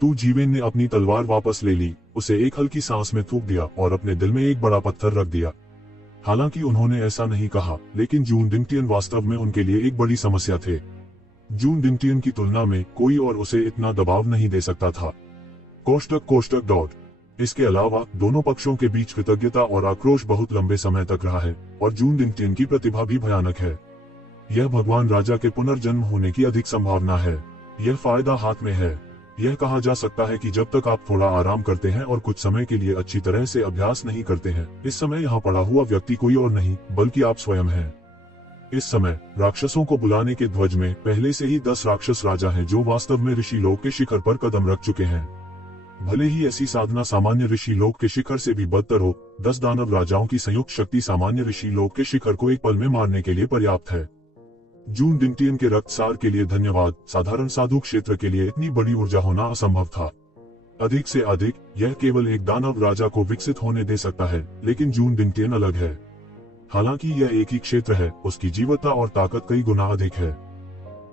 तू जीवेन ने अपनी तलवार वापस ले ली, उसे एक हल्की सांस में थूक दिया और अपने दिल में एक बड़ा पत्थर रख दिया। हालांकि उन्होंने ऐसा नहीं कहा, लेकिन जून डिंगटियन वास्तव में उनके लिए एक बड़ी समस्या थे। जून डिंगटियन की तुलना में कोई और उसे इतना दबाव नहीं दे सकता था। कोष्टक कोष्टक डॉट। इसके अलावा दोनों पक्षों के बीच कृतज्ञता और आक्रोश बहुत लंबे समय तक रहा है, और जून डिंगटियन की प्रतिभा भी भयानक है। यह भगवान राजा के पुनर्जन्म होने की अधिक संभावना है। यह फायदा हाथ में है। यह कहा जा सकता है कि जब तक आप थोड़ा आराम करते हैं और कुछ समय के लिए अच्छी तरह से अभ्यास नहीं करते हैं, इस समय यहाँ पड़ा हुआ व्यक्ति कोई और नहीं बल्कि आप स्वयं हैं। इस समय राक्षसों को बुलाने के ध्वज में पहले से ही 10 राक्षस राजा हैं जो वास्तव में ऋषि लोक के शिखर पर कदम रख चुके हैं। भले ही ऐसी साधना सामान्य ऋषि लोक के शिखर से भी बदतर हो, 10 दानव राजाओं की संयुक्त शक्ति सामान्य ऋषि लोक के शिखर को एक पल में मारने के लिए पर्याप्त है। जून डिंगटियन के रक्तसार के लिए धन्यवाद। साधारण साधु क्षेत्र के लिए इतनी बड़ी ऊर्जा होना असंभव था। अधिक से अधिक यह केवल एक दानव राजा को विकसित होने दे सकता है, लेकिन जून डिंगटियन अलग है। हालांकि यह एक ही क्षेत्र है, उसकी जीवटता और ताकत कई गुना अधिक है।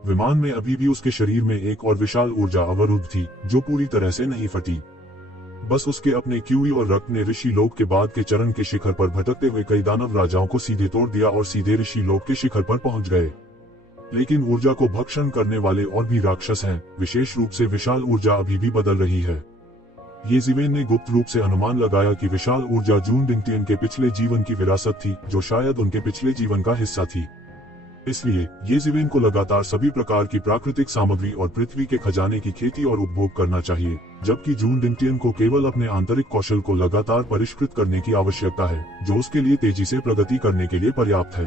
विमान में अभी भी उसके शरीर में एक और विशाल ऊर्जा अवरुद्ध थी, जो पूरी तरह से नहीं फटी। बस उसके अपने क्यूई और रक्त ने ऋषि लोक के बाद के चरण के शिखर पर भटकते हुए कई दानव राजाओं को सीधे तोड़ दिया और सीधे ऋषि लोक के शिखर पर पहुंच गए। लेकिन ऊर्जा को भक्षण करने वाले और भी राक्षस हैं, विशेष रूप से विशाल ऊर्जा अभी भी बदल रही है। येजिवेन ने गुप्त रूप से अनुमान लगाया कि विशाल ऊर्जा जून डिंगटियन के पिछले जीवन की विरासत थी, जो शायद उनके पिछले जीवन का हिस्सा थी। इसलिए येजिवेन को लगातार सभी प्रकार की प्राकृतिक सामग्री और पृथ्वी के खजाने की खेती और उपभोग करना चाहिए, जबकि जून डिंगटियन को केवल अपने आंतरिक कौशल को लगातार परिष्कृत करने की आवश्यकता है, जो उसके लिए तेजी से प्रगति करने के लिए पर्याप्त है।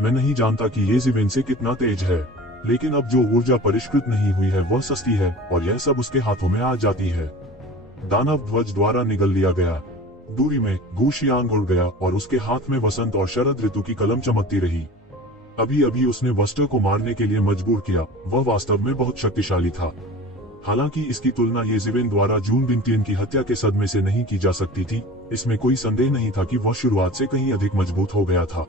मैं नहीं जानता कि येजिवेन से कितना तेज है, लेकिन अब जो ऊर्जा परिष्कृत नहीं हुई है वह सस्ती है, और यह सब उसके हाथों में आ जाती है। दानव ध्वज द्वारा निगल लिया गया। दूरी में गुशियांग उड़ गया और उसके हाथ में वसंत और शरद ऋतु की कलम चमकती रही। अभी अभी उसने वस्टर को मारने के लिए मजबूर किया, वह वास्तव में बहुत शक्तिशाली था। हालांकि इसकी तुलना येजिवेन द्वारा जून डिंगटियन की हत्या के सदमे से नहीं की जा सकती थी, इसमें कोई संदेह नहीं था कि वह शुरुआत से कहीं अधिक मजबूत हो गया था।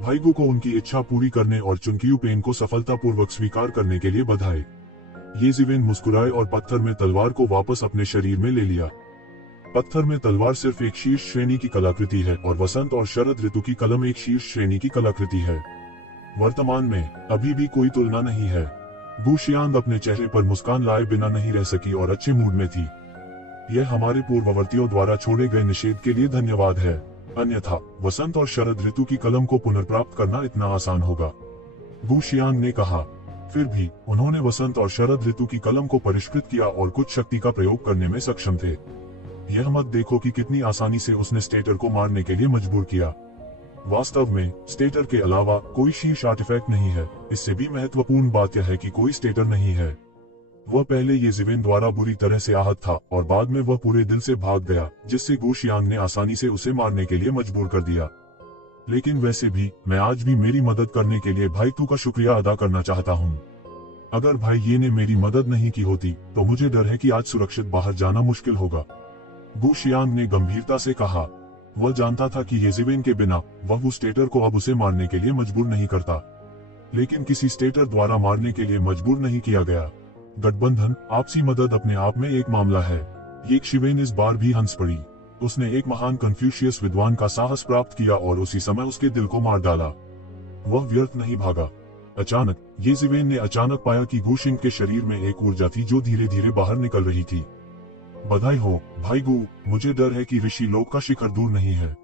भाईगू को उनकी इच्छा पूरी करने और चुनकियू पेन को सफलतापूर्वक स्वीकार करने के लिए बधाई। येजिवेन मुस्कुराए और पत्थर में तलवार को वापस अपने शरीर में ले लिया। पत्थर में तलवार सिर्फ एक शीर्ष श्रेणी की कलाकृति है और वसंत और शरद ऋतु की कलम एक शीर्ष श्रेणी की कलाकृति है। वर्तमान में अभी भी कोई तुलना नहीं है। गुशियांग अपने चेहरे पर मुस्कान लाए बिना नहीं रह सकी और अच्छे मूड में थी। यह हमारे पूर्ववर्तियों द्वारा छोड़े गए निषेध के लिए धन्यवाद है, अन्यथा वसंत और शरद ऋतु की कलम को पुनर्प्राप्त करना इतना आसान होगा। गुशियांग ने कहा। फिर भी उन्होंने वसंत और शरद ऋतु की कलम को परिष्कृत किया और कुछ शक्ति का प्रयोग करने में सक्षम थे। यह मत देखो कि कितनी आसानी से उसने स्टेटर को मारने के लिए मजबूर किया। वास्तव में स्टेटर के अलावा कोई शीर्ष आर्टिफैक्ट नहीं है। इससे भी महत्वपूर्ण बात यह है कि कोई स्टेटर नहीं है। वह पहले येजिवेन द्वारा बुरी तरह से आहत था और बाद में वह पूरे दिल से भाग गया, जिससे गुशियांग ने आसानी से उसे मारने के लिए मजबूर कर दिया। लेकिन वैसे भी मैं आज भी मेरी मदद करने के लिए भाई तू का शुक्रिया अदा करना चाहता हूँ। अगर भाई ये ने मेरी मदद नहीं की होती तो मुझे डर है कि आज सुरक्षित बाहर जाना मुश्किल होगा। गुशियांग ने गंभीरता से कहा। वह जानता था कि येजिवेन के बिना वह उस स्टेटर को अब उसे मारने के लिए मजबूर नहीं करता, लेकिन किसी स्टेटर द्वारा मारने के लिए मजबूर नहीं किया गया। गठबंधन आपसी मदद अपने आप में एक मामला है। येशिवेन इस बार भी हंस पड़ी। उसने एक महान कन्फ्यूशियस विद्वान का साहस प्राप्त किया और उसी समय उसके दिल को मार डाला। वह व्यर्थ नहीं भागा। अचानक येजिवेन ने अचानक पाया कि गुशिंग के शरीर में एक ऊर्जा थी जो धीरे धीरे बाहर निकल रही थी। बधाई हो भाई गु, मुझे डर है कि ऋषि लोक का शिखर दूर नहीं है।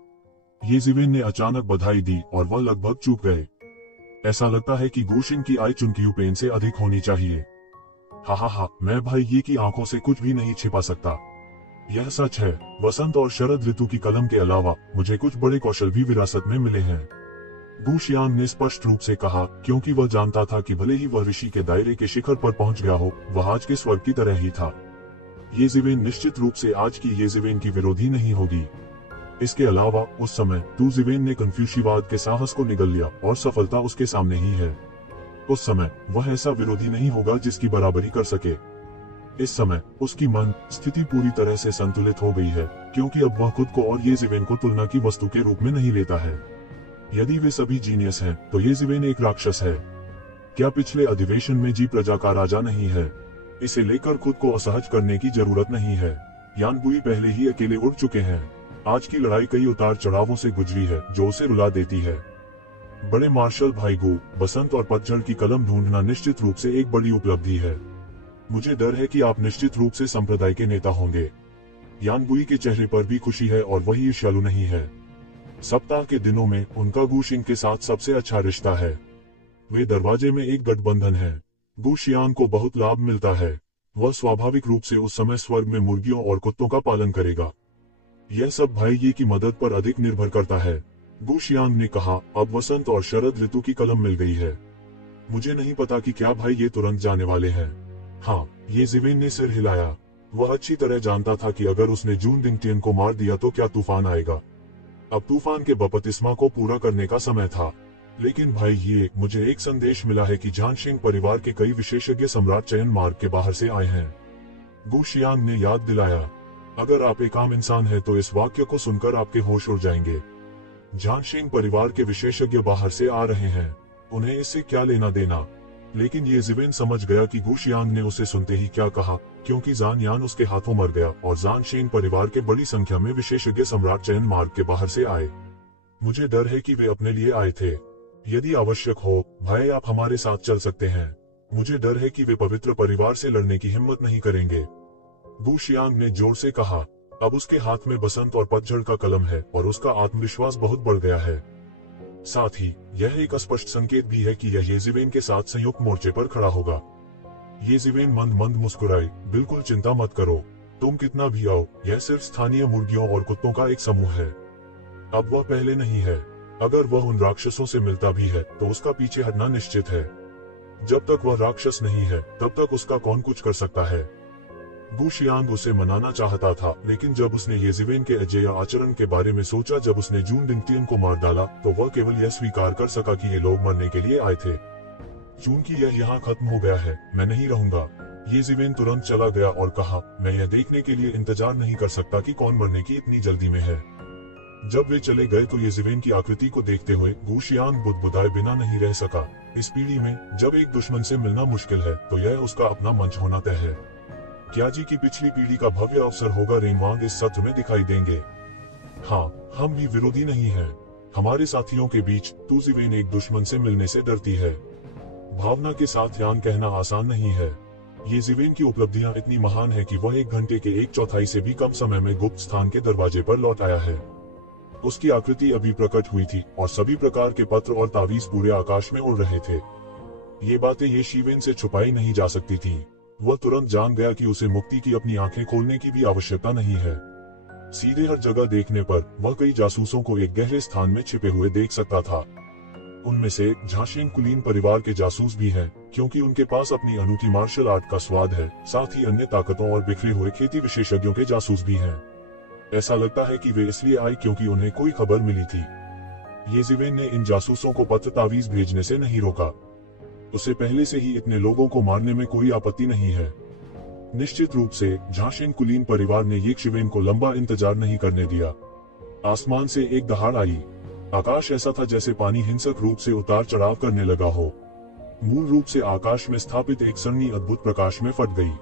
येजिवेन ने अचानक बधाई दी और वह लगभग चूक गए। ऐसा लगता है कि गुशिंग की आय चुनकियू पेन से अधिक होनी चाहिए। हा, मैं भाई ये की आंखों से कुछ भी नहीं छिपा सकता। यह सच है। वसंत और शरद ऋतु की कलम के अलावा मुझे कुछ बड़े कौशल भी विरासत में मिले हैं। गुशियांग ने स्पष्ट रूप से कहा, क्योंकि वह जानता था कि भले ही वह ऋषि के दायरे के शिखर पर पहुंच गया हो, वह आज के स्वर्ग की तरह ही था। येजिवेन निश्चित रूप से आज की येजिवेन की विरोधी नहीं होगी। इसके अलावा उस समय टूजिवेन ने कन्फ्यूशिवाद के साहस को निगल लिया और सफलता उसके सामने ही है। उस समय वह ऐसा विरोधी नहीं होगा जिसकी बराबरी कर सके। इस समय उसकी मन स्थिति पूरी तरह से संतुलित हो गई है, क्योंकि अब वह खुद को और येजिवेन को तुलना की वस्तु के रूप में नहीं लेता है। यदि वे सभी जीनियस हैं, तो येजिवेन एक राक्षस है। क्या पिछले अधिवेशन में जी प्रजा का राजा नहीं है? इसे लेकर खुद को असहज करने की जरूरत नहीं है। यान बुई पहले ही अकेले उड़ चुके हैं। आज की लड़ाई कई उतार चढ़ावों से गुजरी है जो उसे रुला देती है। बड़े मार्शल भाई गो, बसंत और पतझड़ की कलम ढूंढना निश्चित रूप से एक बड़ी उपलब्धि है। मुझे डर है कि आप निश्चित रूप से संप्रदाय के नेता होंगे। यान बुई के चेहरे पर भी खुशी है और वही ईर्ष्यालु नहीं है। सप्ताह के दिनों में उनका गु शिंग के साथ सबसे अच्छा रिश्ता है। वे दरवाजे में एक गठबंधन है। गु शियान को बहुत लाभ मिलता है। वह स्वाभाविक रूप से उस समय स्वर्ग में मुर्गियों और कुत्तों का पालन करेगा। यह सब भाई ये की मदद पर अधिक निर्भर करता है। गु शियान ने कहा, अब वसंत और शरद ऋतु की कलम मिल गई है। मुझे नहीं पता कि क्या भाई ये तुरंत जाने वाले हैं। हाँ, ये जिवेन ने सिर हिलाया। वह अच्छी तरह जानता था कि अगर उसने जून डिंगटियन को मार दिया तो क्या तूफान आएगा। अब तूफान के बपतिस्मा को पूरा करने का समय था। लेकिन भाई ये, मुझे एक संदेश मिला है कि झानशिंग परिवार के कई विशेषज्ञ सम्राट चयन मार्ग के बाहर से आए हैं। गु शियांग ने याद दिलाया। अगर आप एक आम इंसान हैं तो इस वाक्य को सुनकर आपके होश उड़ जाएंगे। झानशिंग परिवार के विशेषज्ञ बाहर से आ रहे हैं। उन्हें इससे क्या लेना देना। लेकिन ये जिवेन समझ गया कि गु शियांग ने उसे सुनते ही क्या कहा, क्योंकि जान यान उसके हाथों मर गया और झानशिंग परिवार के बड़ी संख्या में विशेषज्ञ सम्राट चयन मार्ग के बाहर से आए। मुझे डर है कि वे अपने लिए आए थे। यदि आवश्यक हो भाई आप हमारे साथ चल सकते हैं। मुझे डर है कि वे पवित्र परिवार से लड़ने की हिम्मत नहीं करेंगे। गु शियांग ने जोर से कहा। अब उसके हाथ में बसंत और पतझड़ का कलम है और उसका आत्मविश्वास बहुत बढ़ गया है। साथ ही यह एक स्पष्ट संकेत भी है कि यह येजिवेन के साथ संयुक्त मोर्चे पर खड़ा होगा। येजिवेन मंद मंद मुस्कुराई। बिल्कुल चिंता मत करो, तुम कितना भी आओ, यह सिर्फ स्थानीय मुर्गियों और कुत्तों का एक समूह है। अब वह पहले नहीं है। अगर वह उन राक्षसों से मिलता भी है तो उसका पीछे हटना निश्चित है। जब तक वह राक्षस नहीं है तब तक उसका कौन कुछ कर सकता है। गु शियांग उसे मनाना चाहता था, लेकिन जब उसने येजिवेन के अजेय आचरण के बारे में सोचा, जब उसने जून डिंगटियन को मार डाला, तो वह केवल यह स्वीकार कर सका कि ये लोग मरने के लिए आए थे। जून की यह यहाँ खत्म हो गया है, मैं नहीं रहूंगा। येजिवेन तुरंत चला गया और कहा, मैं यह देखने के लिए इंतजार नहीं कर सकता कि कौन मरने की इतनी जल्दी में है। जब वे चले गए तो येजिवेन की आकृति को देखते हुए गु शियांग बुदबुदाए बिना नहीं रह सका। इस पीढ़ी में जब एक दुश्मन से मिलना मुश्किल है तो यह उसका अपना मंच होना तय है। क्या जी की पिछली पीढ़ी का भव्य अवसर होगा। रेंगवांग इस सत्र में दिखाई देंगे। हाँ, हम भी विरोधी नहीं हैं। हमारे साथियों के बीच तू जिवेन एक दुश्मन से मिलने से डरती है। भावना के साथ यान कहना आसान नहीं है। ये जिवेन की उपलब्धियां इतनी महान है कि वह 1 घंटे के 1/4 से भी कम समय में गुप्त स्थान के दरवाजे पर लौट आया है। उसकी आकृति अभी प्रकट हुई थी और सभी प्रकार के पत्र और तावीज पूरे आकाश में उड़ रहे थे। ये बातें ये शिवेन से छुपाई नहीं जा सकती थीं। वह तुरंत जान गया कि उसे मुक्ति की अपनी आंखें खोलने की भी आवश्यकता नहीं है। सीधे हर जगह देखने पर वह कई जासूसों को एक गहरे स्थान में छिपे हुए देख सकता था। उनमें से झानशिंग कुलीन परिवार के जासूस भी हैं, क्योंकि उनके पास अपनी अनूठी मार्शल आर्ट का स्वाद है। साथ ही अन्य ताकतों और बिखरे हुए खेती विशेषज्ञों के जासूस भी हैं। ऐसा लगता है कि वे इसलिए आए क्योंकि उन्हें कोई खबर मिली थी। येजिवेन ने इन जासूसों को पत्र तावीज भेजने से नहीं रोका। उसे पहले से ही इतने लोगों को मारने में कोई आपत्ति नहीं है। निश्चित रूप से झानशिंग कुलीन परिवार ने येजिवेन को लंबा इंतजार नहीं करने दिया। आसमान से एक दहाड़ आई। आकाश ऐसा था जैसे पानी हिंसक रूप से उतार चढ़ाव करने लगा हो। मूल रूप से आकाश में स्थापित एक सरणी अद्भुत प्रकाश में फट गई।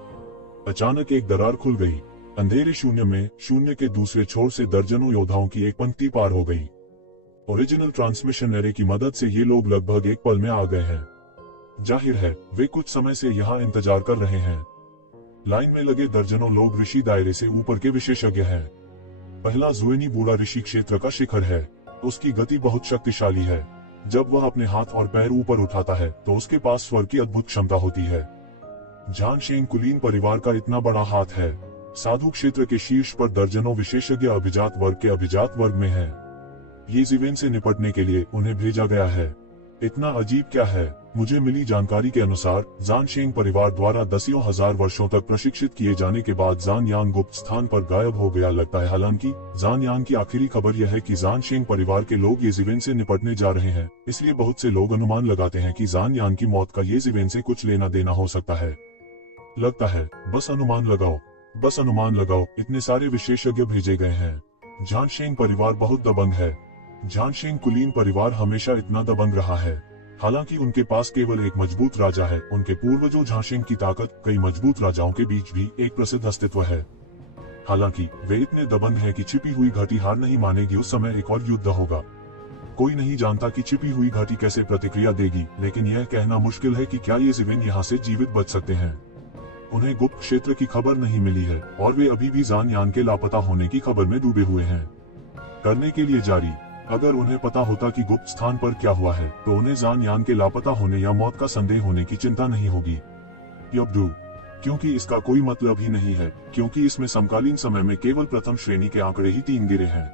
अचानक एक दरार खुल गई। अंधेरे शून्य में शून्य के दूसरे छोर से दर्जनों योद्धाओं की एक पंक्ति पार हो गई। ओरिजिनल ट्रांसमिशन एरे की मदद से ये लोग लगभग एक पल में आ गए हैं। जाहिर है वे कुछ समय से यहाँ इंतजार कर रहे हैं। लाइन में लगे दर्जनों लोग ऋषि दायरे से ऊपर के विशेषज्ञ हैं। पहला जुएनी बूढ़ा ऋषि क्षेत्र का शिखर है। उसकी गति बहुत शक्तिशाली है। जब वह अपने हाथ और पैर ऊपर उठाता है तो उसके पास स्वर की अद्भुत क्षमता होती है। झानशिंग कुलीन परिवार का इतना बड़ा हाथ है। साधु क्षेत्र के शीर्ष पर दर्जनों विशेषज्ञ अभिजात वर्ग के अभिजात वर्ग में हैं। ये जिवेन से निपटने के लिए उन्हें भेजा गया है। इतना अजीब क्या है? मुझे मिली जानकारी के अनुसार झानशिंग परिवार द्वारा दसियों हजार वर्षों तक प्रशिक्षित किए जाने के बाद जान यान गुप्त स्थान पर गायब हो गया लगता है। हालांकि जान यान की आखिरी खबर यह है कि झानशिंग परिवार के लोग येजिवेन से निपटने जा रहे हैं। इसलिए बहुत से लोग अनुमान लगाते हैं कि जान यान की मौत का येजिवेन से कुछ लेना देना हो सकता है। लगता है बस अनुमान लगाओ, बस अनुमान लगाओ। इतने सारे विशेषज्ञ भेजे गए हैं। झानशिंग परिवार बहुत दबंग है। झानशिंग कुलीन परिवार हमेशा इतना दबंग रहा है। हालांकि उनके पास केवल एक मजबूत राजा है, उनके पूर्वजों झांशिंग की ताकत कई मजबूत राजाओं के बीच भी एक प्रसिद्ध अस्तित्व है। हालांकि वे इतने दबंग हैं कि छिपी हुई घाटी हार नहीं मानेगी। उस समय एक और युद्ध होगा। कोई नहीं जानता कि छिपी हुई घाटी कैसे प्रतिक्रिया देगी, लेकिन यह कहना मुश्किल है कि क्या ये ज़िवेन यहाँ से जीवित बच सकते हैं। उन्हें गुप्त क्षेत्र की खबर नहीं मिली है और वे अभी भी ज़ान यान के लापता होने की खबर में डूबे हुए हैं। करने के लिए जारी। अगर उन्हें पता होता कि गुप्त स्थान पर क्या हुआ है, तो उन्हें ज़ान यान के लापता होने या मौत का संदेह होने की चिंता नहीं होगी। यब्दू, क्योंकि इसका कोई मतलब ही नहीं है, क्योंकि इसमें समकालीन समय में केवल प्रथम श्रेणी के आंकड़े ही 3 गिरे हैं।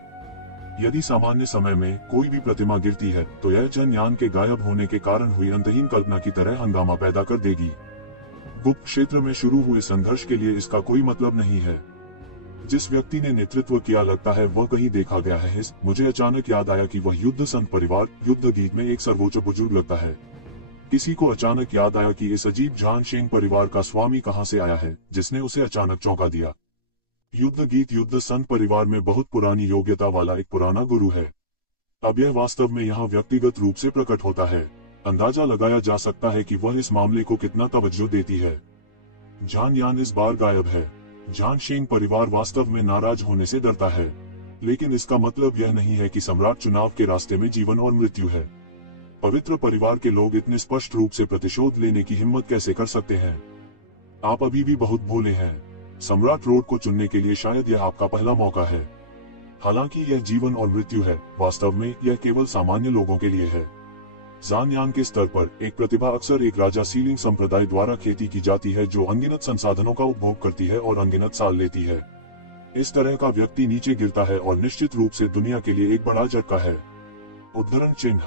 यदि सामान्य समय में कोई भी प्रतिमा गिरती है, तो यह जन यान के गायब होने के कारण हुई अंतहीन कल्पना की तरह हंगामा पैदा कर देगी। गुप्त क्षेत्र में शुरू हुए संघर्ष के लिए इसका कोई मतलब नहीं है। जिस व्यक्ति ने नेतृत्व किया लगता है वह कहीं देखा गया है। मुझे अचानक याद आया कि वह युद्ध संत परिवार युद्ध गीत में एक सर्वोच्च बुजुर्ग लगता है। किसी को अचानक याद आया कि इस अजीब झांशिंग परिवार का स्वामी कहां से आया है, जिसने उसे अचानक चौंका दिया। युद्ध गीत युद्ध संत परिवार में बहुत पुरानी योग्यता वाला एक पुराना गुरु है। अब यह वास्तव में यहाँ व्यक्तिगत रूप से प्रकट होता है। अंदाजा लगाया जा सकता है कि वह इस मामले को कितना तवज्जो देती है। झान यान इस बार गायब है। झानशिंग परिवार वास्तव में नाराज होने से डरता है, लेकिन इसका मतलब यह नहीं है कि सम्राट चुनाव के रास्ते में जीवन और मृत्यु है। पवित्र परिवार के लोग इतने स्पष्ट रूप से प्रतिशोध लेने की हिम्मत कैसे कर सकते हैं? आप अभी भी बहुत भोले हैं। सम्राट रोड को चुनने के लिए शायद यह आपका पहला मौका है। हालांकि यह जीवन और मृत्यु है, वास्तव में यह केवल सामान्य लोगों के लिए है। ज़ान यान के स्तर पर एक प्रतिभा अक्सर एक राजा सीलिंग संप्रदाय द्वारा खेती की जाती है, जो अनगिनत संसाधनों का उपभोग करती है और अनगिनत साल लेती है। इस तरह का व्यक्ति नीचे गिरता है और निश्चित रूप से दुनिया के लिए एक बड़ा झटका है। उद्धरण चिन्ह।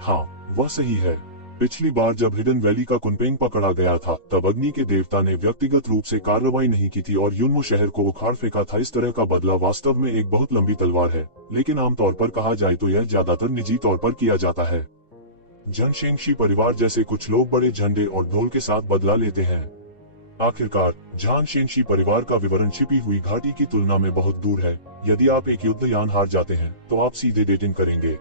हाँ, वह सही है। पिछली बार जब हिडन वैली का कुनपेंग पकड़ा गया था, तब अग्नि के देवता ने व्यक्तिगत रूप से कार्रवाई नहीं की थी और युन्मो शहर को उखाड़ फेंका था। इस तरह का बदला वास्तव में एक बहुत लंबी तलवार है, लेकिन आमतौर पर कहा जाए तो यह ज्यादातर निजी तौर पर किया जाता है। जनशेंगशी परिवार जैसे कुछ लोग बड़े झंडे और ढोल के साथ बदला लेते हैं। आखिरकार झानशेंगशी परिवार का विवरण छिपी हुई घाटी की तुलना में बहुत दूर है। यदि आप एक युद्ध यान हार जाते हैं, तो आप सीधे डेटिंग करेंगे।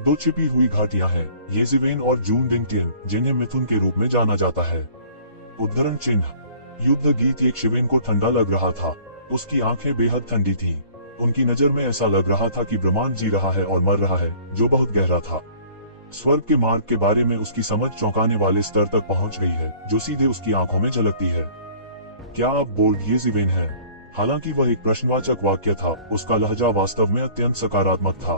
2 छिपी हुई घाटियां हैं, ये ज़िवेन और जून डिंगटियन, जिन्हें मिथुन के रूप में जाना जाता है। उद्धरण चिन्ह। युद्ध गीत एक शिवेन को ठंडा लग रहा था। उसकी आंखें बेहद ठंडी थीं। उनकी नजर में ऐसा लग रहा था कि ब्रह्मांड जी रहा है और मर रहा है, जो बहुत गहरा था। स्वर्ग के मार्ग के बारे में उसकी समझ चौंकाने वाले स्तर तक पहुंच गई है, जो सीधे उसकी आंखों में झलकती है। क्या आप बोल्ड ये ज़िवेन है? हालांकि वह एक प्रश्नवाचक वाक्य था, उसका लहजा वास्तव में अत्यंत सकारात्मक था।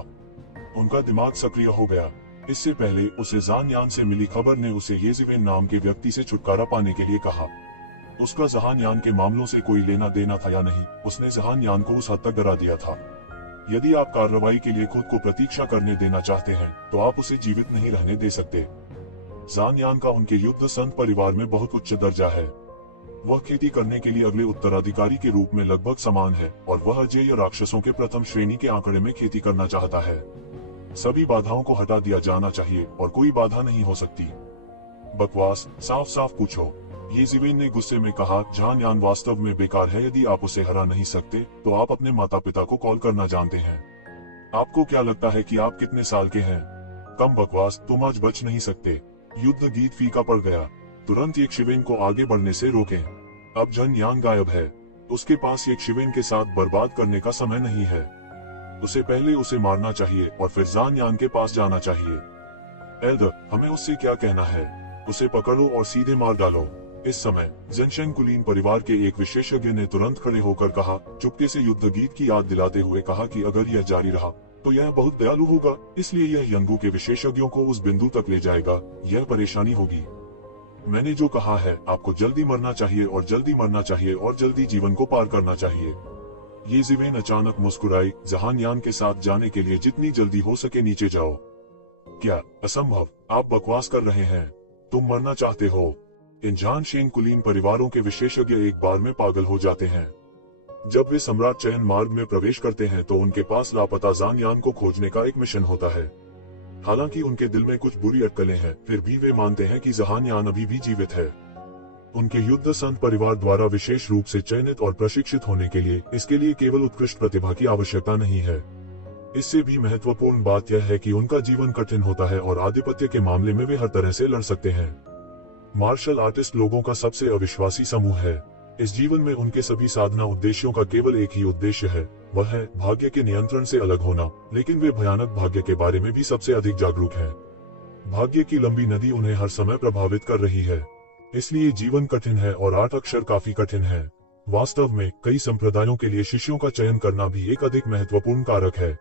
उनका दिमाग सक्रिय हो गया। इससे पहले उसे ज़ान यान से मिली खबर ने उसे ये ज़िवेन नाम के व्यक्ति से छुटकारा पाने के लिए कहा। उसका ज़हान यान के मामलों से कोई लेना देना था या नहीं, उसने ज़हान यान को उस हद तक डरा दिया था। यदि आप कार्रवाई के लिए खुद को प्रतीक्षा करने देना चाहते हैं, तो आप उसे जीवित नहीं रहने दे सकते। ज़ान यान का उनके युद्ध संत परिवार में बहुत उच्च दर्जा है। वह खेती करने के लिए अगले उत्तराधिकारी के रूप में लगभग समान है, और वह अजेय राक्षसों के प्रथम श्रेणी के आंकड़े में खेती करना चाहता है। सभी बाधाओं को हटा दिया जाना चाहिए और कोई बाधा नहीं हो सकती। बकवास, साफ साफ पूछो, ये ज़िवेन ने गुस्से में कहा। झान यान वास्तव में बेकार है। यदि आप उसे हरा नहीं सकते, तो आप अपने माता पिता को कॉल करना जानते हैं। आपको क्या लगता है कि आप कितने साल के हैं? कम बकवास, तुम आज बच नहीं सकते। युद्ध गीत फीका पड़ गया। तुरंत एक शिवेन को आगे बढ़ने से रोकें। अब जन यान गायब है। उसके पास एक शिवेन के साथ बर्बाद करने का समय नहीं है। उसे पहले उसे मारना चाहिए और फिर ज़ान यान के पास जाना चाहिए। एल्डर, हमें उससे क्या कहना है? उसे पकड़ो और सीधे मार डालो। इस समय जनशेंग कुलीन परिवार के एक विशेषज्ञ ने तुरंत खड़े होकर कहा, चुपके से युद्ध गीत की याद दिलाते हुए कहा कि अगर यह जारी रहा तो यह बहुत दयालु होगा, इसलिए यह यंगू के विशेषज्ञों को उस बिंदु तक ले जाएगा। यह परेशानी होगी। मैंने जो कहा है, आपको जल्दी मरना चाहिए और जल्दी मरना चाहिए और जल्दी जीवन को पार करना चाहिए। ये ज़िवेन अचानक मुस्कुराई। ज़हान यान के साथ जाने के लिए जितनी जल्दी हो सके नीचे जाओ। क्या असंभव? आप बकवास कर रहे हैं। तुम मरना चाहते हो। इन झानशेंग कुलीन परिवारों के विशेषज्ञ एक बार में पागल हो जाते हैं। जब वे सम्राट चयन मार्ग में प्रवेश करते हैं, तो उनके पास लापता ज़ान यान को खोजने का एक मिशन होता है। हालांकि उनके दिल में कुछ बुरी अटकलें हैं, फिर भी वे मानते हैं कि ज़हान यान अभी भी जीवित है। उनके युद्ध संत परिवार द्वारा विशेष रूप से चयनित और प्रशिक्षित होने के लिए इसके लिए केवल उत्कृष्ट प्रतिभा की आवश्यकता नहीं है। इससे भी महत्वपूर्ण बात यह है कि उनका जीवन कठिन होता है और आधिपत्य के मामले में वे हर तरह से लड़ सकते हैं। मार्शल आर्टिस्ट लोगों का सबसे अविश्वासी समूह है। इस जीवन में उनके सभी साधना उद्देश्यों का केवल एक ही उद्देश्य है, वह है भाग्य के नियंत्रण से अलग होना। लेकिन वे भयानक भाग्य के बारे में भी सबसे अधिक जागरूक हैं। भाग्य की लंबी नदी उन्हें हर समय प्रभावित कर रही है, इसलिए जीवन कठिन है और 8 अक्षर काफी कठिन है। वास्तव में कई संप्रदायों के लिए शिष्यों का चयन करना भी एक अधिक महत्वपूर्ण कारक है।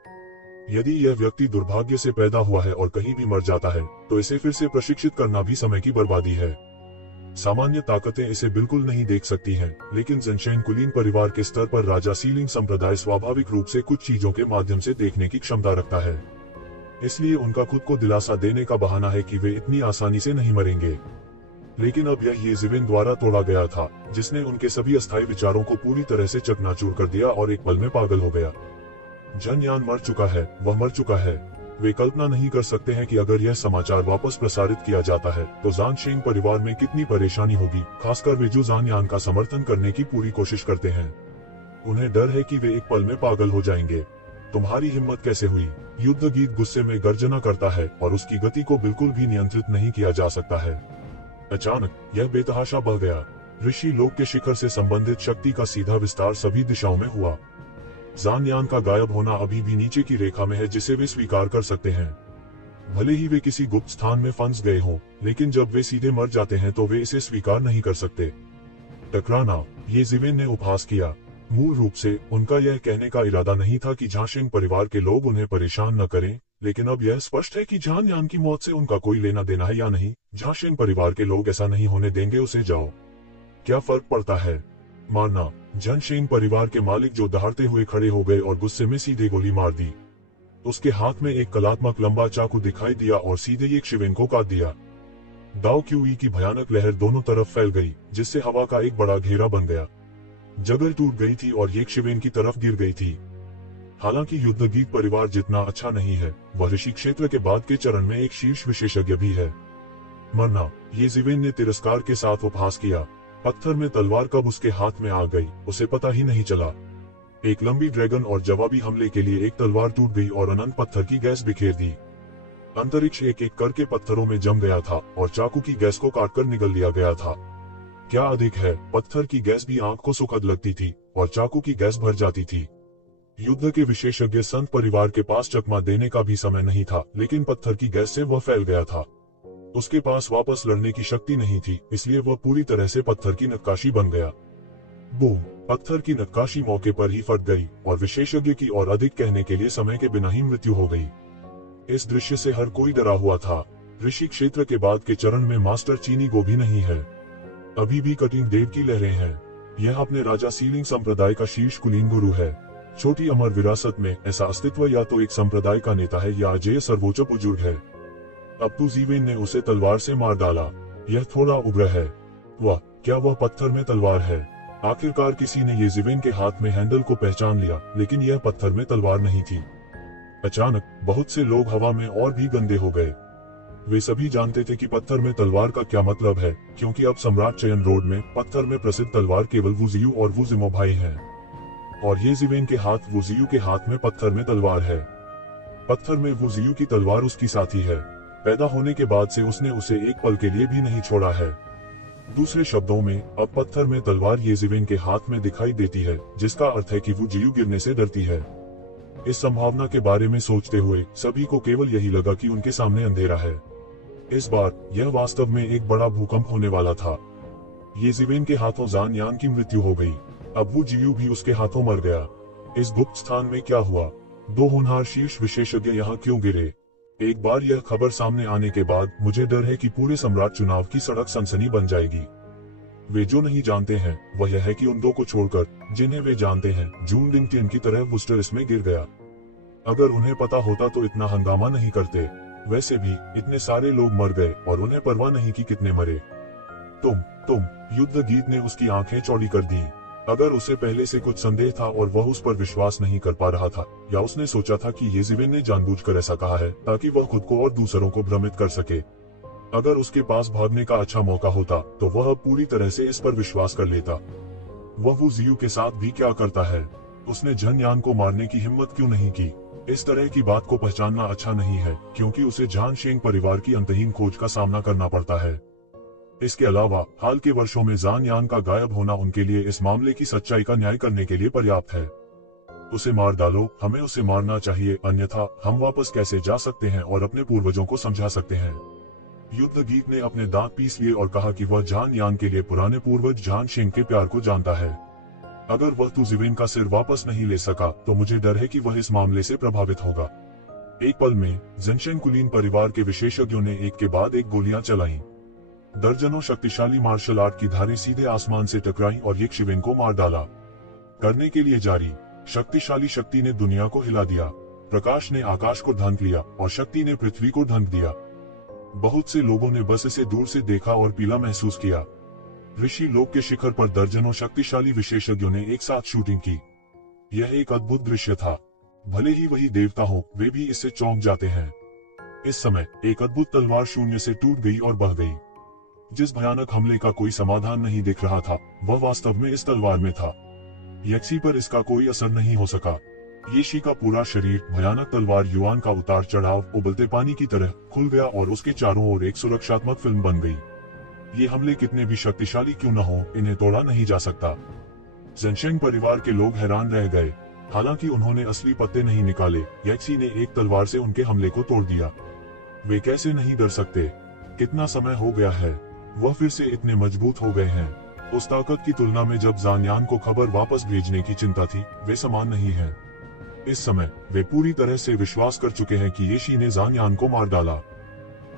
यदि यह व्यक्ति दुर्भाग्य से पैदा हुआ है और कहीं भी मर जाता है, तो इसे फिर से प्रशिक्षित करना भी समय की बर्बादी है। सामान्य ताकतें इसे बिल्कुल नहीं देख सकती हैं, लेकिन ज़ेनशेन कुलीन परिवार के स्तर पर राजा सीलिंग संप्रदाय स्वाभाविक रूप से कुछ चीजों के माध्यम से देखने की क्षमता रखता है। इसलिए उनका खुद को दिलासा देने का बहाना है कि वे इतनी आसानी से नहीं मरेंगे। लेकिन अब यह येज़िविन द्वारा तोड़ा गया था, जिसने उनके सभी अस्थायी विचारों को पूरी तरह से चकनाचूर कर दिया और एक पल में पागल हो गया। जन यान मर चुका है, वह मर चुका है। वे कल्पना नहीं कर सकते हैं कि अगर यह समाचार वापस प्रसारित किया जाता है तो ज़ानशेंग परिवार में कितनी परेशानी होगी, खासकर वे जो ज़ान यान का समर्थन करने की पूरी कोशिश करते हैं। उन्हें डर है कि वे एक पल में पागल हो जाएंगे। तुम्हारी हिम्मत कैसे हुई? युद्ध गीत गुस्से में गर्जना करता है और उसकी गति को बिल्कुल भी नियंत्रित नहीं किया जा सकता है। अचानक यह बेतहाशा बह गया। ऋषि लोक के शिखर से संबंधित शक्ति का सीधा विस्तार सभी दिशाओं में हुआ। ज़ान यान का गायब होना अभी भी नीचे की रेखा में है जिसे वे स्वीकार कर सकते हैं। भले ही वे किसी गुप्त स्थान में फंस गए हों, लेकिन जब वे सीधे मर जाते हैं तो वे इसे स्वीकार नहीं कर सकते। टकराना, येज़िविन ने उपहास किया। मूल रूप से उनका यह कहने का इरादा नहीं था कि झाशेंग परिवार के लोग उन्हें परेशान न करें, लेकिन अब यह स्पष्ट है कि ज़ान यान की मौत से उनका कोई लेना देना है या नहीं। झाशेंग परिवार के लोग ऐसा नहीं होने देंगे, उसे जाओ। क्या फर्क पड़ता है? मारना। ज़ानशेंग परिवार के मालिक जो दहाड़ते हुए खड़े हो गए और गुस्से में सीधे गोली मार दी। उसके हाथ में एक कलात्मक लंबा चाकू दिखाई दिया और सीधे एक शिविंग को काट दिया। दाओ क्यूई की भयानक लहर दोनों तरफ फैल गई, जिससे हवा का एक बड़ा घेरा बन गया। जगह टूट गई थी और एक शिविंग की तरफ गिर गई थी। हालांकि युद्धगीत परिवार जितना अच्छा नहीं है, वह ऋषि क्षेत्र के बाद के चरण में एक शीर्ष विशेषज्ञ भी है। मरना। येज़िविन ने तिरस्कार के साथ उपहास किया। पत्थर में तलवार कब उसके हाथ में आ गई, उसे पता ही नहीं चला। एक लंबी ड्रैगन और जवाबी हमले के लिए एक तलवार टूट गई और अनंत पत्थर की गैस बिखेर दी। अंतरिक्ष एक एक करके पत्थरों में जम गया था और चाकू की गैस को काटकर निगल लिया गया था। क्या अधिक है, पत्थर की गैस भी आंख को सुखद लगती थी और चाकू की गैस भर जाती थी। युद्ध के विशेषज्ञ संत परिवार के पास चकमा देने का भी समय नहीं था, लेकिन पत्थर की गैस से वह फैल गया था। उसके पास वापस लड़ने की शक्ति नहीं थी, इसलिए वह पूरी तरह से पत्थर की नक्काशी बन गया। बूम! पत्थर की नक्काशी मौके पर ही फट गई और विशेषज्ञ की और अधिक कहने के लिए समय के बिना ही मृत्यु हो गई। इस दृश्य से हर कोई डरा हुआ था। ऋषि क्षेत्र के बाद के चरण में मास्टर चीनी गो भी नहीं है। अभी भी कटिंग देव की लहरें हैं। यह अपने राजा सीलिंग संप्रदाय का शीर्ष कुलीन गुरु है। छोटी अमर विरासत में ऐसा अस्तित्व या तो एक संप्रदाय का नेता है या अजेय सर्वोच्च बुजुर्ग है। अब तो ज़ीवेन ने उसे तलवार से मार डाला। यह थोड़ा उग्र है। वाह, क्या वह पत्थर में तलवार है? आखिरकार किसी ने येज़िविन के हाथ में हैंडल को पहचान लिया, लेकिन यह पत्थर में तलवार नहीं थी। अचानक बहुत से लोग हवा में और भी गंदे हो गए। वे सभी जानते थे कि पत्थर में तलवार का क्या मतलब है, क्योंकि अब सम्राट चयन रोड में पत्थर में प्रसिद्ध तलवार केवल वुजियू और वुजिमो भाई हैं, और येज़िविन के हाथ वुजियू के हाथ में पत्थर में तलवार है। पत्थर में वुजियू की तलवार उसकी साथी है। पैदा होने के बाद से उसने उसे एक पल के लिए भी नहीं छोड़ा है। दूसरे शब्दों में, अब पत्थर में तलवार येज़िविन के हाथ में दिखाई देती है, जिसका अर्थ है कि वुजियू गिरने से डरती है। इस संभावना के बारे में सोचते हुए सभी को केवल यही लगा कि उनके सामने अंधेरा है। इस बार यह वास्तव में एक बड़ा भूकंप होने वाला था। येज़िविन के हाथों ज़ान यान की मृत्यु हो गई। अब वुजियू भी उसके हाथों मर गया। इस गुप्त स्थान में क्या हुआ? दो होनहार शीर्ष विशेषज्ञ यहाँ क्यों गिरे? एक बार यह खबर सामने आने के बाद मुझे डर है कि पूरे सम्राट चुनाव की सड़क सनसनी बन जाएगी। वे जो नहीं जानते हैं वह यह है कि उन दो को छोड़कर जिन्हें वे जानते हैं, जून डिंगटियन की तरह वुस्टर इसमें गिर गया। अगर उन्हें पता होता तो इतना हंगामा नहीं करते। वैसे भी इतने सारे लोग मर गए और उन्हें परवाह नहीं कि कितने मरे। तुम युद्ध गीत ने उसकी आंखें चौड़ी कर दी। अगर उसे पहले से कुछ संदेह था और वह उस पर विश्वास नहीं कर पा रहा था, या उसने सोचा था कि येज़िविन ने जानबूझकर ऐसा कहा है ताकि वह खुद को और दूसरों को भ्रमित कर सके। अगर उसके पास भागने का अच्छा मौका होता तो वह पूरी तरह से इस पर विश्वास कर लेता। वह वुजियू के साथ भी क्या करता है? उसने झन यान को मारने की हिम्मत क्यों नहीं की? इस तरह की बात को पहचानना अच्छा नहीं है, क्योंकि उसे जान शेंग परिवार की अंतहीन खोज का सामना करना पड़ता है। इसके अलावा हाल के वर्षों में जान यान का गायब होना उनके लिए इस मामले की सच्चाई का न्याय करने के लिए पर्याप्त है। उसे मार डालो, हमें उसे मारना चाहिए, अन्यथा हम वापस कैसे जा सकते हैं और अपने पूर्वजों को समझा सकते हैं। युद्ध गीत ने अपने दांत पीस लिए और कहा कि वह जान यान के लिए पुराने पूर्वज जान शेंग के प्यार को जानता है। अगर वह तू जिविन का सिर वापस नहीं ले सका तो मुझे डर है कि वह इस मामले से प्रभावित होगा। एक पल में ज़ेनशेन कुलीन परिवार के विशेषज्ञों ने एक के बाद एक गोलियां चलाईं। दर्जनों शक्तिशाली मार्शल आर्ट की धारें सीधे आसमान से टकराईं और ये शिविन को मार डाला। करने के लिए जारी, शक्तिशाली शक्ति ने दुनिया को हिला दिया। प्रकाश ने आकाश को ढंक लिया और शक्ति ने पृथ्वी को ढंक दिया। बहुत से लोगों ने बस इसे दूर से देखा और पीला महसूस किया। ऋषि लोक के शिखर पर दर्जनों शक्तिशाली विशेषज्ञों ने एक साथ शूटिंग की। यह एक अद्भुत दृश्य था। भले ही वही देवता हो, वे भी इससे चौंक जाते हैं। इस समय एक अद्भुत तलवार शून्य से टूट गई और बह गई। जिस भयानक हमले का कोई समाधान नहीं दिख रहा था, वह वास्तव में इस तलवार में था। यक्सी पर इसका कोई असर नहीं हो सका। येशी का पूरा शरीर भयानक तलवार युआन का उतार चढ़ाव उबलते पानी की तरह खुल गया और उसके चारों ओर एक सुरक्षात्मक फिल्म बन गई। ये हमले कितने भी शक्तिशाली क्यों न हो, इन्हें तोड़ा नहीं जा सकता। ज़ेनशेंग परिवार के लोग हैरान रह गए। हालांकि उन्होंने असली पत्ते नहीं निकाले, यक्सी ने एक तलवार से उनके हमले को तोड़ दिया। वे कैसे नहीं डर सकते? कितना समय हो गया है, वह फिर से इतने मजबूत हो गए हैं। उस ताकत की तुलना में जब जान को खबर वापस भेजने की चिंता थी, वे समान नहीं है। इस समय वे पूरी तरह से विश्वास कर चुके हैं कि येशी ने जान को मार डाला,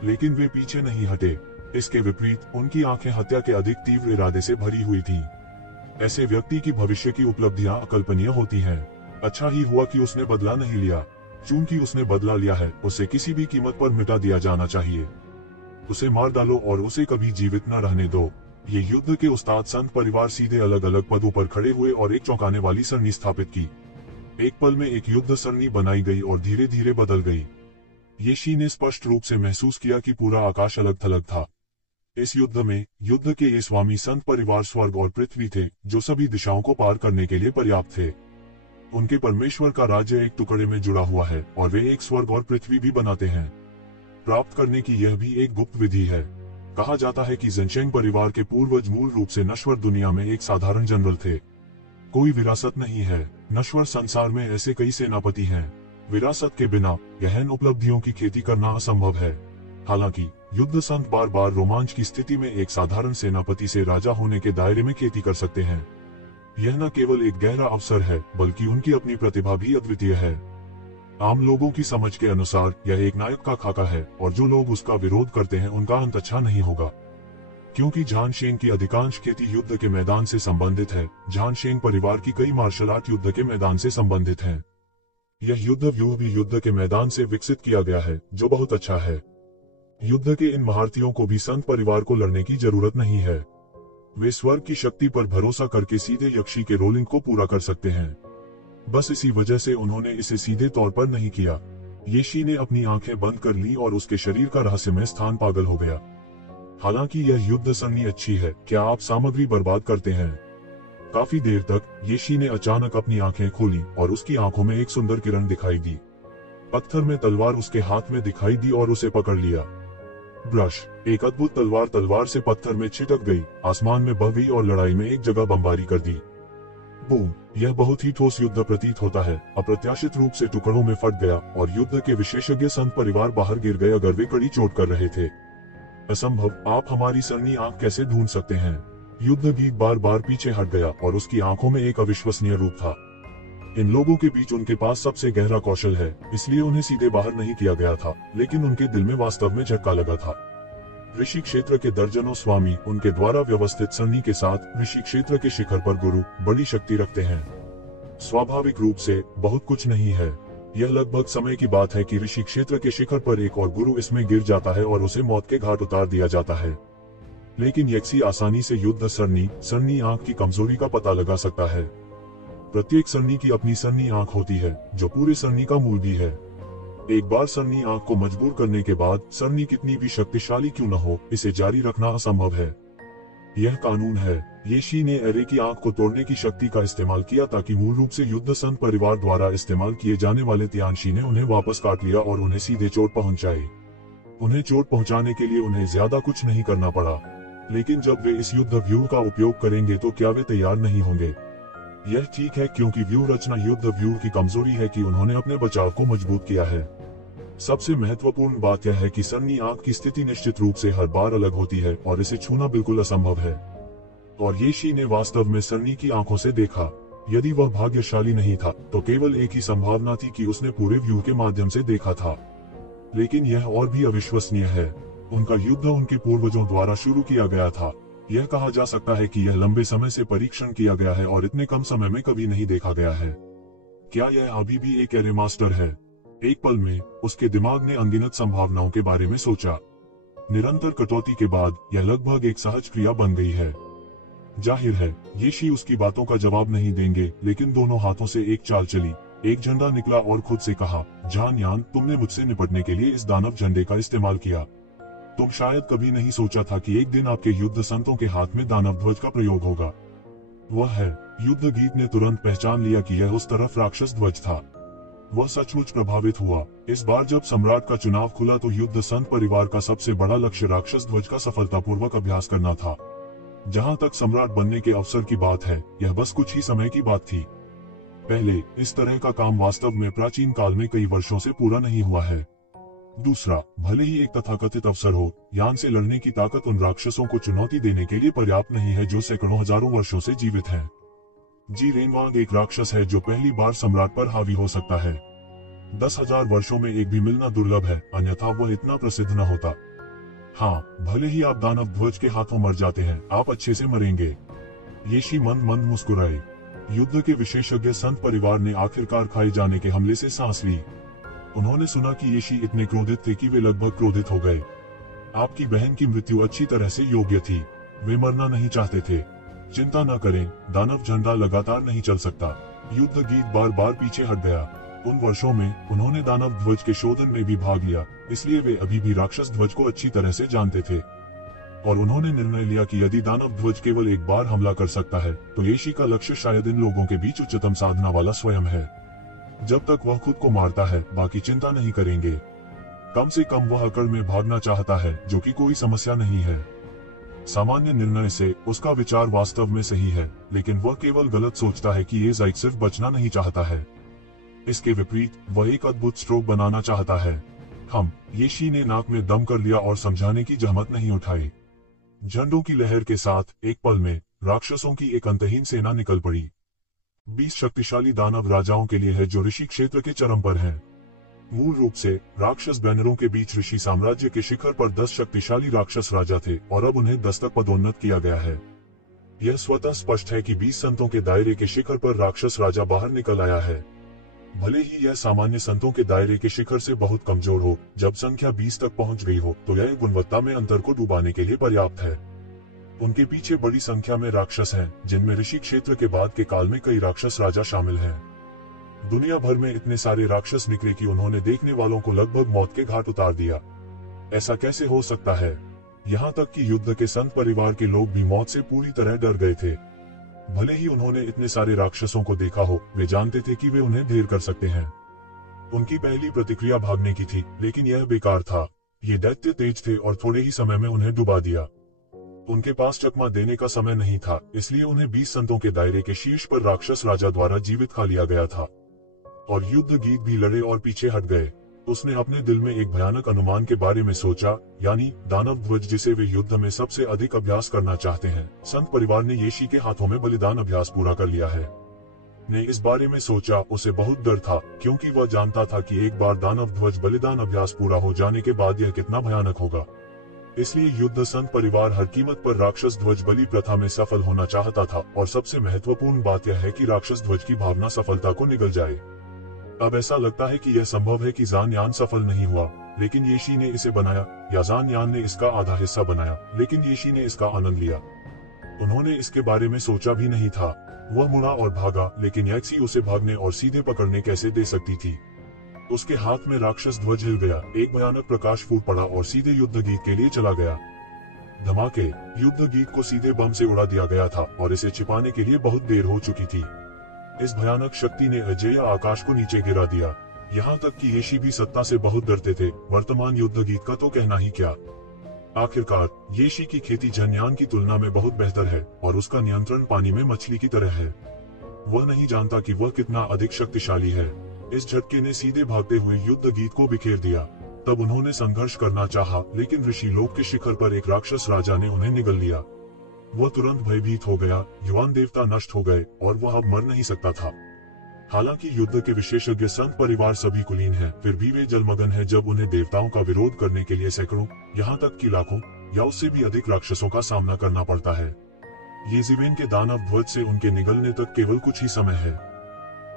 लेकिन वे पीछे नहीं हटे। इसके विपरीत उनकी आंखें हत्या के अधिक तीव्र इरादे से भरी हुई थीं। ऐसे व्यक्ति की भविष्य की उपलब्धियां अकल्पनीय होती हैं। अच्छा ही हुआ कि उसने बदला नहीं लिया। चूंकि उसने बदला लिया है, उसे किसी भी कीमत पर मिटा दिया जाना चाहिए। उसे मार डालो और उसे कभी जीवित न रहने दो। ये युद्ध के उस्ताद संत परिवार सीधे अलग अलग पदों पर खड़े हुए और एक चौंकाने वाली सरणी स्थापित की। एक पल में एक युद्ध सरणी बनाई गई और धीरे धीरे बदल गई। येशी ने स्पष्ट रूप से महसूस किया कि पूरा आकाश अलग थलग था। इस युद्ध में युद्ध के ये स्वामी संत परिवार स्वर्ग और पृथ्वी थे, जो सभी दिशाओं को पार करने के लिए पर्याप्त थे। उनके परमेश्वर का राज्य एक टुकड़े में जुड़ा हुआ है और वे एक स्वर्ग और पृथ्वी भी बनाते हैं। प्राप्त करने की यह भी एक गुप्त विधि है। कहा जाता है कि ज़ेनशेंग परिवार के पूर्वज मूल रूप से नश्वर दुनिया में एक साधारण जनरल थे। कोई विरासत नहीं है। नश्वर संसार में ऐसे कई सेनापति हैं। विरासत के बिना गहन उपलब्धियों की खेती करना असंभव है। हालांकि युद्ध संत बार बार रोमांच की स्थिति में एक साधारण सेनापति से राजा होने के दायरे में खेती कर सकते हैं। यह न केवल एक गहरा अवसर है, बल्कि उनकी अपनी प्रतिभा भी अद्वितीय है। आम लोगों की समझ के अनुसार यह एक नायक का खाका है और जो लोग उसका विरोध करते हैं उनका अंत अच्छा नहीं होगा। क्योंकि जान शेंग की अधिकांश खेती युद्ध के मैदान से संबंधित है, जान शेंग परिवार की कई मार्शल आर्ट युद्ध के मैदान से संबंधित हैं। यह युद्ध व्यूह भी युद्ध के मैदान से विकसित किया गया है, जो बहुत अच्छा है। युद्ध के इन महारथियों को भी संत परिवार को लड़ने की जरूरत नहीं है। वे स्वर्ग की शक्ति पर भरोसा करके सीधे यक्षी के रोलिंग को पूरा कर सकते हैं। बस इसी वजह से उन्होंने इसे सीधे तौर पर नहीं किया। येशी ने अपनी आंखें बंद कर ली और उसके शरीर का रहस्यमय स्थान पागल हो गया। हालांकि यह युद्ध सरणी अच्छी है, क्या आप सामग्री बर्बाद करते हैं? काफी देर तक येशी ने अचानक अपनी आंखें खोली और उसकी आंखों में एक सुंदर किरण दिखाई दी। पत्थर में तलवार उसके हाथ में दिखाई दी और उसे पकड़ लिया। ब्रश, एक अद्भुत तलवार से पत्थर में छिटक गई, आसमान में बह गई और लड़ाई में एक जगह बमबारी कर दी। बूम! यह बहुत ही ठोस युद्ध प्रतीत होता है। अप्रत्याशित रूप से टुकड़ों में फट गया और युद्ध के विशेषज्ञ संत परिवार बाहर गिर गए अगर वे कड़ी चोट कर रहे थे। असंभव, आप हमारी सरनी आंख कैसे ढूंढ सकते हैं? युद्ध गीत बार बार पीछे हट गया और उसकी आंखों में एक अविश्वसनीय रूप था। इन लोगों के बीच उनके पास सबसे गहरा कौशल है, इसलिए उन्हें सीधे बाहर नहीं किया गया था, लेकिन उनके दिल में वास्तव में झटका लगा था। ऋषि क्षेत्र के दर्जनों स्वामी उनके द्वारा व्यवस्थित सरणी के साथ ऋषि क्षेत्र के शिखर पर गुरु बड़ी शक्ति रखते हैं। स्वाभाविक रूप से बहुत कुछ नहीं है। यह लगभग समय की बात है कि ऋषि क्षेत्र के शिखर पर एक और गुरु इसमें गिर जाता है और उसे मौत के घाट उतार दिया जाता है। लेकिन यक्सी आसानी से युद्ध सरनी आंख की कमजोरी का पता लगा सकता है। प्रत्येक सरनी की अपनी सरनी आंख होती है, जो पूरे सरनी का मूल भी है। एक बार सरनी आंख को मजबूर करने के बाद सरनी कितनी भी शक्तिशाली क्यों न हो, इसे जारी रखना असंभव है। यह कानून है। येशी ने एरे की आंख को तोड़ने की शक्ति का इस्तेमाल किया ताकि मूल रूप से युद्ध संत परिवार द्वारा इस्तेमाल किए जाने वाले तियानशी ने उन्हें वापस काट लिया और उन्हें सीधे चोट पहुंचाई। उन्हें चोट पहुंचाने के लिए उन्हें ज्यादा कुछ नहीं करना पड़ा। लेकिन जब वे इस युद्ध व्यूह का उपयोग करेंगे तो क्या वे तैयार नहीं होंगे? यह ठीक है, क्योंकि व्यूह रचना युद्ध व्यूह की कमजोरी है कि उन्होंने अपने बचाव को मजबूत किया है। सबसे महत्वपूर्ण बात यह है कि सन्नी आंख की स्थिति निश्चित रूप से हर बार अलग होती है और इसे छूना बिल्कुल असंभव है। और येशी ने वास्तव में सन्नी की आंखों से देखा। यदि वह भाग्यशाली नहीं था तो केवल एक ही संभावना थी कि उसने पूरे व्यू के माध्यम से देखा था। लेकिन यह और भी अविश्वसनीय है। उनका युद्ध उनके पूर्वजों द्वारा शुरू किया गया था। यह कहा जा सकता है कि यह लंबे समय से परीक्षण किया गया है और इतने कम समय में कभी नहीं देखा गया है। क्या यह अभी भी एक एरे मास्टर है? एक पल में उसके दिमाग ने अनगिनत संभावनाओं के बारे में सोचा। निरंतर कटौती के बाद यह लगभग एक सहज क्रिया बन गई है। जाहिर है येशी उसकी बातों का जवाब नहीं देंगे, लेकिन दोनों हाथों से एक चाल चली। एक झंडा निकला और खुद से कहा, जान यान, तुमने मुझसे निपटने के लिए इस दानव झंडे का इस्तेमाल किया। तुम शायद कभी नहीं सोचा था कि एक दिन आपके युद्ध संतों के हाथ में दानव ध्वज का प्रयोग होगा। वह है। युद्ध गीत ने तुरंत पहचान लिया कि यह उस तरफ राक्षस ध्वज था। वह सचमुच प्रभावित हुआ। इस बार जब सम्राट का चुनाव खुला तो युद्ध संत परिवार का सबसे बड़ा लक्ष्य राक्षस ध्वज का सफलतापूर्वक अभ्यास करना था। जहां तक सम्राट बनने के अवसर की बात है, यह बस कुछ ही समय की बात थी। पहले इस तरह का काम वास्तव में प्राचीन काल में कई वर्षों से पूरा नहीं हुआ है। दूसरा, भले ही एक तथाकथित अवसर हो, यान से लड़ने की ताकत उन राक्षसों को चुनौती देने के लिए पर्याप्त नहीं है जो सैकड़ों हजारों वर्षों से जीवित हैं। जी रेनवांग एक राक्षस है जो पहली बार सम्राट पर हावी हो सकता है। 10,000 वर्षों में एक भी मिलना दुर्लभ है, अन्यथा वह इतना प्रसिद्ध न होता। हाँ, भले ही आप दानव ध्वज के हाथों मर जाते हैं, आप अच्छे से मरेंगे। येशी मंद मंद मुस्कुराए। युद्ध के विशेषज्ञ संत परिवार ने आखिरकार खाए जाने के हमले से सांस ली। उन्होंने सुना कि येशी इतने क्रोधित थे कि वे लगभग क्रोधित हो गए। आपकी बहन की मृत्यु अच्छी तरह से योग्य थी। वे मरना नहीं चाहते थे। चिंता न करें, दानव झंडा लगातार नहीं चल सकता। युद्ध गीत बार बार पीछे हट गया। उन वर्षों में उन्होंने दानव ध्वज के शोधन में भी भाग लिया, इसलिए वे अभी भी राक्षस ध्वज को अच्छी तरह से जानते थे। और उन्होंने निर्णय लिया कि यदि दानव ध्वज केवल एक बार हमला कर सकता है तो येशी का लक्ष्य शायद इन लोगों के बीच उच्चतम साधना वाला स्वयं है। जब तक वह खुद को मारता है, बाकी चिंता नहीं करेंगे। कम से कम वह अकड़ में भागना चाहता है, जो कि कोई समस्या नहीं है। सामान्य निर्णय से उसका विचार वास्तव में सही है, लेकिन वह केवल गलत सोचता है कि ये ज़ाइक सिर्फ बचना नहीं चाहता है। इसके विपरीत वह एक अद्भुत स्ट्रोक बनाना चाहता है। येशी ने नाक में दम कर लिया और समझाने की जहमत नहीं उठाई। झंडों की लहर के साथ एक पल में राक्षसों की एक अंतहीन सेना निकल पड़ी। 20 शक्तिशाली दानव राजाओं के लिए है जो ऋषि क्षेत्र के चरम पर हैं। मूल रूप से राक्षस बैनरों के बीच ऋषि साम्राज्य के शिखर पर 10 शक्तिशाली राक्षस राजा थे और अब उन्हें 10 तक पदोन्नत किया गया है। यह स्वतः स्पष्ट है कि 20 संतों के दायरे के शिखर पर राक्षस राजा बाहर निकल आया है। भले ही यह सामान्य संतों के दायरे के शिखर से बहुत कमजोर हो, जब संख्या 20 तक पहुंच गई हो तो यह गुणवत्ता में अंतर को डुबाने के लिए पर्याप्त है। उनके पीछे बड़ी संख्या में राक्षस हैं, जिनमें ऋषि क्षेत्र के बाद के काल में कई राक्षस राजा शामिल हैं। दुनिया भर में इतने सारे राक्षस निकले कि उन्होंने देखने वालों को लगभग मौत के घाट उतार दिया। ऐसा कैसे हो सकता है? यहाँ तक कि युद्ध के संत परिवार के लोग भी मौत से पूरी तरह डर गए थे। भले ही उन्होंने इतने सारे राक्षसों को देखा हो, वे जानते थे कि वे उन्हें ढेर कर सकते हैं। उनकी पहली प्रतिक्रिया भागने की थी, लेकिन यह बेकार था। ये दैत्य तेज थे और थोड़े ही समय में उन्हें डुबा दिया। उनके पास चकमा देने का समय नहीं था, इसलिए उन्हें 20 संतों के दायरे के शीर्ष पर राक्षस राजा द्वारा जीवित खा लिया गया था। और युद्ध गीत भी लड़े और पीछे हट गए। उसने अपने दिल में एक भयानक अनुमान के बारे में सोचा, यानी दानव ध्वज जिसे वे युद्ध में सबसे अधिक अभ्यास करना चाहते हैं। संत परिवार ने येशी के हाथों में बलिदान अभ्यास पूरा कर लिया है। ने इस बारे में सोचा, उसे बहुत डर था, क्योंकि वह जानता था कि एक बार दानव ध्वज बलिदान अभ्यास पूरा हो जाने के बाद यह कितना भयानक होगा। इसलिए युद्ध संत परिवार हर कीमत पर राक्षस ध्वज बलि प्रथा में सफल होना चाहता था, और सबसे महत्वपूर्ण बात यह है कि राक्षस ध्वज की भावना सफलता को निगल जाए। अब ऐसा लगता है कि यह संभव है कि ज़ान यान सफल नहीं हुआ, लेकिन येशी ने इसे बनाया, या ज़ान यान ने इसका आधा हिस्सा बनाया, लेकिन येशी ने इसका आनंद लिया। उन्होंने इसके बारे में सोचा भी नहीं था। वह मुड़ा और भागा, लेकिन यक्सी उसे भागने और सीधे पकड़ने कैसे दे सकती थी। उसके हाथ में राक्षस ध्वज हिल गया, एक भयानक प्रकाश फूट पड़ा और सीधे युद्ध गीत के लिए चला गया। धमाके। युद्ध गीत को सीधे बम से उड़ा दिया गया था और इसे छिपाने के लिए बहुत देर हो चुकी थी। इस भयानक शक्ति ने अजय आकाश को नीचे गिरा दिया। यहाँ तक कि येशी भी सत्ता से बहुत डरते थे। वर्तमान युद्ध गीत का तो कहना ही क्या। आखिरकार येशी की खेती जनयान की तुलना में बहुत बेहतर है और उसका नियंत्रण पानी में मछली की तरह है। वह नहीं जानता कि वह कितना अधिक शक्तिशाली है। इस झटके ने सीधे भागते हुए युद्ध गीत को बिखेर दिया। तब उन्होंने संघर्ष करना चाहा, लेकिन ऋषि लोक के शिखर पर एक राक्षस राजा ने उन्हें निगल लिया। वह तुरंत भयभीत हो गया। युवान देवता नष्ट हो गए और वह अब मर नहीं सकता था। हालांकि युद्ध के विशेषज्ञ संत परिवार सभी कुलीन हैं, फिर भी वे जलमग्न हैं जब उन्हें देवताओं का विरोध करने के लिए सैकड़ों, यहाँ तक कि लाखों या उससे भी अधिक राक्षसों का सामना करना पड़ता है। येज़िवेन के दानव ध्वज से उनके निगलने तक केवल कुछ ही समय है।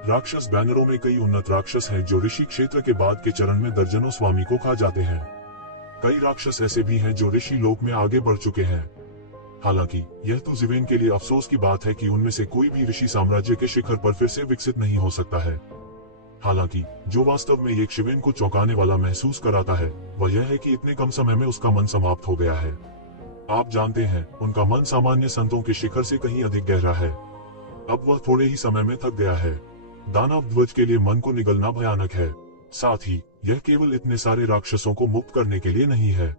राक्षस बैनरों में कई उन्नत राक्षस हैं जो ऋषि क्षेत्र के बाद के चरण में दर्जनों स्वामी को खा जाते हैं। कई राक्षस ऐसे भी हैं जो ऋषि लोक में आगे बढ़ चुके हैं। हालांकि यह तो ज़िवेन के लिए अफसोस की बात है कि उनमें से कोई भी ऋषि साम्राज्य के शिखर पर फिर से विकसित नहीं हो सकता है। हालांकि जो वास्तव में येशिवेन को चौंकाने वाला महसूस कराता है वह यह है कि इतने कम समय में उसका मन समाप्त हो गया है। आप जानते हैं, उनका मन सामान्य संतों के शिखर से कहीं अधिक गहरा है। अब वह थोड़े ही समय में थक गया है। दानव ध्वज के लिए मन को निगलना भयानक है। साथ ही यह केवल इतने सारे राक्षसों को मुक्त करने के लिए नहीं है।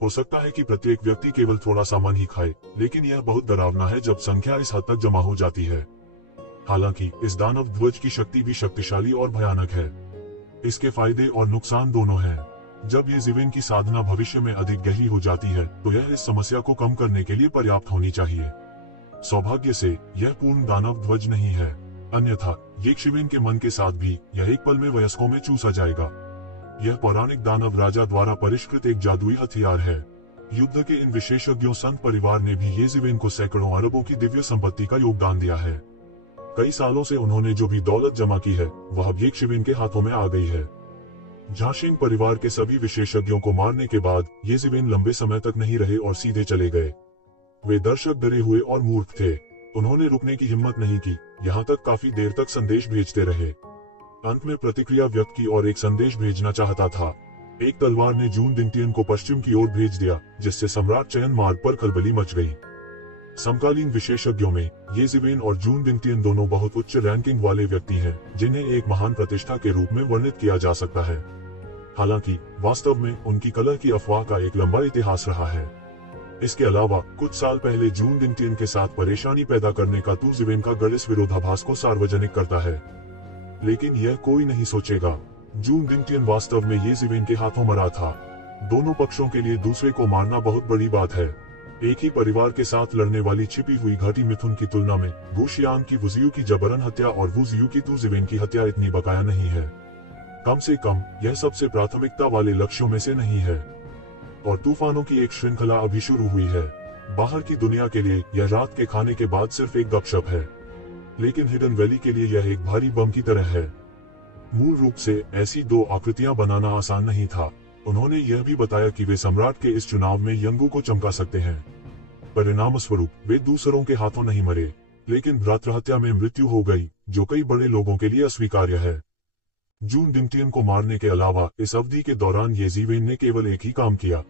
हो सकता है कि प्रत्येक व्यक्ति केवल थोड़ा सामान ही खाए, लेकिन यह बहुत डरावना है जब संख्या इस हद तक जमा हो जाती है। हालांकि इस दानव ध्वज की शक्ति भी शक्तिशाली और भयानक है। इसके फायदे और नुकसान दोनों हैं। जब ये ज़िवेन की साधना भविष्य में अधिक गहरी हो जाती है तो यह इस समस्या को कम करने के लिए पर्याप्त होनी चाहिए। सौभाग्य से यह पूर्ण दानव ध्वज नहीं है, अन्यथा येशिवेन के मन के साथ भी यह एक पल में वयस्कों में चूसा जाएगा। यह पौराणिक दानव राजा द्वारा परिष्कृत एक जादुई हथियार है। युद्ध के इन विशेषज्ञों संत परिवार ने भी येज़िवेन को सैकड़ों अरबों की दिव्य संपत्ति का योगदान दिया है। कई सालों से उन्होंने जो भी दौलत जमा की है वह अब येशिवेन के हाथों में आ गई है। झाशिंग परिवार के सभी विशेषज्ञों को मारने के बाद येज़िवेन लंबे समय तक नहीं रहे और सीधे चले गए। वे दर्शक डरे हुए और मूर्ख थे। उन्होंने रुकने की हिम्मत नहीं की, यहाँ तक काफी देर तक संदेश भेजते रहे। अंत में प्रतिक्रिया व्यक्त की और एक संदेश भेजना चाहता था। एक तलवार ने जून दिंगटियन को पश्चिम की ओर भेज दिया, जिससे सम्राट चयन मार्ग पर खलबली मच गई। समकालीन विशेषज्ञों में येज़िवेन और जून दिंगटियन दोनों बहुत उच्च रैंकिंग वाले व्यक्ति हैं, जिन्हें एक महान प्रतिष्ठा के रूप में वर्णित किया जा सकता है। हालांकि वास्तव में उनकी कलह की अफवाह का एक लंबा इतिहास रहा है। इसके अलावा कुछ साल पहले जून दिंगटियन के साथ परेशानी पैदा करने का तू ज़िवेन का गढ़ इस विरोधाभास को सार्वजनिक करता है। लेकिन यह कोई नहीं सोचेगा, जून दिंगटियन वास्तव में येज़िवेन के हाथों मरा था। दोनों पक्षों के लिए दूसरे को मारना बहुत बड़ी बात है। एक ही परिवार के साथ लड़ने वाली छिपी हुई घाटी मिथुन की तुलना में वू शियांग की वुजियू की जबरन हत्या और वू जियू की तू ज़िवेन की हत्या इतनी बकाया नहीं है। कम से कम यह सबसे प्राथमिकता वाले लक्ष्यों में से नहीं है। और तूफानों की एक श्रृंखला अभी शुरू हुई है। बाहर की दुनिया के लिए यह रात के खाने के बाद सिर्फ एक गपशप है, लेकिन हिडन वैली के लिए यह एक भारी बम की तरह है। मूल रूप से ऐसी दो आकृतियां बनाना आसान नहीं था। उन्होंने यह भी बताया कि वे सम्राट के इस चुनाव में यंगू को चमका सकते हैं। परिणाम स्वरूप वे दूसरों के हाथों नहीं मरे, लेकिन भ्रातृहत्या में मृत्यु हो गई, जो कई बड़े लोगों के लिए अस्वीकार्य है। जून दिंगटियन को मारने के अलावा इस अवधि के दौरान येज़िवेन ने केवल एक ही काम किया।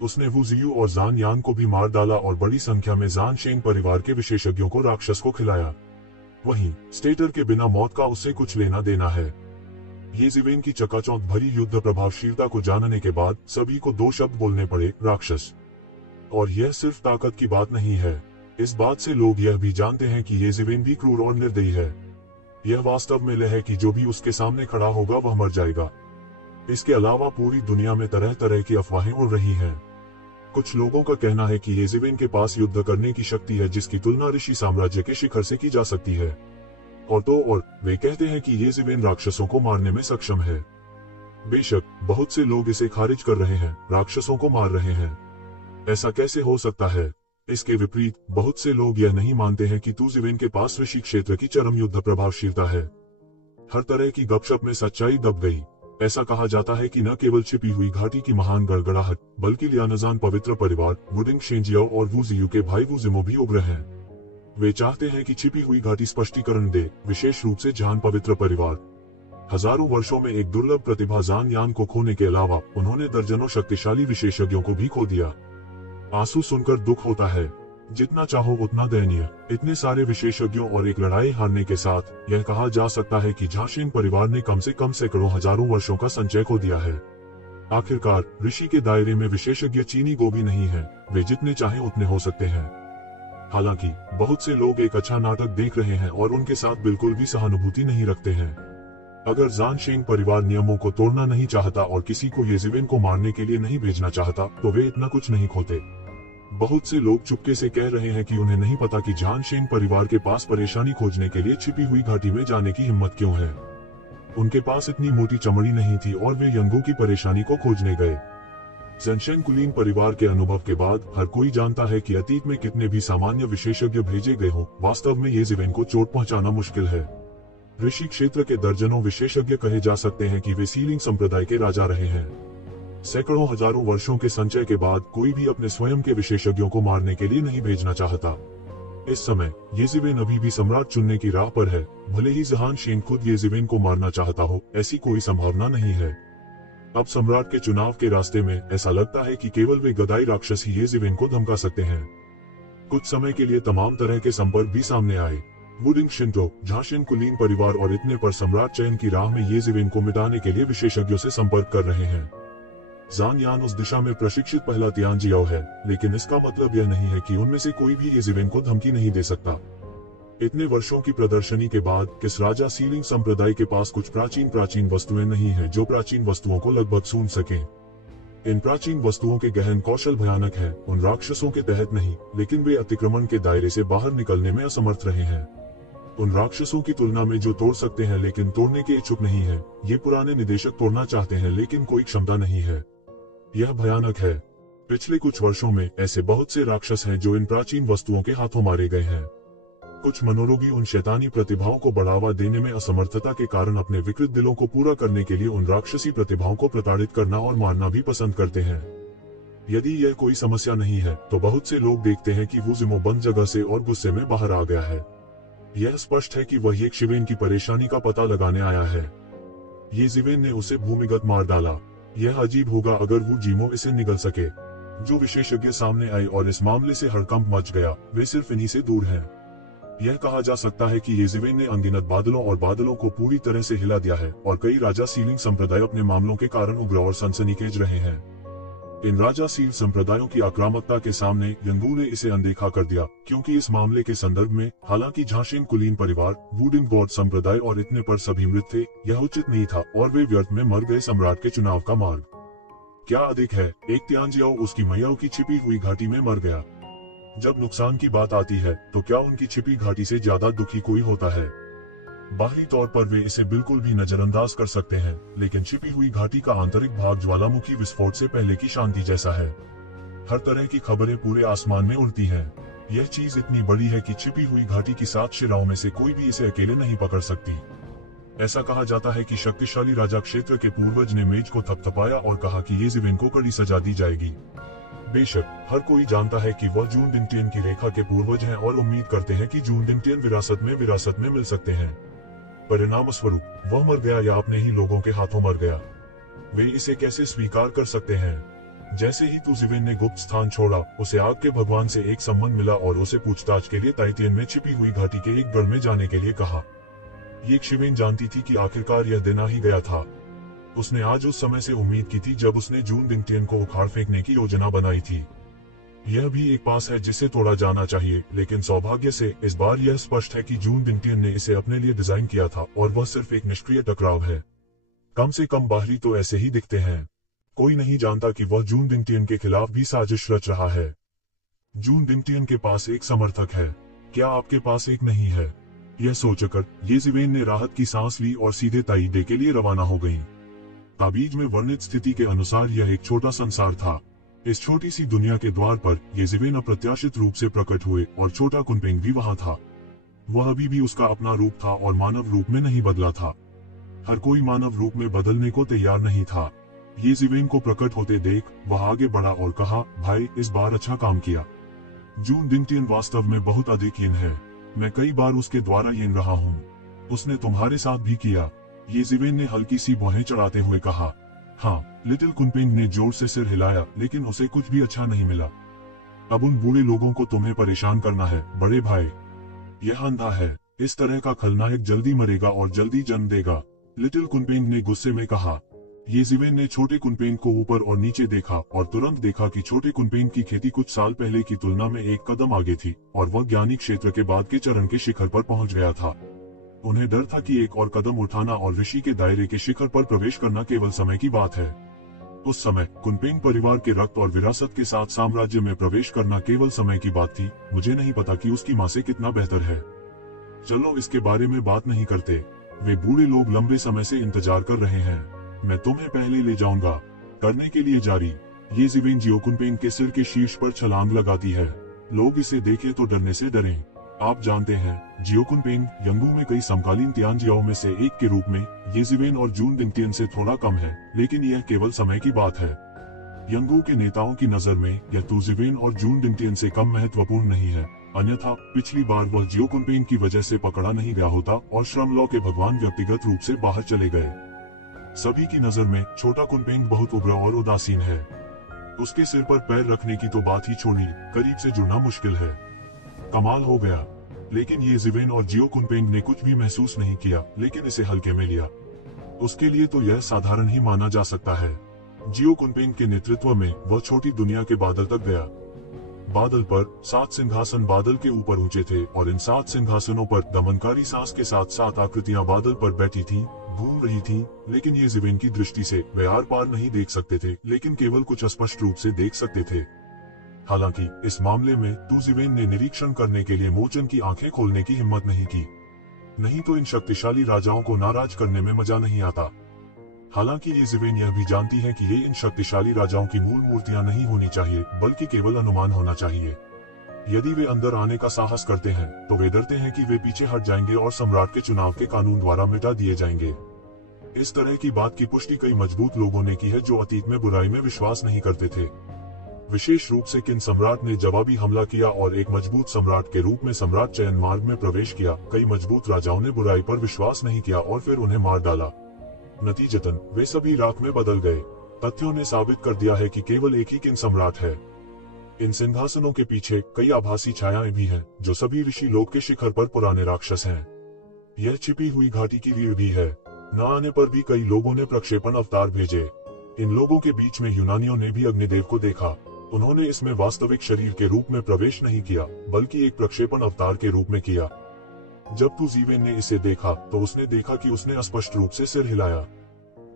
उसने वू जियू और ज़ान यान को भी मार डाला और बड़ी संख्या में ज़ान शेंग परिवार के विशेषज्ञों को राक्षस को खिलाया। वहीं स्टेटर के बिना मौत का उससे कुछ लेना देना है। येज़िवेन की चकाचौंध भरी युद्ध प्रभावशीलता को जानने के बाद सभी को दो शब्द बोलने पड़े, राक्षस। और यह सिर्फ ताकत की बात नहीं है। इस बात से लोग यह भी जानते हैं कि येज़िवेन भी क्रूर और निर्दयी है। यह वास्तव में है कि जो भी उसके सामने खड़ा होगा वह मर जाएगा। इसके अलावा पूरी दुनिया में तरह तरह की अफवाहें उड़ रही हैं। कुछ लोगों का कहना है कि येज़िवेन के पास युद्ध करने की शक्ति है जिसकी तुलना ऋषि साम्राज्य के शिखर से की जा सकती है। और वे कहते हैं कि येज़िवेन राक्षसों को मारने में सक्षम है। बेशक बहुत से लोग इसे खारिज कर रहे हैं, राक्षसों को मार रहे हैं। ऐसा कैसे हो सकता है? इसके विपरीत बहुत से लोग यह नहीं मानते हैं कि तू ज़िवेन के पास ऋषि क्षेत्र की चरम युद्ध प्रभावशीलता है। हर तरह की गपशप में सच्चाई दब गई। ऐसा कहा जाता है कि न केवल छिपी हुई घाटी की महान गड़गड़ाहट, बल्कि लियानजान पवित्र परिवार, वुडिंग शेंजियाओ और वू जियू के भाई वू जिमो भी उग्र हैं। वे चाहते हैं कि छिपी हुई घाटी स्पष्टीकरण दे, विशेष रूप से जान पवित्र परिवार। हजारों वर्षों में एक दुर्लभ प्रतिभा ज़ान यान को खोने के अलावा उन्होंने दर्जनों शक्तिशाली विशेषज्ञों को भी खो दिया। आंसू सुनकर दुख होता है। जितना चाहो उतना दयनीय। इतने सारे विशेषज्ञों और एक लड़ाई हारने के साथ यह कहा जा सकता है कि झाशेन परिवार ने कम से कम सैकड़ों हजारों वर्षों का संचय खो दिया है। आखिरकार ऋषि के दायरे में विशेषज्ञ चीनी गोभी नहीं है, वे जितने चाहे उतने हो सकते हैं। हालांकि बहुत से लोग एक अच्छा नाटक देख रहे हैं और उनके साथ बिल्कुल भी सहानुभूति नहीं रखते हैं। अगर ज़ानशेंग परिवार नियमों को तोड़ना नहीं चाहता और किसी को येज़िवेन को मारने के लिए नहीं भेजना चाहता तो वे इतना कुछ नहीं खोते। बहुत से लोग चुपके से कह रहे हैं कि उन्हें नहीं पता कि ज़ानशेंग परिवार के पास परेशानी खोजने के लिए छिपी हुई घाटी में जाने की हिम्मत क्यों है। उनके पास इतनी मोटी चमड़ी नहीं थी और वे यंगों की परेशानी को खोजने गए। ज़ानशेंग कुलीन परिवार के अनुभव के बाद हर कोई जानता है कि अतीत में कितने भी सामान्य विशेषज्ञ भेजे गए हों, वास्तव में येज़िवेन को चोट पहुंचाना मुश्किल है। ऋषि क्षेत्र के दर्जनों विशेषज्ञ कहे जा सकते हैं कि वे सीलिंग संप्रदाय के राजा रहे हैं। सैकड़ों हजारों वर्षों के संचय के बाद कोई भी अपने स्वयं के विशेषज्ञों को मारने के लिए नहीं भेजना चाहता। इस समय येज़िवेन अभी भी सम्राट चुनने की राह पर है। भले ही ज़ानशेंग खुद येज़िवेन को मारना चाहता हो, ऐसी कोई संभावना नहीं है। अब सम्राट के चुनाव के रास्ते में ऐसा लगता है कि केवल वे गदाई राक्षस ही येज़िवेन को धमका सकते हैं। कुछ समय के लिए तमाम तरह के संपर्क भी सामने आए। वुडिंग शिंटो, झाशेन कुलीन परिवार और इतने पर सम्राट चयन की राह में येज़िवेन को मिटाने के लिए विशेषज्ञों से संपर्क कर रहे हैं। ज़ान यान उस दिशा में प्रशिक्षित पहला तियानजियाओ है, लेकिन इसका मतलब यह नहीं है कि उनमें से कोई भी येज़िवेन को धमकी नहीं दे सकता। इतने वर्षों की प्रदर्शनी के बाद किस राजा सीलिंग संप्रदाय के पास कुछ प्राचीन वस्तुएं नहीं है जो प्राचीन वस्तुओं को लगभग सूंघ सके। इन प्राचीन वस्तुओं के गहन कौशल भयानक है, उन राक्षसों के तहत नहीं, लेकिन वे अतिक्रमण के दायरे से बाहर निकलने में असमर्थ रहे हैं। उन राक्षसों की तुलना में जो तोड़ सकते हैं लेकिन तोड़ने के इच्छुक नहीं है। ये पुराने निदेशक तोड़ना चाहते हैं लेकिन कोई क्षमता नहीं है। यह भयानक है। पिछले कुछ वर्षों में ऐसे बहुत से राक्षस हैं जो इन प्राचीन वस्तुओं के हाथों मारे गए हैं। कुछ मनोरोगी उन शैतानी प्रतिभाओं को बढ़ावा देने में असमर्थता के कारण अपने विकृत दिलों को पूरा करने के लिए उन राक्षसी प्रतिभाओं को प्रताड़ित करना और मारना भी पसंद करते हैं। यदि यह कोई समस्या नहीं है तो बहुत से लोग देखते हैं कि वो जिमो बंद जगह से और गुस्से में बाहर आ गया है। यह स्पष्ट है कि वह येज़िवेन की परेशानी का पता लगाने आया है। येज़िवेन ने उसे भूमिगत मार डाला। यह अजीब होगा अगर वो जीमो इसे निगल सके। जो विशेषज्ञ सामने आए और इस मामले से हड़कंप मच गया, वे सिर्फ इन्हीं से दूर हैं। यह कहा जा सकता है कि येज़िवेन ने अनगिनत बादलों को पूरी तरह से हिला दिया है और कई राजा सीलिंग संप्रदाय अपने मामलों के कारण उग्र और सनसनीखेज रहे हैं। इन राजा सील संप्रदायों की आक्रामकता के सामने यंगू ने इसे अनदेखा कर दिया, क्योंकि इस मामले के संदर्भ में हालांकि झाशेन कुलीन परिवार, वुडिंग गॉड संप्रदाय और इतने पर सभी मृत थे, यह उचित नहीं था और वे व्यर्थ में मर गए। सम्राट के चुनाव का मार्ग क्या अधिक है? एक तियानजियाओ उसकी मैयाओं की छिपी हुई घाटी में मर गया। जब नुकसान की बात आती है तो क्या उनकी छिपी घाटी से ज्यादा दुखी कोई होता है? बाहरी तौर पर वे इसे बिल्कुल भी नजरअंदाज कर सकते हैं, लेकिन छिपी हुई घाटी का आंतरिक भाग ज्वालामुखी विस्फोट से पहले की शांति जैसा है। हर तरह की खबरें पूरे आसमान में उड़ती हैं। यह चीज इतनी बड़ी है कि छिपी हुई घाटी की 7 शिराओं में से कोई भी इसे अकेले नहीं पकड़ सकती। ऐसा कहा जाता है कि शक्तिशाली राजा क्षेत्र के पूर्वज ने मेज को थपथपाया और कहा कि येज़िवेन को कड़ी सजा दी जाएगी। बेशक हर कोई जानता है कि वह जून डिंगटियन की रेखा के पूर्वज हैं और उम्मीद करते हैं कि जून डिंगटियन विरासत में मिल सकते हैं। परिणाम स्वरूप वह मर गया या अपने ही लोगों के हाथों मर गया। वे इसे कैसे स्वीकार कर सकते हैं? जैसे ही तुज़िवेन ने गुप्त स्थान छोड़ा, उसे आग के भगवान से एक सम्मन मिला और उसे पूछताछ के लिए ताइतियन में छिपी हुई घाटी के एक गढ़ में जाने के लिए कहा। ये शिवेन जानती थी कि आखिरकार यह दिन आ ही गया था। उसने आज उस समय से उम्मीद की थी जब उसने जून डिंगटियन को उखाड़ फेंकने की योजना बनाई थी। यह भी एक पास है जिसे तोड़ा जाना चाहिए, लेकिन सौभाग्य से इस बार यह स्पष्ट है कि जून डिंगटियन ने इसे अपने लिए डिजाइन किया था और वह सिर्फ एक निष्क्रिय टकराव है। कम से कम बाहरी तो ऐसे ही दिखते हैं। कोई नहीं जानता कि वह जून डिंगटियन के खिलाफ भी साजिश रच रहा है। जून डिंगटियन के पास एक समर्थक है, क्या आपके पास एक नहीं है? यह सोचकर येज़िवेन ने राहत की सांस ली और सीधे ताइडे के लिए रवाना हो गई। ताबीज में वर्णित स्थिति के अनुसार यह एक छोटा संसार था। इस छोटी सी दुनिया के द्वार पर येज़िवेन अप्रत्याशित रूप से प्रकट हुए और छोटा कुनपेंग भी वहां था। वह अभी भी उसका अपना रूप था और मानव रूप में नहीं बदला था। हर कोई मानव रूप में बदलने को तैयार नहीं था। येज़िवेन को प्रकट होते देख वह आगे बढ़ा और कहा, भाई इस बार अच्छा काम किया। जून डिंगटियन वास्तव में बहुत अधिक यीन है। मैं कई बार उसके द्वारा यीन रहा हूँ। उसने तुम्हारे साथ भी किया। येज़िवेन ने हल्की सी भौहें चढ़ाते हुए कहा। हाँ, लिटिल कुनपेंग ने जोर से सिर हिलाया, लेकिन उसे कुछ भी अच्छा नहीं मिला। अब उन बूढ़े लोगों को तुम्हें परेशान करना है बड़े भाई। यह अंधा है, इस तरह का खलनायक जल्दी मरेगा और जल्दी जन्म देगा। लिटिल कुनपेंग ने गुस्से में कहा। येज़िवेन ने छोटे कुनपेंग को ऊपर और नीचे देखा और तुरंत देखा कि छोटे कुनपेंग की खेती कुछ साल पहले की तुलना में एक कदम आगे थी और वह ज्ञानी क्षेत्र के बाद के चरण के शिखर पर पहुंच गया था। उन्हें डर था कि एक और कदम उठाना और ऋषि के दायरे के शिखर पर प्रवेश करना केवल समय की बात है। उस समय कुनपेंग परिवार के रक्त और विरासत के साथ साम्राज्य में प्रवेश करना केवल समय की बात थी। मुझे नहीं पता कि उसकी माँ से कितना बेहतर है। चलो इसके बारे में बात नहीं करते। वे बूढ़े लोग लंबे समय से इंतजार कर रहे हैं। मैं तुम्हें पहले ले जाऊंगा। करने के लिए जारी। येज़िवेन जियो कुनपेंग के सिर के शीर्ष पर छलांग लगाती है। लोग इसे देखें तो डरने से डरें। आप जानते हैं, जियो कुनपेंग यंगू में कई समकालीन तियानजियाओं में से एक के रूप में येज़िवेन और जून दिंगटियन से थोड़ा कम है, लेकिन यह केवल समय की बात है। यंगू के नेताओं की नजर में यह तुज़िवेन और जून दिंगटियन से कम महत्वपूर्ण नहीं है। अन्यथा पिछली बार वह जियो कुनपेंग की वजह से पकड़ा नहीं गया होता और श्रम लॉ के भगवान व्यक्तिगत रूप से बाहर चले गए। सभी की नजर में छोटा कुनपेंग बहुत उग्र और उदासीन है। उसके सिर पर पैर रखने की तो बात ही छोड़ी, करीब से जुड़ना मुश्किल है। कमाल हो गया। लेकिन येज़िवेन और जियो कुनपेंग ने कुछ भी महसूस नहीं किया, लेकिन इसे हल्के में लिया। उसके लिए तो यह साधारण ही माना जा सकता है। जियो कुनपेंग के नेतृत्व में वह छोटी दुनिया के बादल तक गया। बादल पर 7 सिंहासन बादल के ऊपर ऊंचे थे और इन 7 सिंहासनों पर दमनकारी सांस के साथ 7 आकृतियां बादल पर बैठी थीं, घूम रही थीं, लेकिन येज़िवेन की दृष्टि से वे आर पार नहीं देख सकते थे, लेकिन केवल कुछ स्पष्ट रूप से देख सकते थे। हालांकि इस मामले में तुज़िवेन ने निरीक्षण करने के लिए मोचन की आंखें खोलने की हिम्मत नहीं की। नहीं तो इन शक्तिशाली राजाओं को नाराज करने में मजा नहीं आता। हालांकि येज़िवेन यह भी जानती है कि ये इन शक्तिशाली राजाओं की मूल मूर्तियां नहीं होनी चाहिए, बल्कि केवल अनुमान होना चाहिए। यदि वे अंदर आने का साहस करते हैं, तो वे डरते हैं कि वे पीछे हट जाएंगे और सम्राट के चुनाव के कानून द्वारा मिटा दिए जाएंगे। इस तरह की बात की पुष्टि कई मजबूत लोगों ने की है जो अतीत में बुराई में विश्वास नहीं करते थे। विशेष रूप से किन सम्राट ने जवाबी हमला किया और एक मजबूत सम्राट के रूप में सम्राट चयन मार्ग में प्रवेश किया। कई मजबूत राजाओं ने बुराई पर विश्वास नहीं किया और फिर उन्हें मार डाला। नतीजतन वे सभी राख में बदल गए। तथ्यों ने साबित कर दिया है कि केवल एक ही किंग सम्राट है। इन सिंहासनों के पीछे कई आभासी छायाएं भी हैं, जो सभी ऋषि लोक के शिखर पर पुराने राक्षस हैं। यह छिपी हुई घाटी की रीढ़ भी है। न आने पर भी कई लोगों ने प्रक्षेपण अवतार भेजे। इन लोगों के बीच में यूनानियों ने भी अग्निदेव को देखा। उन्होंने इसमें वास्तविक शरीर के रूप में प्रवेश नहीं किया, बल्कि एक प्रक्षेपण अवतार के रूप में किया। जब तुज़िवेन ने इसे देखा, तो उसने देखा कि उसने स्पष्ट रूप से सिर हिलाया।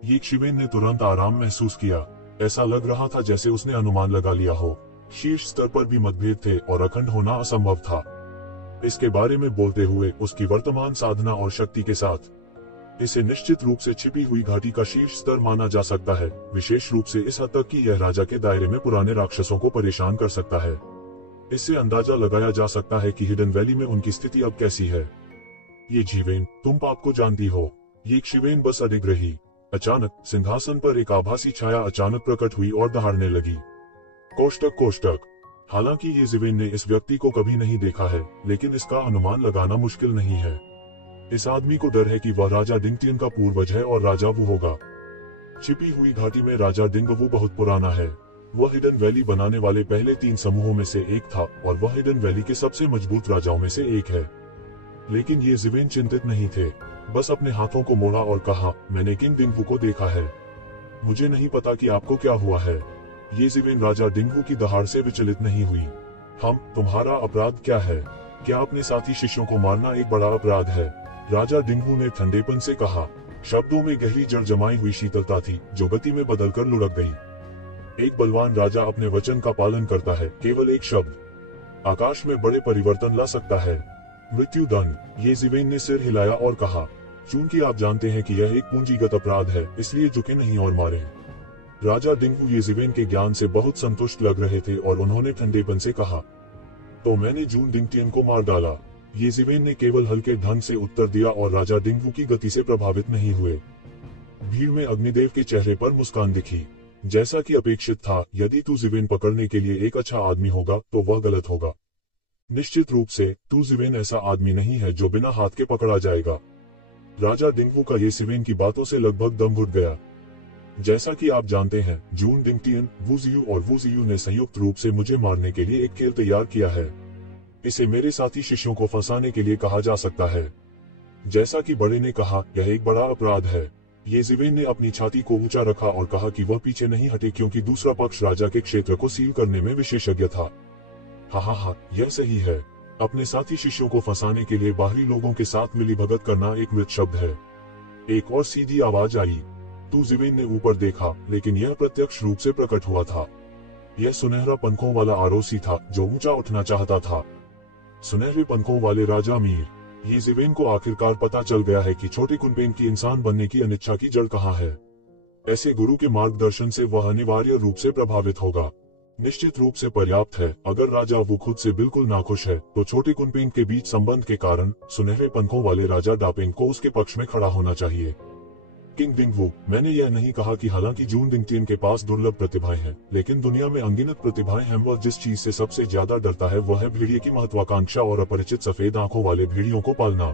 येज़िवेन ने तुरंत आराम महसूस किया। ऐसा लग रहा था जैसे उसने अनुमान लगा लिया हो। शीर्ष स्तर पर भी मतभेद थे और अखंड होना असंभव था। इसके बारे में बोलते हुए उसकी वर्तमान साधना और शक्ति के साथ इसे निश्चित रूप से छिपी हुई घाटी का शीर्ष स्तर माना जा सकता है, विशेष रूप से इस हद तक कि यह राजा के दायरे में पुराने राक्षसों को परेशान कर सकता है। इससे अंदाजा लगाया जा सकता है कि हिडन वैली में उनकी स्थिति अब कैसी है। येज़िवेन, तुम पाप को जानती हो। येज़िवेन बस अडिग रही। अचानक सिंहासन पर एक आभासी छाया अचानक प्रकट हुई और दहाड़ने लगी। कोष्टक कोष्टक। हालांकि येज़िवेन ने इस व्यक्ति को कभी नहीं देखा है, लेकिन इसका अनुमान लगाना मुश्किल नहीं है। इस आदमी को डर है कि वह राजा डिंगटियन का पूर्वज है और राजा वो होगा। छिपी हुई घाटी में राजा डिंगवू बहुत पुराना है। वह हिडन वैली बनाने वाले पहले 3 समूहों में से एक था और वह हिडन वैली के सबसे मजबूत राजाओं में से एक है। लेकिन येज़िवेन चिंतित नहीं थे। बस अपने हाथों को मोड़ा और कहा, मैंने किंग डिंगवू को देखा है। मुझे नहीं पता कि आपको क्या हुआ है। येज़िवेन राजा डिंगवू की दहाड़ से विचलित नहीं हुई। तुम्हारा अपराध क्या है? क्या अपने साथी शिष्यों को मारना एक बड़ा अपराध है? राजा डिंगवू ने ठंडेपन से कहा। शब्दों में गहरी जड़ जमाई हुई शीतलता थी, जो गति में बदलकर लुढ़क गई। एक बलवान राजा अपने वचन का पालन करता है। केवल एक शब्द आकाश में बड़े परिवर्तन ला सकता है। मृत्युदंड। येज़िवेन ने सिर हिलाया और कहा, चूंकि आप जानते हैं कि यह एक पूंजीगत अपराध है, इसलिए झुके नहीं और मारे। राजा डिंगवू येज़िवेन के ज्ञान से बहुत संतुष्ट लग रहे थे और उन्होंने ठंडेपन से कहा, तो मैंने जून डिंगटियन को मार डाला। येज़िवेन ने केवल हल्के ढंग से उत्तर दिया और राजा डिंगवू की गति से प्रभावित नहीं हुए। भीड़ में अग्निदेव के चेहरे पर मुस्कान दिखी। जैसा कि अपेक्षित था, यदि तुज़िवेन पकड़ने के लिए एक अच्छा आदमी होगा, तो वह गलत होगा। निश्चित रूप से तुज़िवेन ऐसा आदमी नहीं है जो बिना हाथ के पकड़ा जाएगा। राजा डिंगवू का येज़िवेन की बातों से लगभग दम घुट गया। जैसा कि आप जानते हैं, जून दिंगटियन, वू जियू और वू जियू ने संयुक्त रूप से मुझे मारने के लिए एक खेल तैयार किया है। इसे मेरे साथी शिष्यों को फंसाने के लिए कहा जा सकता है। जैसा कि बड़े ने कहा, यह एक बड़ा अपराध है। ये जिवेन ने अपनी छाती को ऊंचा रखा और कहा कि वह पीछे नहीं हटे क्योंकि दूसरा पक्ष राजा के क्षेत्र को सील करने में विशेषज्ञ था। हाँ, यह सही है। अपने साथी शिष्यों को फंसाने के लिए बाहरी लोगों के साथ मिलीभगत करना एक मृत शब्द है। एक और सीधी आवाज आई। तू जिवेन ने ऊपर देखा, लेकिन यह प्रत्यक्ष रूप से प्रकट हुआ था। यह सुनहरा पंखों वाला आरोसी था जो ऊंचा उठना चाहता था। सुनहरे पंखों वाले राजा मीर। ये जिवेन को आखिरकार पता चल गया है कि छोटे कुनपेन की इंसान बनने की अनिच्छा की जड़ कहाँ है। ऐसे गुरु के मार्गदर्शन से वह अनिवार्य रूप से प्रभावित होगा। निश्चित रूप से पर्याप्त है। अगर राजा वो खुद से बिल्कुल नाखुश है, तो छोटे कुनपेन के बीच संबंध के कारण सुनहरे पंखों वाले राजा डापेंग को उसके पक्ष में खड़ा होना चाहिए। किंग दिंगवू, मैंने यह नहीं कहा कि हालांकि जून दिंगटियन के पास दुर्लभ प्रतिभाएं हैं, लेकिन दुनिया में अनगिनत प्रतिभाएं हैं। वह जिस चीज से सबसे ज्यादा डरता है वह है भेड़िए की महत्वाकांक्षा और अपरिचित सफेद आंखों वाले भेड़ियों को पालना।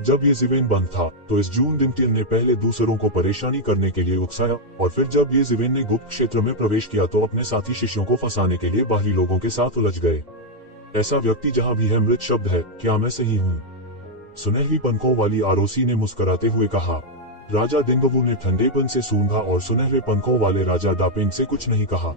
जब ये जिवेन बंद था, तो इस जून दिंगटियन ने पहले दूसरों को परेशानी करने के लिए उकसाया, और फिर जब ये जिवेन ने गुप्त क्षेत्र में प्रवेश किया तो अपने साथी शिष्यों को फंसाने के लिए बाहरी लोगों के साथ उलझ गए। ऐसा व्यक्ति जहाँ भी है मृत शब्द है। क्या मैं सही हूँ? सुनहरी पंखों वाली आरोसी ने मुस्कुराते हुए कहा। राजा दिंगवू ने ठंडेपन से सूंघा और सुनहरे पंखों वाले राजा डापेंग से कुछ नहीं कहा।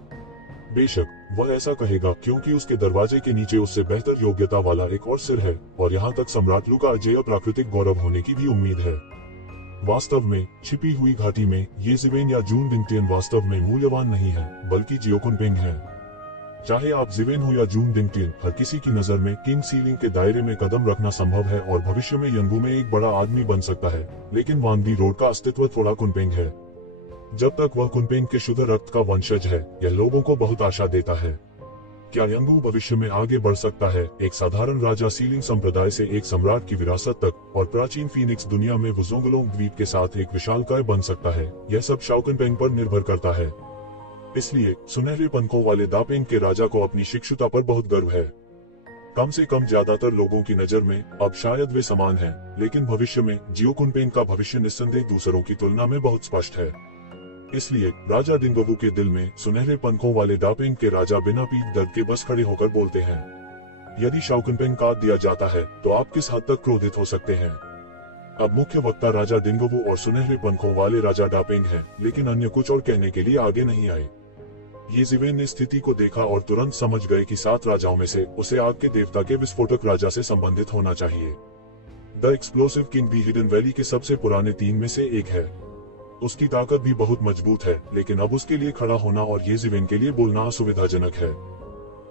बेशक वह ऐसा कहेगा, क्योंकि उसके दरवाजे के नीचे उससे बेहतर योग्यता वाला एक और सिर है, और यहाँ तक सम्राट लू का अजेय प्राकृतिक गौरव होने की भी उम्मीद है। वास्तव में छिपी हुई घाटी में ये जिवेन या जून दिंगटियन वास्तव में मूल्यवान नहीं है, बल्कि जियो कुनपेंग है। चाहे आप जिवेन हो या जून दिंगटियन, हर किसी की नजर में किंग सीलिंग के दायरे में कदम रखना संभव है और भविष्य में यंगू में एक बड़ा आदमी बन सकता है। लेकिन वांगदी रोड का अस्तित्व थोड़ा कुनपेंग है। जब तक वह कुनपेंग के शुद्ध रक्त का वंशज है, यह लोगों को बहुत आशा देता है। क्या यंगू भविष्य में आगे बढ़ सकता है, एक साधारण राजा सीलिंग संप्रदाय से एक सम्राट की विरासत तक, और प्राचीन फीनिक्स दुनिया में वुजोंगलोंग द्वीप के साथ एक विशालकाय बन सकता है? यह सब शाओ कुनपेंग पर निर्भर करता है। इसलिए सुनहरे पंखों वाले दापेंग के राजा को अपनी शिक्षुता पर बहुत गर्व है। कम से कम ज्यादातर लोगों की नजर में अब शायद वे समान हैं, लेकिन भविष्य में जियो कुनपेंग का भविष्य निस्संदेह दूसरों की तुलना में बहुत स्पष्ट है। इसलिए राजा दिंगवू के दिल में सुनहरे पंखों वाले दापेंग के राजा बिना पीठ दर्द के बस खड़े होकर बोलते हैं। यदि शाओ कुनपेंग काट दिया जाता है, तो आप किस हद तक क्रोधित हो सकते हैं? अब मुख्य वक्ता राजा दिंगवू और सुनहरे पंखों वाले राजा डापेंग हैं, लेकिन अन्य कुछ और कहने के लिए आगे नहीं आए। ये जिवेन ने स्थिति को देखा और तुरंत समझ गए कि 7 राजाओं में से उसे आग के देवता के विस्फोटक राजा से संबंधित होना चाहिए। द एक्सप्लोसिव किंग भी हिडन वैली के सबसे पुराने 3 में से एक है। उसकी ताकत भी बहुत मजबूत है, लेकिन अब उसके लिए खड़ा होना और ये जिवेन के लिए बोलना असुविधाजनक है।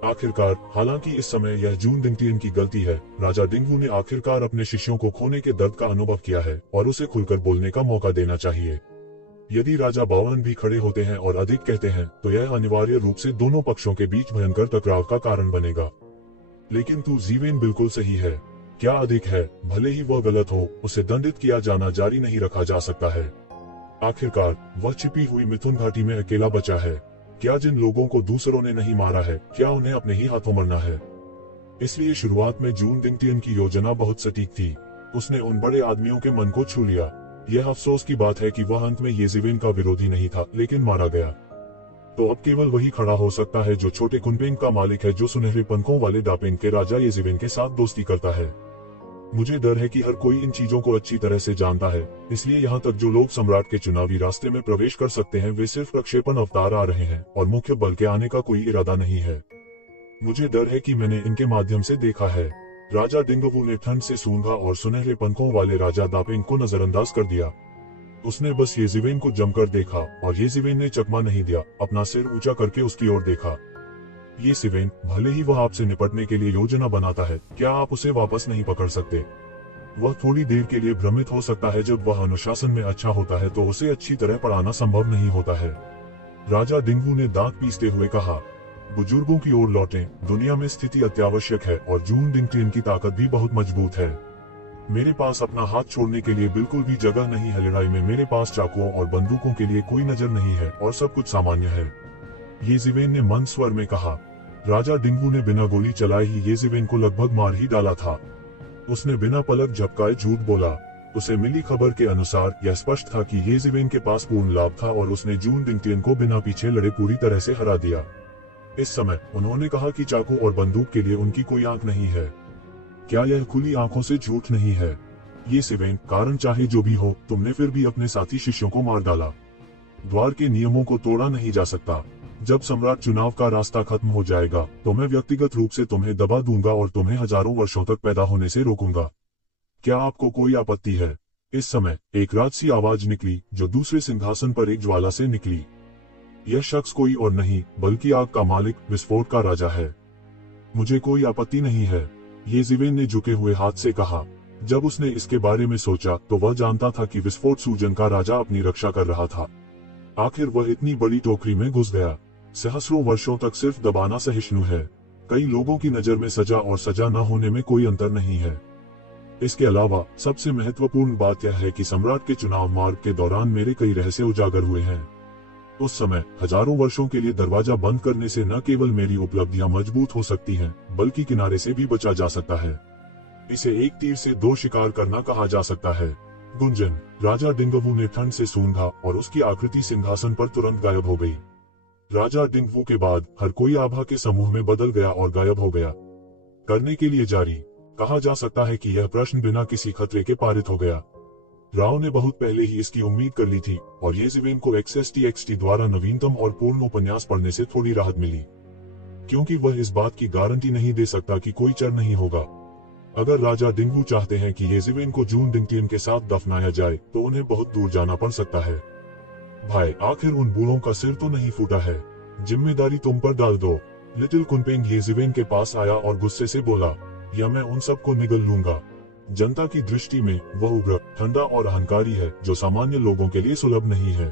आखिरकार, हालांकि इस समय यह जून दिंगटियन की गलती है, राजा दिंगवू ने आखिरकार अपने शिष्यों को खोने के दर्द का अनुभव किया है और उसे खुलकर बोलने का मौका देना चाहिए। यदि राजा बावन भी खड़े होते हैं और अधिक कहते हैं, तो यह अनिवार्य रूप से दोनों पक्षों के बीच भयंकर टकराव का कारण बनेगा। लेकिन तू जिवेन बिल्कुल सही है। क्या अधिक है, भले ही वह गलत हो, उसे दंडित किया जाना जारी नहीं रखा जा सकता है। आखिरकार वह छिपी हुई मिथुन घाटी में अकेला बचा है। क्या जिन लोगों को दूसरों ने नहीं मारा है, क्या उन्हें अपने ही हाथों मरना है? इसलिए शुरुआत में जून दिंगटियन की योजना बहुत सटीक थी। उसने उन बड़े आदमियों के मन को छू लिया। यह अफसोस की बात है कि वह अंत में ये जिवेन का विरोधी नहीं था, लेकिन मारा गया। तो अब केवल वही खड़ा हो सकता है जो छोटे कुनपेंग का मालिक है, जो सुनहरे पंखों वाले डापेंग के राजा ये जिवेन के साथ दोस्ती करता है। मुझे डर है कि हर कोई इन चीजों को अच्छी तरह से जानता है, इसलिए यहाँ तक जो लोग सम्राट के चुनावी रास्ते में प्रवेश कर सकते हैं, वे सिर्फ प्रक्षेपण अवतार आ रहे हैं और मुख्य बल के आने का कोई इरादा नहीं है। मुझे डर है कि मैंने इनके माध्यम से देखा है। राजा दिंगवू ने ठंड से सूंघा और सुनहरे पंखों वाले राजा दापेंग को नजरअंदाज कर दिया। उसने बस ये जिवेन को जमकर देखा, और ये जिवेन ने चकमा नहीं दिया, अपना सिर ऊंचा करके उसकी ओर देखा। ये जिवेन, भले ही वह आपसे निपटने के लिए योजना बनाता है, क्या आप उसे वापस नहीं पकड़ सकते? वह थोड़ी देर के लिए भ्रमित हो सकता है। जब वह अनुशासन में अच्छा होता है, तो उसे अच्छी तरह पढ़ाना संभव नहीं होता है। राजा दिंगवू ने दांत पीसते हुए कहा, बुजुर्गों की ओर लौटें। दुनिया में स्थिति अत्यावश्यक है और जून दिंगटियन की ताकत भी बहुत मजबूत है। मेरे पास अपना हाथ छोड़ने के लिए बिल्कुल भी जगह नहीं है। लड़ाई में मेरे पास चाकुओं और बंदूकों के लिए कोई नजर नहीं है और सब कुछ सामान्य है। ये जिवेन ने मंद स्वर में कहा। राजा दिंगवू ने बिना गोली चलाए ही ये जिवेन को लगभग मार ही डाला था। उसने बिना पलक झपकाए झूठ बोला। उसे मिली खबर के अनुसार यह स्पष्ट था कि ये जिवेन के पास पूर्ण लाभ था और उसने जून डिंगटियन को बिना पीछे लड़े पूरी तरह से हरा दिया। इस समय उन्होंने कहा कि चाकू और बंदूक के लिए उनकी कोई आंख नहीं है। क्या यह खुली आंखों से झूठ नहीं है? ये सिवेन, कारण चाहे जो भी हो, तुमने फिर भी अपने साथी शिष्यों को मार डाला। द्वार के नियमों को तोड़ा नहीं जा सकता। जब सम्राट चुनाव का रास्ता खत्म हो जाएगा तो मैं व्यक्तिगत रूप से तुम्हें दबा दूंगा और तुम्हें हजारों वर्षों तक पैदा होने से रोकूंगा। क्या आपको कोई आपत्ति है? इस समय एक राजसी आवाज निकली जो दूसरे सिंहासन पर एक ज्वाला से निकली। यह शख्स कोई और नहीं बल्कि आग का मालिक, विस्फोट का राजा है। मुझे कोई आपत्ति नहीं है, ये जिवेन ने झुके हुए हाथ से कहा। जब उसने इसके बारे में सोचा तो वह जानता था कि विस्फोट सूजन का राजा अपनी रक्षा कर रहा था। आखिर वह इतनी बड़ी टोकरी में घुस गया। सहस्रों वर्षों तक सिर्फ दबाना सहिष्णु है। कई लोगों की नजर में सजा और सजा न होने में कोई अंतर नहीं है। इसके अलावा सबसे महत्वपूर्ण बात यह है कि सम्राट के चुनाव मार्ग के दौरान मेरे कई रहस्य उजागर हुए हैं। उस समय हजारों वर्षों के लिए दरवाजा बंद करने से न केवल मेरी उपलब्धियां मजबूत हो सकती हैं, बल्कि किनारे से भी बचा जा सकता है। इसे एक तीर से दो शिकार करना कहा जा सकता है। गुंजन, राजा डिंगवू ने ठंड से सूंघा और उसकी आकृति सिंहासन पर तुरंत गायब हो गई। राजा डिंगवू के बाद हर कोई आभा के समूह में बदल गया और गायब हो गया। करने के लिए जारी, कहा जा सकता है कि यह प्रश्न बिना किसी खतरे के पारित हो गया। राव ने बहुत पहले ही इसकी उम्मीद कर ली थी और ये जिवेन को XSTXT द्वारा नवीनतम और पूर्ण उपन्यास पढ़ने से थोड़ी राहत मिली, क्योंकि वह इस बात की गारंटी नहीं दे सकता कि कोई चर नहीं होगा। अगर राजा डिंगवू चाहते हैं कि ये जिवेन को जून डिंगटियन के साथ दफनाया जाए तो उन्हें बहुत दूर जाना पड़ सकता है। भाई, आखिर उन बूढ़ों का सिर तो नहीं फूटा है। जिम्मेदारी तुम पर डाल दो। लिटिल कुनपेंग ये जिवेन के पास आया और गुस्से से बोला, या मैं उन सबको निगल लूंगा। जनता की दृष्टि में वह उग्र, ठंडा और अहंकारी है जो सामान्य लोगों के लिए सुलभ नहीं है।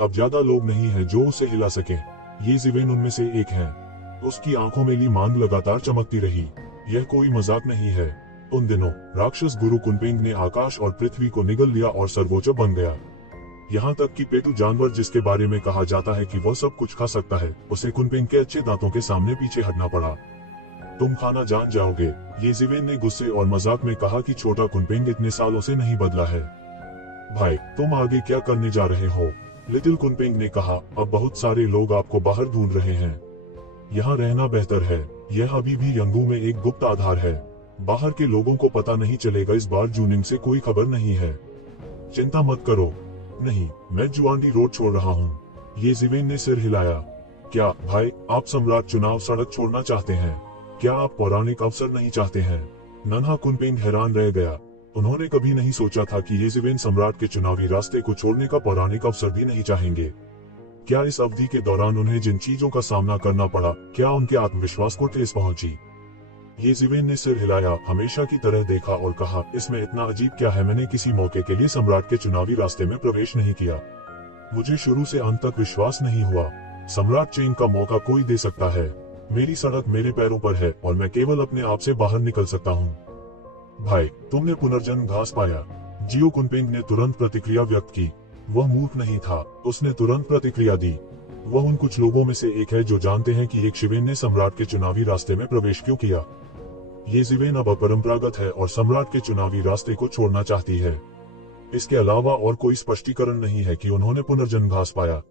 अब ज्यादा लोग नहीं है जो उसे हिला सके। ये जिवेन उनमें से एक है। उसकी आंखों में लीमांग लगातार चमकती रही। यह कोई मजाक नहीं है। उन दिनों राक्षस गुरु कुनपेंग ने आकाश और पृथ्वी को निगल लिया और सर्वोच्च बन गया। यहाँ तक कि पेटू जानवर, जिसके बारे में कहा जाता है कि वह सब कुछ खा सकता है, उसे कुनपेंग के अच्छे दांतों के सामने पीछे हटना पड़ा। तुम खाना जान जाओगे, ये जिवेन ने गुस्से और मजाक में कहा कि छोटा कुनपेंग इतने सालों से नहीं बदला है। भाई, तुम आगे क्या करने जा रहे हो? लिटिल कुनपेंग ने कहा, अब बहुत सारे लोग आपको बाहर ढूंढ रहे हैं। यहाँ रहना बेहतर है। यह अभी भी यंगू में एक गुप्त आधार है। बाहर के लोगों को पता नहीं चलेगा। इस बार जूनिंग से कोई खबर नहीं है। चिंता मत करो। नहीं, मैं जुआंडी रोड छोड़ रहा हूँ। ये जिवेन ने सिर हिलाया। क्या भाई, आप सम्राट चुनाव सड़क छोड़ना चाहते हैं? क्या आप पौराणिक अवसर नहीं चाहते हैं? नन्हा कुनपेंग हैरान रह गया। उन्होंने कभी नहीं सोचा था कि ये जिवेन सम्राट के चुनावी रास्ते को छोड़ने का पौराणिक अवसर भी नहीं चाहेंगे। क्या इस अवधि के दौरान उन्हें जिन चीजों का सामना करना पड़ा, क्या उनके आत्मविश्वास को ठेस पहुंची? ये जिवेन ने सिर हिलाया, हमेशा की तरह देखा और कहा, इसमें इतना अजीब क्या है? मैंने किसी मौके के लिए सम्राट के चुनावी रास्ते में प्रवेश नहीं किया। मुझे शुरू से अंत तक विश्वास नहीं हुआ। सम्राट चेन का मौका कोई दे सकता है। मेरी सड़क मेरे पैरों पर है और मैं केवल अपने आप से बाहर निकल सकता हूँ। भाई, तुमने पुनर्जन्म घास पाया। जियो कुनपेंग ने तुरंत प्रतिक्रिया व्यक्त की। वह मूर्ख नहीं था, उसने तुरंत प्रतिक्रिया दी। वह उन कुछ लोगों में से एक है जो जानते हैं कि एक जिवेन ने सम्राट के चुनावी रास्ते में प्रवेश क्यों किया। ये जिवेन अब अपरंपरागत है और सम्राट के चुनावी रास्ते को छोड़ना चाहती है। इसके अलावा और कोई स्पष्टीकरण नहीं है कि उन्होंने पुनर्जन्म घास पाया।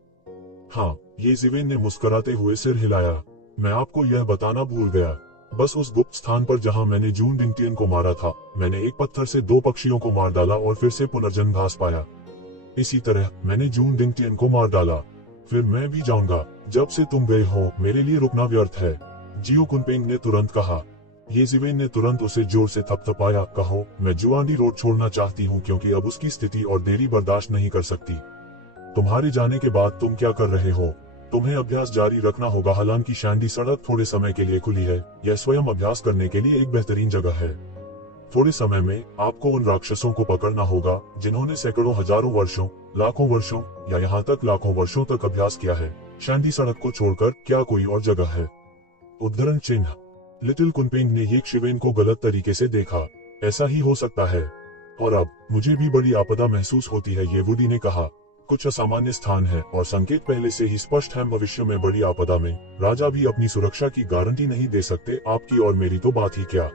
हाँ, ये जिवेन ने मुस्कुराते हुए सिर हिलाया। मैं आपको यह बताना भूल गया। बस उस गुप्त स्थान पर जहाँ मैंने जून डिंगटियन को मारा था, मैंने एक पत्थर से 2 पक्षियों को मार डाला और फिर से पुनर्जन्म घास पाया। इसी तरह मैंने जून डिंगटियन को मार डाला। फिर मैं भी जाऊंगा। जब से तुम गए हो, मेरे लिए रुकना व्यर्थ है। जियो कुनपेंग ने तुरंत कहा। ये जिवेन ने तुरंत उसे जोर से थपथपाया। कहो, मैं जुआंडी रोड छोड़ना चाहती हूँ क्योंकि अब उसकी स्थिति और देरी बर्दाश्त नहीं कर सकती। तुम्हारे जाने के बाद तुम क्या कर रहे हो? तुम्हें अभ्यास जारी रखना होगा। हालांकि शैंडी सड़क थोड़े समय के लिए खुली है, यह स्वयं अभ्यास करने के लिए एक बेहतरीन जगह है। थोड़े समय में आपको उन राक्षसों को पकड़ना होगा जिन्होंने सैकड़ों, हजारों वर्षों, लाखों वर्षों या यहाँ तक लाखों वर्षों तक अभ्यास किया है। शैंडी सड़क को छोड़कर क्या कोई और जगह है? उद्धरण चिन्ह। लिटिल कुनपेंग ने ये जिवेन को गलत तरीके से देखा। ऐसा ही हो सकता है। और अब मुझे भी बड़ी आपदा महसूस होती है, ये वुडी ने कहा। कुछ असामान्य स्थान है और संकेत पहले से ही स्पष्ट है। भविष्य में बड़ी आपदा में राजा भी अपनी सुरक्षा की गारंटी नहीं दे सकते। आपकी और मेरी तो बात ही क्या।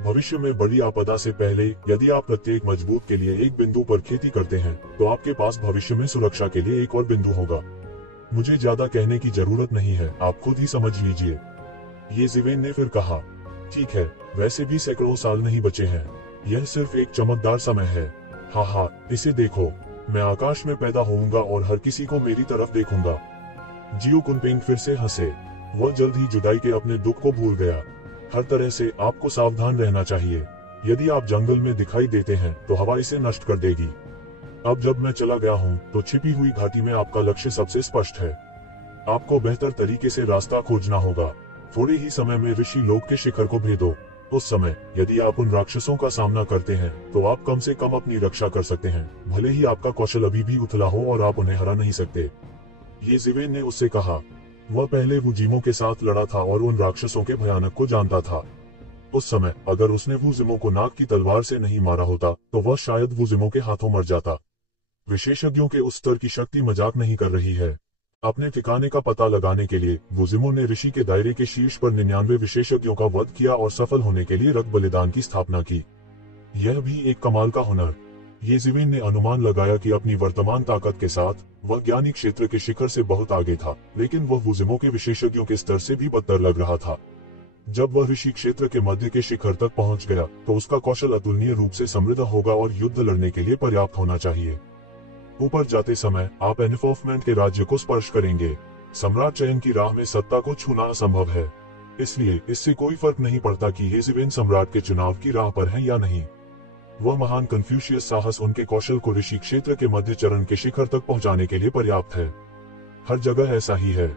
भविष्य में बड़ी आपदा से पहले यदि आप प्रत्येक मजबूत के लिए एक बिंदु पर खेती करते हैं तो आपके पास भविष्य में सुरक्षा के लिए एक और बिंदु होगा। मुझे ज्यादा कहने की जरूरत नहीं है, आप खुद ही समझ लीजिए। ये ज़िवेन ने फिर कहा, ठीक है, वैसे भी सैकड़ों साल नहीं बचे हैं, यह सिर्फ एक चमकदार समय है। हाँ, इसे देखो, मैं आकाश में पैदा होऊंगा और हर किसी को मेरी तरफ देखूंगा। जियो कुनपेंग फिर से हंसे। वह जल्द ही जुदाई के अपने दुख को भूल गया। हर तरह से आपको सावधान रहना चाहिए। यदि आप जंगल में दिखाई देते हैं तो हवा इसे नष्ट कर देगी। अब जब मैं चला गया हूँ तो छिपी हुई घाटी में आपका लक्ष्य सबसे स्पष्ट है। आपको बेहतर तरीके से रास्ता खोजना होगा। थोड़े ही समय में ऋषि लोक के शिखर को भेदो। उस समय यदि आप उन राक्षसों का सामना करते हैं तो आप कम से कम अपनी रक्षा कर सकते हैं, भले ही आपका कौशल अभी भी उथला हो और आप उन्हें हरा नहीं सकते। ये ज़िवेन ने उससे कहा। वह पहले वुजिमो के साथ लड़ा था और उन राक्षसों के भयानक को जानता था। उस समय अगर उसने वुजिमो को नाग की तलवार से नहीं मारा होता तो वह शायद वुजिमो के हाथों मर जाता। विशेषज्ञों के उस स्तर की शक्ति मजाक नहीं कर रही है। अपने ठिकाने का पता लगाने के लिए वुजिमो ने ऋषि के दायरे के शीर्ष पर 99 विशेषज्ञों का वध किया और सफल होने के लिए रक्त बलिदान की स्थापना की। यह भी एक कमाल का हुनर। ये ज़िवेन ने अनुमान लगाया कि अपनी वर्तमान ताकत के साथ वह ज्ञानी क्षेत्र के शिखर से बहुत आगे था, लेकिन वह वुजिमो के विशेषज्ञों के स्तर से भी बदतर लग रहा था। जब वह ऋषि क्षेत्र के मध्य के शिखर तक पहुंच गया तो उसका कौशल अतुलनीय रूप से समृद्ध होगा और युद्ध लड़ने के लिए पर्याप्त होना चाहिए। ऊपर जाते समय आप एनफोर्समेंट के राज्य को स्पर्श करेंगे। सम्राट चयन की राह में सत्ता को छूना असंभव है, इसलिए इससे कोई फर्क नहीं पड़ता कि ये ज़िवेन सम्राट के चुनाव की राह पर हैं या नहीं। वह महान कन्फ्यूशियस साहस उनके कौशल को ऋषि क्षेत्र के मध्य चरण के शिखर तक पहुंचाने के लिए पर्याप्त है। हर जगह ऐसा ही है।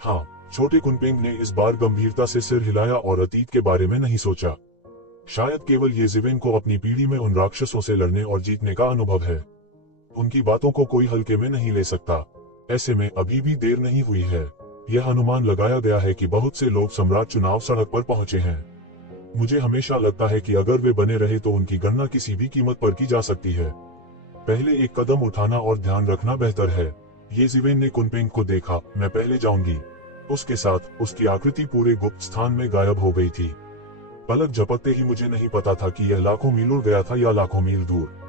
हाँ, छोटे कुनपेंग ने इस बार गंभीरता से सिर हिलाया और अतीत के बारे में नहीं सोचा। शायद केवल ये ज़िवेन को अपनी पीढ़ी में उन राक्षसों से लड़ने और जीतने का अनुभव है। उनकी बातों को कोई हल्के में नहीं ले सकता। ऐसे में अभी भी देर नहीं हुई है। यह अनुमान लगाया गया है कि बहुत से लोग सम्राट चुनाव सड़क पर पहुंचे हैं। मुझे हमेशा लगता है कि अगर वे बने रहे तो उनकी गणना किसी भी कीमत पर की जा सकती है। पहले एक कदम उठाना और ध्यान रखना बेहतर है। ये ज़िवेन ने कुनपेंग को देखा। मैं पहले जाऊंगी। उसके साथ उसकी आकृति पूरे गुप्त स्थान में गायब हो गई थी। पलक झपकते ही मुझे नहीं पता था कि यह लाखों मील उड़ गया था या लाखों मील दूर।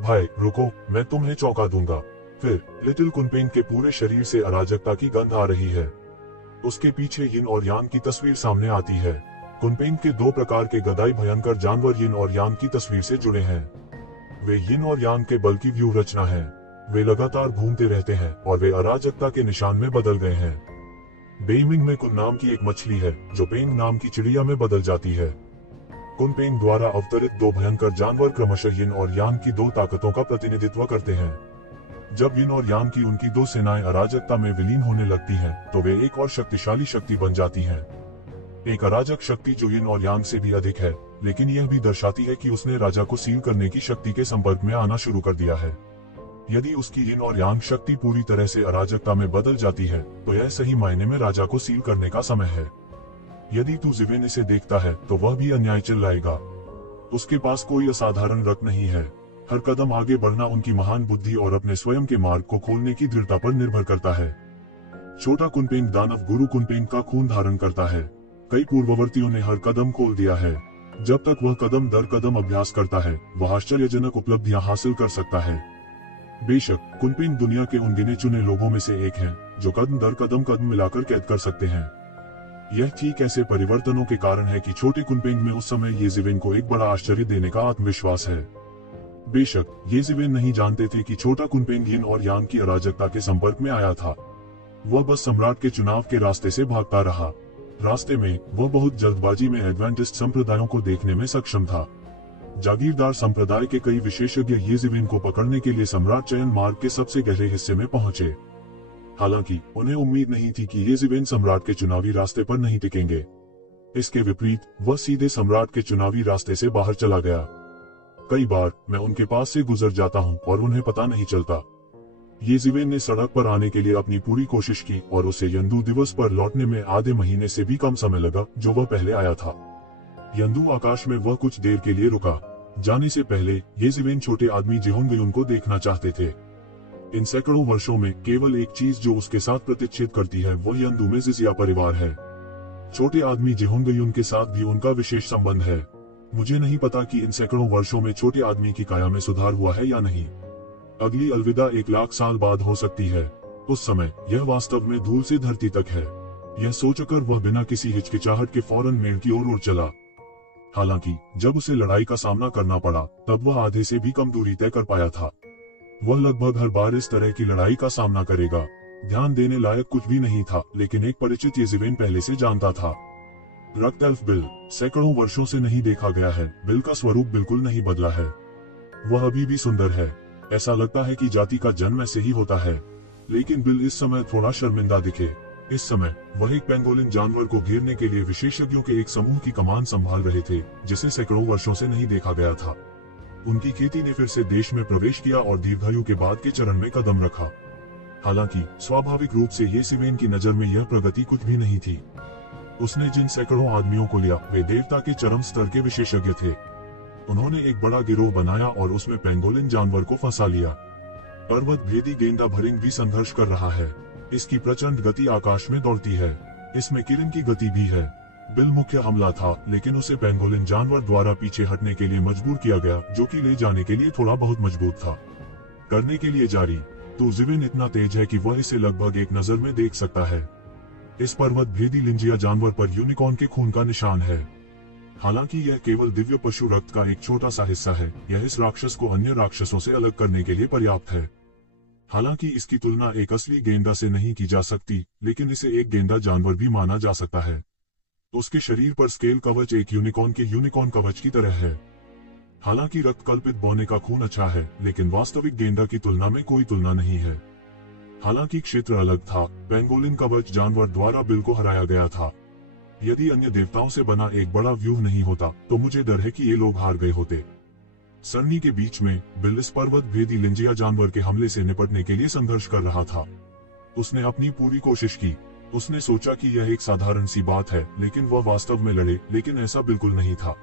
भाई रुको, मैं तुम्हें चौंका दूंगा। फिर लिटिल कुनपेंग के पूरे शरीर से अराजकता की गंध आ रही है। उसके पीछे यिन और यांग की तस्वीर सामने आती है। कुनपेंग के दो प्रकार के गदाई भयंकर जानवर यिन और यांग की तस्वीर से जुड़े हैं। वे यिन और यांग के बल की व्यूह रचना है। वे लगातार घूमते रहते हैं और वे अराजकता के निशान में बदल गए हैं। बेइमिंग में कुन नाम की एक मछली है जो पेंग नाम की चिड़िया में बदल जाती है। कुनपेंग द्वारा अवतरित दो भयंकर जानवर क्रमशः यिन और यांग की दो ताकतों का प्रतिनिधित्व करते हैं। जब यिन और यांग की उनकी दो सेनाएं अराजकता में विलीन होने लगती हैं, तो वे एक और शक्तिशाली शक्ति बन जाती हैं। एक अराजक शक्ति जो यिन और यांग से भी अधिक है, लेकिन यह भी दर्शाती है कि उसने राजा को सील करने की शक्ति के संपर्क में आना शुरू कर दिया है। यदि उसकी यिन और यांग शक्ति पूरी तरह से अराजकता में बदल जाती है, तो यह सही मायने में राजा को सील करने का समय है। यदि तू ज़िवेन इसे देखता है तो वह भी अन्याय चिल्लाएगा। उसके पास कोई असाधारण रक्त नहीं है। हर कदम आगे बढ़ना उनकी महान बुद्धि और अपने स्वयं के मार्ग को खोलने की दृढ़ता पर निर्भर करता है। छोटा कुनपेंग दानव गुरु कुनपेंग का खून धारण करता है। कई पूर्ववर्तियों ने हर कदम खोल दिया है। जब तक वह कदम दर कदम अभ्यास करता है, वह आश्चर्यजनक उपलब्धियां हासिल कर सकता है। बेशक कुनपेंग दुनिया के उन गिने चुने लोगों में से एक हैं, जो कदम दर कदम मिलाकर कैद कर सकते हैं। यह ठीक ऐसे परिवर्तनों के कारण है कि छोटे कुनपेंग में उस समय ये ज़िवेन को एक बड़ा आश्चर्य देने का आत्मविश्वास है। बेशक ये ज़िवेन नहीं जानते थे कि छोटा कुनपेंग यिन और यांग की अराजकता के संपर्क में आया था। वह बस सम्राट के चुनाव के रास्ते से भागता रहा। रास्ते में वह बहुत जल्दबाजी में एडवेंटिस्ट संप्रदायों को देखने में सक्षम था। जागीरदार संप्रदाय के कई विशेषज्ञ ये ज़िवेन को पकड़ने के लिए सम्राट चयन मार्ग के सबसे गहरे हिस्से में पहुंचे। हालांकि उन्हें उम्मीद नहीं थी कि ये ज़िवेन सम्राट के चुनावी रास्ते पर नहीं टिकेंगे। इसके विपरीत वह सीधे सम्राट के चुनावी रास्ते से बाहर चला गया। कई बार मैं उनके पास से गुजर जाता हूं और उन्हें पता नहीं चलता। ये ज़िवेन ने सड़क पर आने के लिए अपनी पूरी कोशिश की और उसे यंदू दिवस पर लौटने में आधे महीने से भी कम समय लगा जो वह पहले आया था। यंदू आकाश में वह कुछ देर के लिए रुका। जाने से पहले ये ज़िवेन छोटे आदमी जिहोंगयुन को देखना चाहते थे। इन सैकड़ों वर्षों में केवल एक चीज जो उसके साथ प्रतिच्छेद करती है वो यंदू में जिजिया परिवार है। छोटे आदमी जिहोंगयुन के साथ भी उनका विशेष संबंध है। मुझे नहीं पता कि इन सैकड़ों वर्षों में छोटे आदमी की काया में सुधार हुआ है या नहीं। अगली अलविदा 1,00,000 साल बाद हो सकती है। उस समय यह वास्तव में धूल से धरती तक है। यह सोचकर वह बिना किसी हिचकिचाहट के फौरन मेड़ की ओर उड़ चला। हालांकि जब उसे लड़ाई का सामना करना पड़ा तब वह आधे से भी कम दूरी तय कर पाया था। वह लगभग हर बार इस तरह की लड़ाई का सामना करेगा। ध्यान देने लायक कुछ भी नहीं था, लेकिन एक परिचित येज़ेवेन पहले से जानता था। रक्त एल्फ बिल सैकड़ों वर्षों से नहीं देखा गया है। बिल का स्वरूप बिल्कुल नहीं बदला है। वह अभी भी सुंदर है। ऐसा लगता है कि जाति का जन्म ऐसे ही होता है। लेकिन बिल इस समय थोड़ा शर्मिंदा दिखे। इस समय वह एक पेंगोलिन जानवर को घेरने के लिए विशेषज्ञों के एक समूह की कमान संभाल रहे थे, जिसे सैकड़ों वर्षों से नहीं देखा गया था। उनकी खेती ने फिर से देश में प्रवेश किया और दीर्घायु के बाद के चरण में कदम रखा। हालांकि स्वाभाविक रूप से येज़ेवेन की नजर में यह प्रगति कुछ भी नहीं थी। उसने जिन सैकड़ों आदमियों को लिया वे देवता के चरम स्तर के विशेषज्ञ थे। उन्होंने एक बड़ा गिरोह बनाया और उसमें पेंगोलिन जानवर को फंसा लिया। पर्वत भेदी गेंदा भरिंग भी संघर्ष कर रहा है। इसकी प्रचंड गति आकाश में दौड़ती है। इसमें किरण की गति भी है। बिल मुख्य हमला था, लेकिन उसे पेंगोलिन जानवर द्वारा पीछे हटने के लिए मजबूर किया गया, जो कि ले जाने के लिए थोड़ा बहुत मजबूत था। करने के लिए जारी तो ज़िविन इतना तेज है कि वह इसे लगभग एक नजर में देख सकता है। इस पर्वत भेदी लिंजिया जानवर पर यूनिकॉर्न के खून का निशान है। हालांकि यह केवल दिव्य पशु रक्त का एक छोटा सा हिस्सा है, यह इस राक्षस को अन्य राक्षसों से अलग करने के लिए पर्याप्त है। हालांकि इसकी तुलना एक असली गेंदा से नहीं की जा सकती, लेकिन इसे एक गेंदा जानवर भी माना जा सकता है। उसके शरीर पर स्केल कवच एक यूनिकॉर्न के यूनिकॉर्न कवच की तरह है। हालांकि रक्त कल्पित बौने का खून अच्छा है, लेकिन वास्तविक गेंदा की तुलना में कोई तुलना नहीं है। हालांकि क्षेत्र अलग था। पेंगोलिन कवच जानवर द्वारा बिल को हराया गया था। यदि अन्य देवताओं से बना एक बड़ा व्यूह नहीं होता तो मुझे डर है कि ये लोग हार गए होते। सरनी के बीच में बिल इस पर्वत भेदी लिंजिया जानवर के हमले से निपटने के लिए संघर्ष कर रहा था। उसने अपनी पूरी कोशिश की। उसने सोचा कि यह एक साधारण सी बात है, लेकिन वह वास्तव में लड़े, लेकिन ऐसा बिल्कुल नहीं था।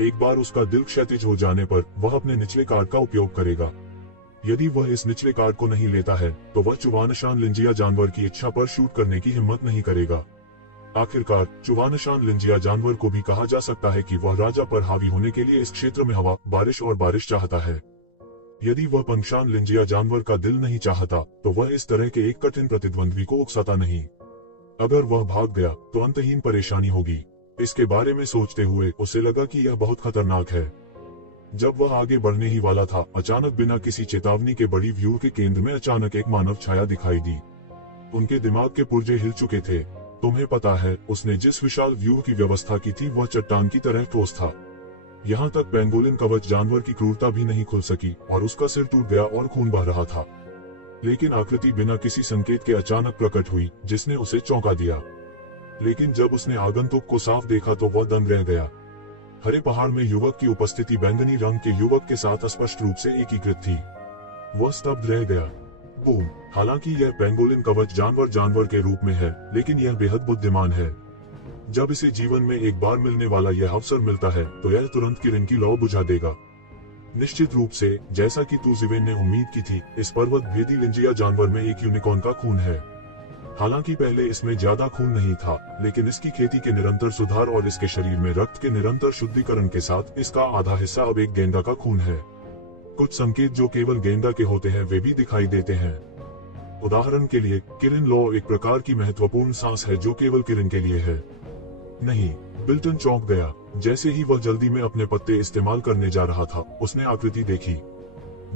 एक बार उसका दिल क्षैतिज हो जाने पर वह अपने निचले कार्ड का उपयोग करेगा। यदि वह इस निचले कार्ड को नहीं लेता है तो वह चुवानशान लिंजिया जानवर की इच्छा पर शूट करने की हिम्मत नहीं करेगा। आखिरकार चुवानशान लिंजिया जानवर को भी कहा जा सकता है कि वह राजा पर हावी होने के लिए इस क्षेत्र में हवा, बारिश और बारिश चाहता है। यदि वह पंक्षान लिंजिया जानवर का दिल नहीं चाहता तो वह इस तरह के एक कठिन प्रतिद्वंद्वी को उकसाता नहीं। अगर वह भाग गया तो अंतहीन परेशानी होगी। इसके बारे में सोचते हुए उसे लगा कि यह बहुत खतरनाक है। जब वह आगे बढ़ने ही वाला था, अचानक बिना किसी चेतावनी के बड़ी व्यू के केंद्र में अचानक एक मानव छाया दिखाई दी। उनके दिमाग के पुर्जे हिल चुके थे। तुम्हें पता है, उसने जिस विशाल व्यू की व्यवस्था की थी वह चट्टान की तरह ठोस था। यहाँ तक पेंगोलिन कवच जानवर की क्रूरता भी नहीं खुल सकी और उसका सिर टूट गया और खून बह रहा था। लेकिन आकृति बिना किसी संकेत के अचानक प्रकट हुई, जिसने उसे चौंका दिया। लेकिन जब उसने आगंतुक को साफ देखा तो वह दंग रह गया। हरे पहाड़ में युवक की उपस्थिति बैंगनी रंग के युवक के साथ स्पष्ट रूप से एकीकृत थी। वह स्तब्ध रह गया। बूम! हालांकि यह पेंगोलिन कवच जानवर के रूप में है, लेकिन यह बेहद बुद्धिमान है। जब इसे जीवन में एक बार मिलने वाला यह अवसर मिलता है तो यह तुरंत किरण की लौ बुझा देगा। निश्चित रूप से, जैसा कि तू ज़िवेन ने उम्मीद की थी, इस पर्वत भेदी लिंजिया जानवर में एक यूनिकॉर्न का खून है। हालांकि पहले इसमें ज्यादा खून नहीं था, लेकिन इसकी खेती के निरंतर सुधार और इसके शरीर में रक्त के निरंतर शुद्धिकरण के साथ इसका आधा हिस्सा अब एक गेंदा का खून है। कुछ संकेत जो केवल गेंदा के होते हैं वे भी दिखाई देते हैं। उदाहरण के लिए, किरण लॉ एक प्रकार की महत्वपूर्ण सांस है जो केवल किरण के लिए है। नहीं, बिल्टन चौंक गया। जैसे ही वह जल्दी में अपने पत्ते इस्तेमाल करने जा रहा था, उसने आकृति देखी।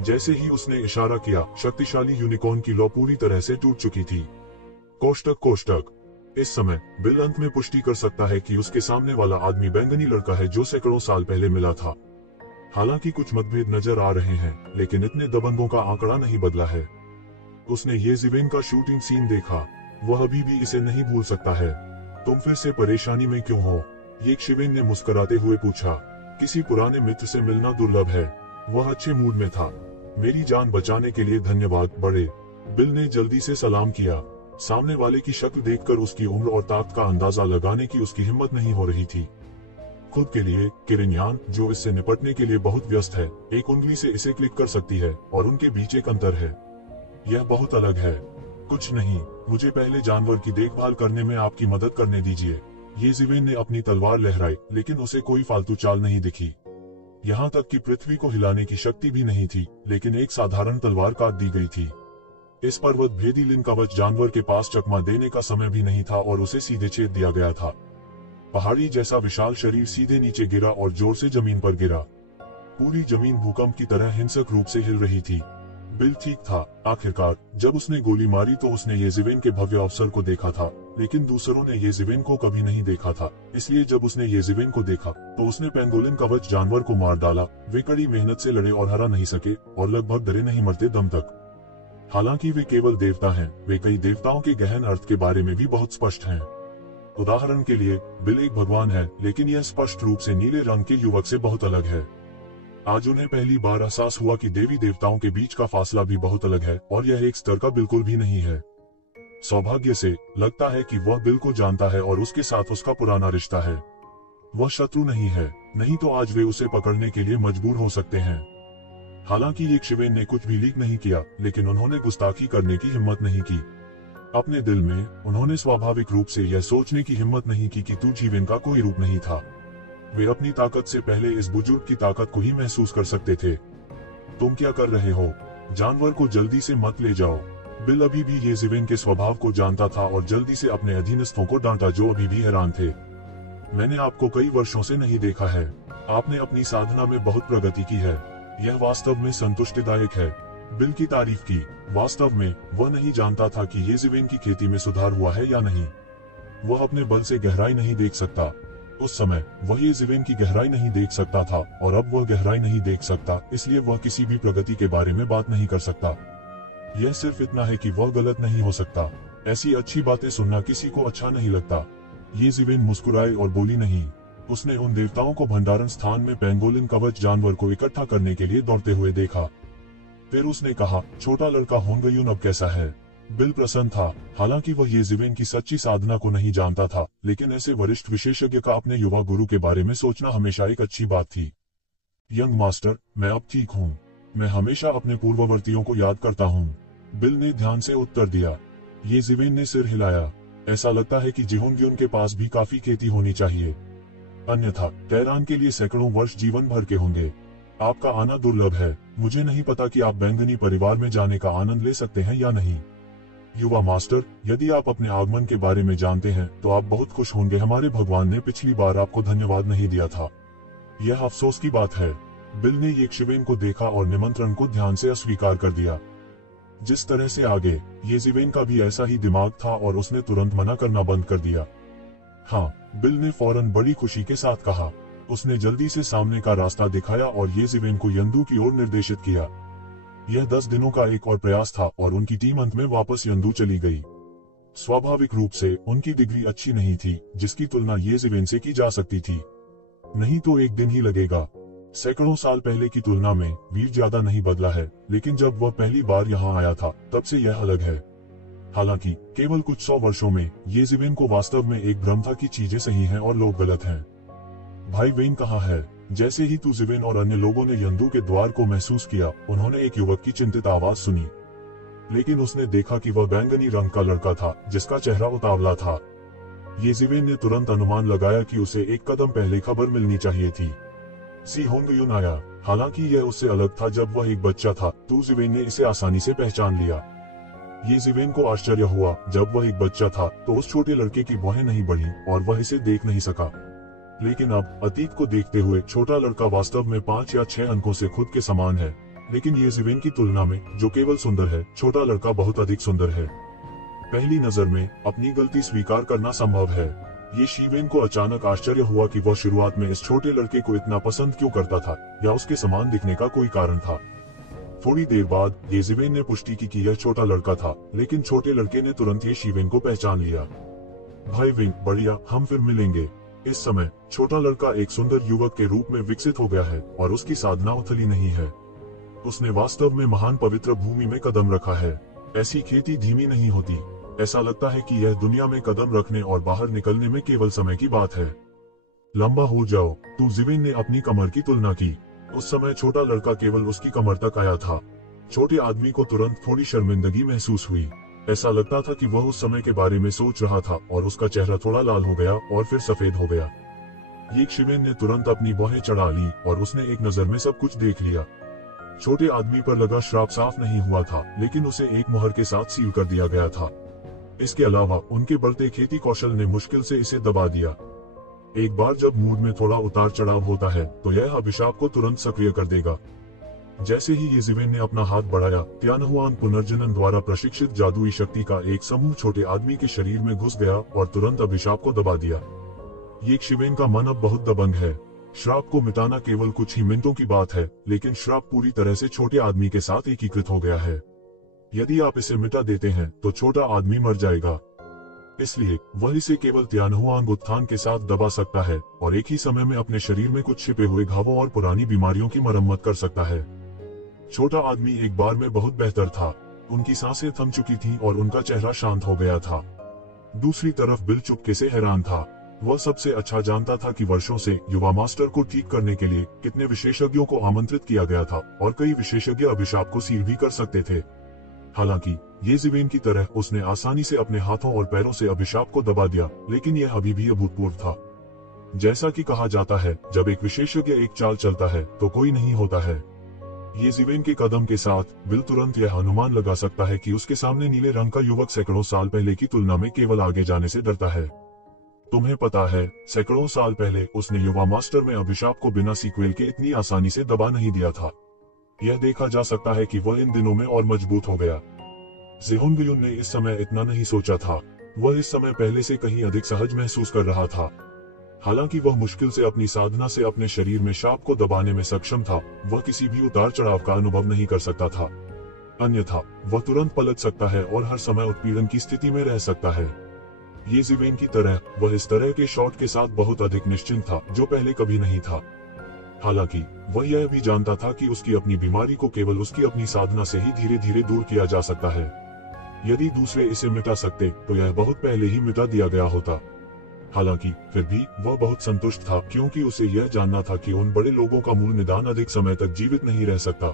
जैसे ही उसने इशारा किया, शक्तिशाली यूनिकॉर्न की लौ पूरी तरह से टूट चुकी थी। कोष्टक। इस समय बिल अंत में पुष्टि कर सकता है कि उसके सामने वाला आदमी बैंगनी लड़का है जो सैकड़ों साल पहले मिला था। हालांकि कुछ मतभेद नजर आ रहे हैं, लेकिन इतने दबंगों का आंकड़ा नहीं बदला है। उसने येज़ेवेन का शूटिंग सीन देखा। वह अभी भी इसे नहीं भूल सकता है। तुम फिर से परेशानी में क्यों हो? येज़ेवेन ने मुस्कुराते हुए पूछा। किसी पुराने मित्र से मिलना दुर्लभ है। वह अच्छे मूड में था। मेरी जान बचाने के लिए धन्यवाद, बड़े। बिल ने जल्दी से सलाम किया। सामने वाले की शक्ल देखकर उसकी उम्र और ताकत का अंदाजा लगाने की उसकी हिम्मत नहीं हो रही थी। खुद के लिए, किरनयान, जो इससे निपटने के लिए बहुत व्यस्त है, एक उंगली से इसे क्लिक कर सकती है और उनके बीच एक अंतर है। यह बहुत अलग है। कुछ नहीं, मुझे पहले जानवर की देखभाल करने में आपकी मदद करने दीजिए। येज़िवेन ने अपनी तलवार लहराई, लेकिन उसे कोई फालतू चाल नहीं दिखी। यहाँ तक कि पृथ्वी को हिलाने की शक्ति भी नहीं थी, लेकिन एक साधारण तलवार काट दी गई थी। इस पर्वत भेदी लिन कवच जानवर के पास चकमा देने का समय भी नहीं था और उसे सीधे छेद दिया गया था। पहाड़ी जैसा विशाल शरीर सीधे नीचे गिरा और जोर से जमीन पर गिरा। पूरी जमीन भूकंप की तरह हिंसक रूप से हिल रही थी। बिल ठीक था। आखिरकार जब उसने गोली मारी तो उसने येज़िवेन के भव्य अवसर को देखा था, लेकिन दूसरों ने येज़िवेन को कभी नहीं देखा था। इसलिए जब उसने येज़िवेन को देखा तो उसने पेंगोलिन कवच जानवर को मार डाला। वे कड़ी मेहनत से लड़े और हरा नहीं सके और लगभग डरे नहीं मरते दम तक। हालांकि वे केवल देवता हैं, वे कई देवताओं के गहन अर्थ के बारे में भी बहुत स्पष्ट हैं। उदाहरण के लिए, बिल एक भगवान है, लेकिन यह स्पष्ट रूप से नीले रंग के युवक से बहुत अलग है। आज उन्हें पहली बार एहसास हुआ कि देवी देवताओं के बीच का फासला भी बहुत अलग है और यह एक स्तर का बिल्कुल भी नहीं है। सौभाग्य से लगता है कि वह बिल को जानता है और उसके साथ उसका पुराना रिश्ता है। वह शत्रु नहीं है, नहीं तो आज वे उसे पकड़ने के लिए मजबूर हो सकते हैं। हालांकि येज़िवेन ने कुछ भी लीक नहीं किया, लेकिन उन्होंने गुस्ताखी करने की हिम्मत नहीं की। अपने दिल में उन्होंने स्वाभाविक रूप से यह सोचने की हिम्मत नहीं की कि तू जीवन का कोई रूप नहीं था। वे अपनी ताकत से पहले इस बुजुर्ग की ताकत को ही महसूस कर सकते थे। तुम क्या कर रहे हो? जानवर को जल्दी से मत ले जाओ। बिल अभी भी येज़िवेन के स्वभाव को जानता था और जल्दी से अपने अधीनस्थों को डांटा, जो अभी भी हैरान थे। मैंने आपको कई वर्षों से नहीं देखा है। आपने अपनी साधना में बहुत प्रगति की है। यह वास्तव में संतुष्टिदायक है। बिल की तारीफ की। वास्तव में वह नहीं जानता था कि येज़िवेन की खेती में सुधार हुआ है या नहीं। वह अपने बल से गहराई नहीं देख सकता। उस समय वह येज़िवेन की गहराई नहीं देख सकता था और अब वह गहराई नहीं देख सकता, इसलिए वह किसी भी प्रगति के बारे में बात नहीं कर सकता। यह सिर्फ इतना है कि वह गलत नहीं हो सकता। ऐसी अच्छी बातें सुनना किसी को अच्छा नहीं लगता। येज़िवेन मुस्कुराई और बोली नहीं। उसने उन देवताओं को भंडारण स्थान में पेंगोलिन कवच जानवर को इकट्ठा करने के लिए दौड़ते हुए देखा। फिर उसने कहा, छोटा लड़का होंगयुन अब कैसा है? बिल प्रसन्न था। हालांकि वह येज़िवेन की सच्ची साधना को नहीं जानता था, लेकिन ऐसे वरिष्ठ विशेषज्ञ का अपने युवा गुरु के बारे में सोचना हमेशा एक अच्छी बात थी। यंग मास्टर, मैं अब ठीक हूँ। मैं हमेशा अपने पूर्ववर्तियों को याद करता हूँ। बिल ने ध्यान से उत्तर दिया। येज़िवेन ने सिर हिलाया। ऐसा लगता है कि जिहोंग्युन के पास भी काफी खेती होनी चाहिए, अन्यथा टैरान के लिए सैकड़ों वर्ष जीवन भर के होंगे। आपका आना दुर्लभ है। मुझे नहीं पता कि आप बैंगनी परिवार में जाने का आनंद ले सकते हैं या नहीं। युवा मास्टर, यदि आप अपने आगमन के बारे में जानते हैं तो आप बहुत खुश होंगे। हमारे भगवान ने पिछली बार आपको धन्यवाद नहीं दिया था। यह अफसोस की बात है। बिल ने येज़िवेन को देखा और निमंत्रण को ध्यान से अस्वीकार कर दिया। जिस तरह से आगे, येज़िवेन का भी ऐसा ही दिमाग था और उसने तुरंत मना करना बंद कर दिया। हाँ, बिल ने फौरन बड़ी खुशी के साथ कहा। उसने जल्दी से सामने का रास्ता दिखाया और येज़िवेन को यंदू की ओर निर्देशित किया। यह 10 दिनों का एक और प्रयास था और उनकी टीम अंत में वापस यंदू चली गई। स्वाभाविक रूप से उनकी डिग्री अच्छी नहीं थी, जिसकी तुलना येज़िवेन से की जा सकती थी। नहीं तो एक दिन ही लगेगा। सैकड़ों साल पहले की तुलना में वीर ज्यादा नहीं बदला है, लेकिन जब वह पहली बार यहाँ आया था तब से यह अलग है। हालांकि केवल कुछ 100 वर्षों में येज़िवेन को वास्तव में एक भ्रम था कि चीजें सही हैं और लोग गलत हैं। भाई वेन कहाँ है? जैसे ही तुज़िवेन और अन्य लोगों ने यंदू के द्वार को महसूस किया, उन्होंने एक युवक की चिंतित आवाज सुनी। लेकिन उसने देखा कि वह बैंगनी रंग का लड़का था, जिसका चेहरा उतावला था। येज़िवेन ने तुरंत अनुमान लगाया कि उसे एक कदम पहले खबर मिलनी चाहिए थी। सी होंगयुन आया। हालांकि यह उससे अलग था। जब वह एक बच्चा था, तुज़िवेन ने इसे आसानी से पहचान लिया। येज़िवेन को आश्चर्य हुआ। जब वह एक बच्चा था तो उस छोटे लड़के की भौहें नहीं बढ़ी और वह इसे देख नहीं सका। लेकिन अब अतीत को देखते हुए छोटा लड़का वास्तव में 5 या 6 अंकों से खुद के समान है। लेकिन येज़िवेन की तुलना में, जो केवल सुंदर है, छोटा लड़का बहुत अधिक सुंदर है। पहली नजर में अपनी गलती स्वीकार करना संभव है। ये शीवेन को अचानक आश्चर्य हुआ कि वह शुरुआत में इस छोटे लड़के को इतना पसंद क्यों करता था, या उसके समान दिखने का कोई कारण था। थोड़ी देर बाद येज़िवेन ने पुष्टि की कि यह छोटा लड़का था, लेकिन छोटे लड़के ने तुरंत ये शीवेन को पहचान लिया। भाई विंग, बढ़िया, हम फिर मिलेंगे। इस समय छोटा लड़का एक सुंदर युवक के रूप में विकसित हो गया है और उसकी साधना उथली नहीं है। उसने वास्तव में महान पवित्र भूमि में कदम रखा है। ऐसी खेती धीमी नहीं होती। ऐसा लगता है कि यह दुनिया में कदम रखने और बाहर निकलने में केवल समय की बात है। लंबा हो जाओ। तुज़िवेन ने अपनी कमर की तुलना की। उस समय छोटा लड़का केवल उसकी कमर तक आया था। छोटे आदमी को तुरंत थोड़ी शर्मिंदगी महसूस हुई। ऐसा लगता था कि वह उस समय के बारे में सोच रहा था और उसका चेहरा थोड़ा लाल हो गया और फिर सफेद हो गया। ये शिवेन ने तुरंत अपनी बाहें चढ़ा ली और उसने एक नजर में सब कुछ देख लिया। छोटे आदमी पर लगा श्राप साफ नहीं हुआ था, लेकिन उसे एक मुहर के साथ सील कर दिया गया था। इसके अलावा उनके बढ़ते खेती कौशल ने मुश्किल से इसे दबा दिया। एक बार जब मूड में थोड़ा उतार चढ़ाव होता है तो यह अभिशाप को तुरंत सक्रिय कर देगा। जैसे ही येजिवेन ने अपना हाथ बढ़ाया, तियानहुआंग पुनर्जनन द्वारा प्रशिक्षित जादुई शक्ति का एक समूह छोटे आदमी के शरीर में घुस गया और तुरंत अभिशाप को दबा दिया। ये शिवेन का मन अब बहुत दबंग है। श्राप को मिटाना केवल कुछ ही मिनटों की बात है, लेकिन श्राप पूरी तरह से छोटे आदमी के साथ एकीकृत हो गया है। यदि आप इसे मिटा देते हैं तो छोटा आदमी मर जाएगा। इसलिए वह इसे केवल तियानहुआंग उत्थान के साथ दबा सकता है और एक ही समय में अपने शरीर में कुछ छिपे हुए घावों और पुरानी बीमारियों की मरम्मत कर सकता है। छोटा आदमी एक बार में बहुत बेहतर था। उनकी सांसें थम चुकी थीं और उनका चेहरा शांत हो गया था। दूसरी तरफ बिल चुपके से हैरान था। वह सबसे अच्छा जानता था कि वर्षों से युवा मास्टर को ठीक करने के लिए कितने विशेषज्ञों को आमंत्रित किया गया था और कई विशेषज्ञ अभिशाप को सील भी कर सकते थे। हालांकि येजिवेन की तरह उसने आसानी से अपने हाथों और पैरों से अभिशाप को दबा दिया, लेकिन यह अभी भी अभूतपूर्व था। जैसा कि कहा जाता है, जब एक विशेषज्ञ एक चाल चलता है तो कोई नहीं होता है। येजिवेन के कदम के साथ बिल तुरंत यह अनुमान लगा सकता है कि उसके सामने नीले रंग का युवक सैकड़ों साल पहले की तुलना में केवल आगे जाने से डरता है। तुम्हें पता है, सैकड़ों साल पहले उसने युवा मास्टर में अभिशाप को बिना सीक्वेल के इतनी आसानी से दबा नहीं दिया था। यह देखा जा सकता है कि वह इन दिनों में और मजबूत हो गया। जेहोंगयुन ने इस समय इतना नहीं सोचा था। वह इस समय पहले से कहीं अधिक सहज महसूस कर रहा था। हालांकि वह मुश्किल से अपनी साधना से अपने शरीर में शाप को दबाने में सक्षम था, वह किसी भी उतार चढ़ाव का अनुभव नहीं कर सकता था। अन्यथा वह तुरंत पलट सकता है और हर समय उत्पीड़न की स्थिति में रह सकता है। येजिवेन की तरह वह इस तरह के शॉट के साथ बहुत अधिक निश्चिंत था, जो पहले कभी नहीं था। हालांकि वह यह भी जानता था कि उसकी अपनी बीमारी को केवल उसकी अपनी साधना से ही धीरे धीरे दूर किया जा सकता है। यदि दूसरे इसे मिटा सकते तो यह बहुत पहले ही मिटा दिया गया होता। हालांकि फिर भी वह बहुत संतुष्ट था, क्योंकि उसे यह जानना था कि उन बड़े लोगों का मूल निदान अधिक समय तक जीवित नहीं रह सकता।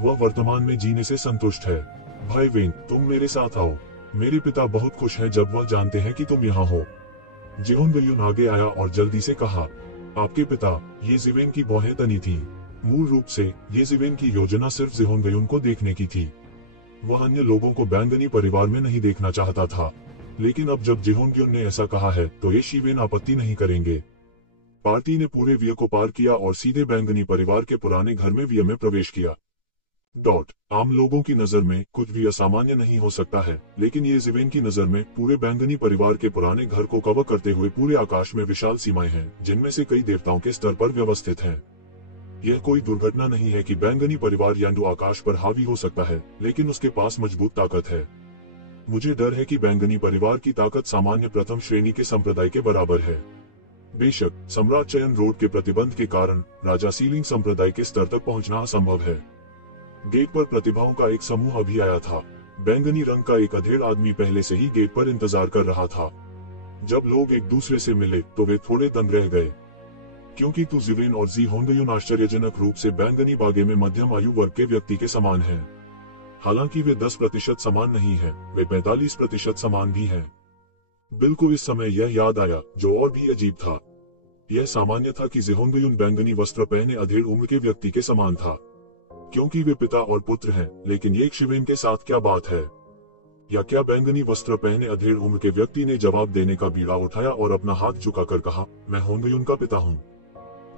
वह वर्तमान में जीने से संतुष्ट है। भाई वेन, तुम मेरे साथ आओ। मेरे पिता बहुत खुश हैं जब वह जानते हैं कि तुम यहाँ हो। जेहोंगयुन आगे आया और जल्दी से कहा, आपके पिता। येजिवेन की बाहें तनी थीं। मूल रूप से येजिवेन की योजना सिर्फ जेहोंगयुन को देखने की थी। वह अन्य लोगों को बैंगनी परिवार में नहीं देखना चाहता था। लेकिन अब जब जेहोंगयुन ने ऐसा कहा है तो ये शिवेन आपत्ति नहीं करेंगे। पार्टी ने पूरे विय को पार किया और सीधे बैंगनी परिवार के पुराने घर में विय में प्रवेश किया। आम लोगों की नजर में कुछ भी असामान्य नहीं हो सकता है, लेकिन येजिवेन की नजर में पूरे बैंगनी परिवार के पुराने घर को कवर करते हुए पूरे आकाश में विशाल सीमाएं हैं, जिनमें से कई देवताओं के स्तर पर व्यवस्थित हैं। यह कोई दुर्घटना नहीं है कि बैंगनी परिवार यांडू आकाश पर हावी हो सकता है, लेकिन उसके पास मजबूत ताकत है। मुझे डर है कि बैंगनी परिवार की ताकत सामान्य प्रथम श्रेणी के संप्रदाय के बराबर है। बेशक सम्राट चयन रोड के प्रतिबंध के कारण राजा सीलिंग संप्रदाय के स्तर तक पहुंचना असंभव है। गेट पर प्रतिभाओं का एक समूह अभी आया था। बैंगनी रंग का एक अधेड़ आदमी पहले से ही गेट पर इंतजार कर रहा था। जब लोग एक दूसरे से मिले तो वे थोड़े दंग रह गए, क्योंकि जेजिवेन और जेहोंगयुन आश्चर्यजनक रूप से बैंगनी बागे में मध्यम आयु वर्ग के व्यक्ति के समान हैं। हालांकि वे 10% समान नहीं हैं, वे 45% समान भी हैं। बिल को इस समय यह याद आया, जो और भी अजीब था। यह सामान्य था कि जेहोंगयुन बैंगनी वस्त्र पहने अधेड़ उम्र के व्यक्ति के समान था, क्योंकि वे पिता और पुत्र हैं। लेकिन ये शिवेन के साथ क्या बात है? या क्या बैंगनी वस्त्र पहने अधेड़ उम्र के व्यक्ति ने जवाब देने का बीड़ा उठाया और अपना हाथ झुकाकर कहा, मैं होंगयुन का पिता हूँ।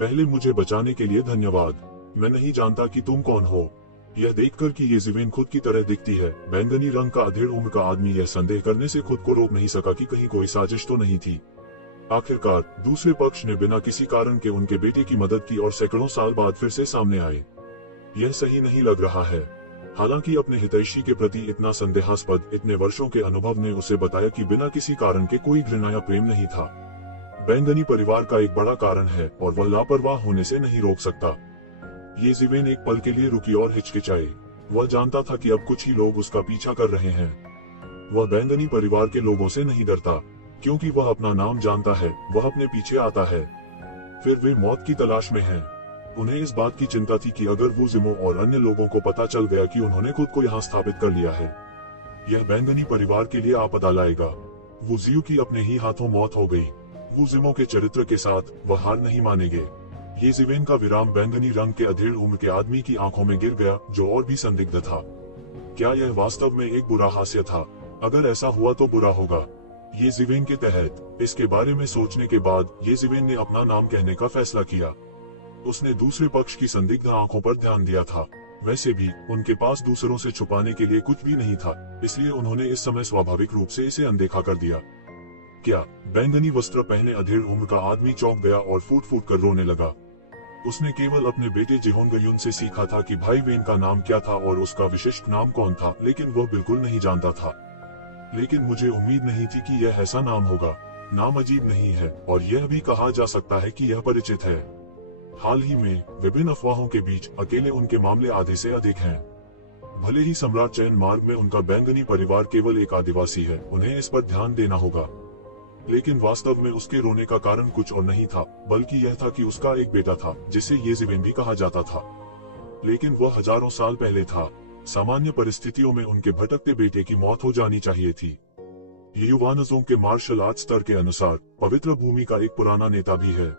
पहले मुझे बचाने के लिए धन्यवाद। मैं नहीं जानता कि तुम कौन हो। यह देखकर कि येजिवेन खुद की तरह दिखती है, बैंगनी रंग का अधेड़ उम्र का आदमी यह संदेह करने से खुद को रोक नहीं सका कि कहीं कोई साजिश तो नहीं थी। आखिरकार दूसरे पक्ष ने बिना किसी कारण के उनके बेटे की मदद की और सैकड़ों साल बाद फिर से सामने आए। यह सही नहीं लग रहा है। हालांकि अपने हितैषी के प्रति इतना संदेहास्पद इतने वर्षों के अनुभव ने उसे बताया कि बिना किसी कारण के कोई घृणा या प्रेम नहीं था। बैंगनी परिवार का एक बड़ा कारण है और वह लापरवाह होने से नहीं रोक सकता। येजिवेन एक पल के लिए रुकी और हिचकिचाई। वह जानता था कि अब कुछ ही लोग उसका पीछा कर रहे हैं। वह बैंगनी परिवार के लोगों से नहीं डरता, क्योंकि वह अपना नाम जानता है, वह अपने पीछे आता है। फिर वे मौत की तलाश में हैं। उन्हें इस बात की चिंता थी कि अगर वो जिमो और अन्य लोगों को पता चल गया कि उन्होंने खुद को यहाँ स्थापित कर लिया है, यह बैंगनी परिवार के लिए आपदा लाएगा। वो जियो की अपने ही हाथों मौत हो गई। वो जिमो के चरित्र के साथ वह हार नहीं मानेंगे। ये जिवेन का विराम बैंगनी रंग के अधेड़ उम्र के आदमी की आंखों में गिर गया, जो और भी संदिग्ध था। क्या यह वास्तव में एक बुरा हास्य था? अगर ऐसा हुआ तो बुरा होगा। ये जिवेन के तहत इसके बारे में सोचने के बाद ये जिवेन ने अपना नाम कहने का फैसला किया। उसने दूसरे पक्ष की संदिग्ध आंखों पर ध्यान दिया था। वैसे भी उनके पास दूसरों से छुपाने के लिए कुछ भी नहीं था, इसलिए उन्होंने इस समय स्वाभाविक रूप से इसे अनदेखा कर दिया। क्या बैंगनी वस्त्र पहने अधेड़ उम्र का आदमी चौंक गया और फूट फूट कर रोने लगा। उसने केवल अपने बेटे जिहोंगयुन से सीखा था कि भाई वेन का नाम क्या था और उसका विशिष्ट नाम कौन था, लेकिन वह बिल्कुल नहीं जानता था। लेकिन मुझे उम्मीद नहीं थी कि यह ऐसा नाम होगा। नाम अजीब नहीं है और यह भी कहा जा सकता है कि यह परिचित है। हाल ही में विभिन्न अफवाहों के बीच अकेले उनके मामले आधे से अधिक हैं। भले ही सम्राट चयन मार्ग में उनका बैंगनी परिवार केवल एक आदिवासी है, उन्हें इस पर ध्यान देना होगा। लेकिन वास्तव में उसके रोने का कारण कुछ और नहीं था, बल्कि यह था कि उसका एक बेटा था जिसे ये जिवेन भी कहा जाता था। लेकिन वह हजारों साल पहले था। सामान्य परिस्थितियों में उनके भटकते बेटे की मौत हो जानी चाहिए थी। ये युवानजों के मार्शल आर्ट स्तर के अनुसार पवित्र भूमि का एक पुराना नेता भी है।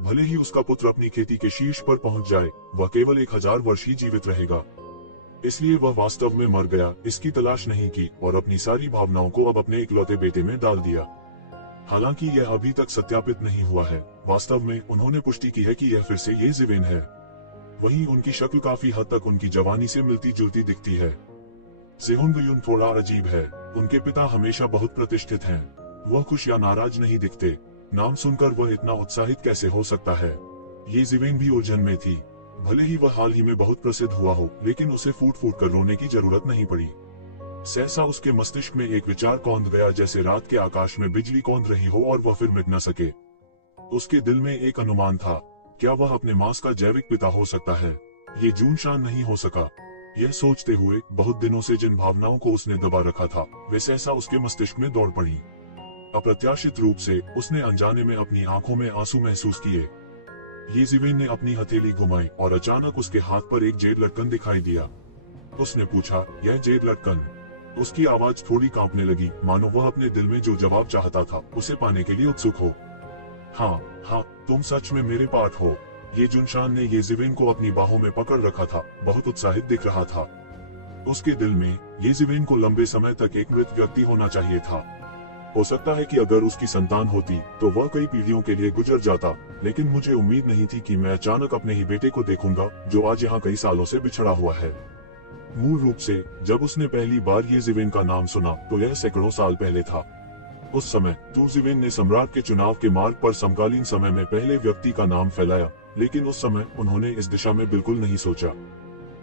भले ही उसका पुत्र अपनी खेती के शीर्ष पर पहुंच जाए, वह केवल 1000 वर्ष ही जीवित रहेगा। इसलिए वह वास्तव में मर गया, इसकी तलाश नहीं की और अपनी सारी भावनाओं को अब अपने इकलौते बेटे में डाल दिया। हालांकि यह अभी तक सत्यापित नहीं हुआ है। वास्तव में उन्होंने पुष्टि की है कि यह फिर से ये जिवेन है। वहीं उनकी शक्ल काफी हद तक उनकी जवानी से मिलती जुलती दिखती है। जिहोंगयुन थोड़ा अजीब है। उनके पिता हमेशा बहुत प्रतिष्ठित हैं। वह खुश या नाराज नहीं दिखते। नाम सुनकर वह इतना उत्साहित कैसे हो सकता है? ये जिवेन भी उलझन में थी। भले ही वह हाल ही में बहुत प्रसिद्ध हुआ हो, लेकिन उसे फूट फूट कर रोने की जरूरत नहीं पड़ी। सहसा उसके मस्तिष्क में एक विचार कौंध गया, जैसे रात के आकाश में बिजली कौंध रही हो और वह फिर मिट न सके। उसके दिल में एक अनुमान था, क्या वह अपने मांस का जैविक पिता हो सकता है? ये जूनशान नहीं हो सका। यह सोचते हुए बहुत दिनों से जिन भावनाओं को उसने दबा रखा था, वे सहसा उसके मस्तिष्क में दौड़ पड़ी। अप्रत्याशित रूप से उसने अनजाने में अपनी आंखों में आंसू महसूस किए। ये जिवेन ने अपनी हथेली घुमाई और अचानक उसके हाथ पर एक जेड लटकन दिखाई दिया। उसने पूछा, यह जेड लटकन? उसकी आवाज थोड़ी कांपने लगी, मानो वह अपने दिल में जो जवाब चाहता था उसे पाने के लिए उत्सुक हो। हाँ, तुम सच में मेरे पार्ट हो। ये जुनशान ने ये जिवेन को अपनी बाहों में पकड़ रखा था, बहुत उत्साहित दिख रहा था। उसके दिल में ये जिवेन को लंबे समय तक एक मृत व्यक्ति होना चाहिए था। हो सकता है कि अगर उसकी संतान होती तो वह कई पीढ़ियों के लिए गुजर जाता, लेकिन मुझे उम्मीद नहीं थी कि मैं अचानक अपने ही बेटे को देखूंगा, जो आज यहाँ कई सालों से बिछड़ा हुआ है। मूल रूप से जब उसने पहली बार ये जिवेन का नाम सुना तो यह सैकड़ों साल पहले था। उस समय तू जिवेन ने सम्राट के चुनाव के मार्ग पर समकालीन समय में पहले व्यक्ति का नाम फैलाया, लेकिन उस समय उन्होंने इस दिशा में बिल्कुल नहीं सोचा।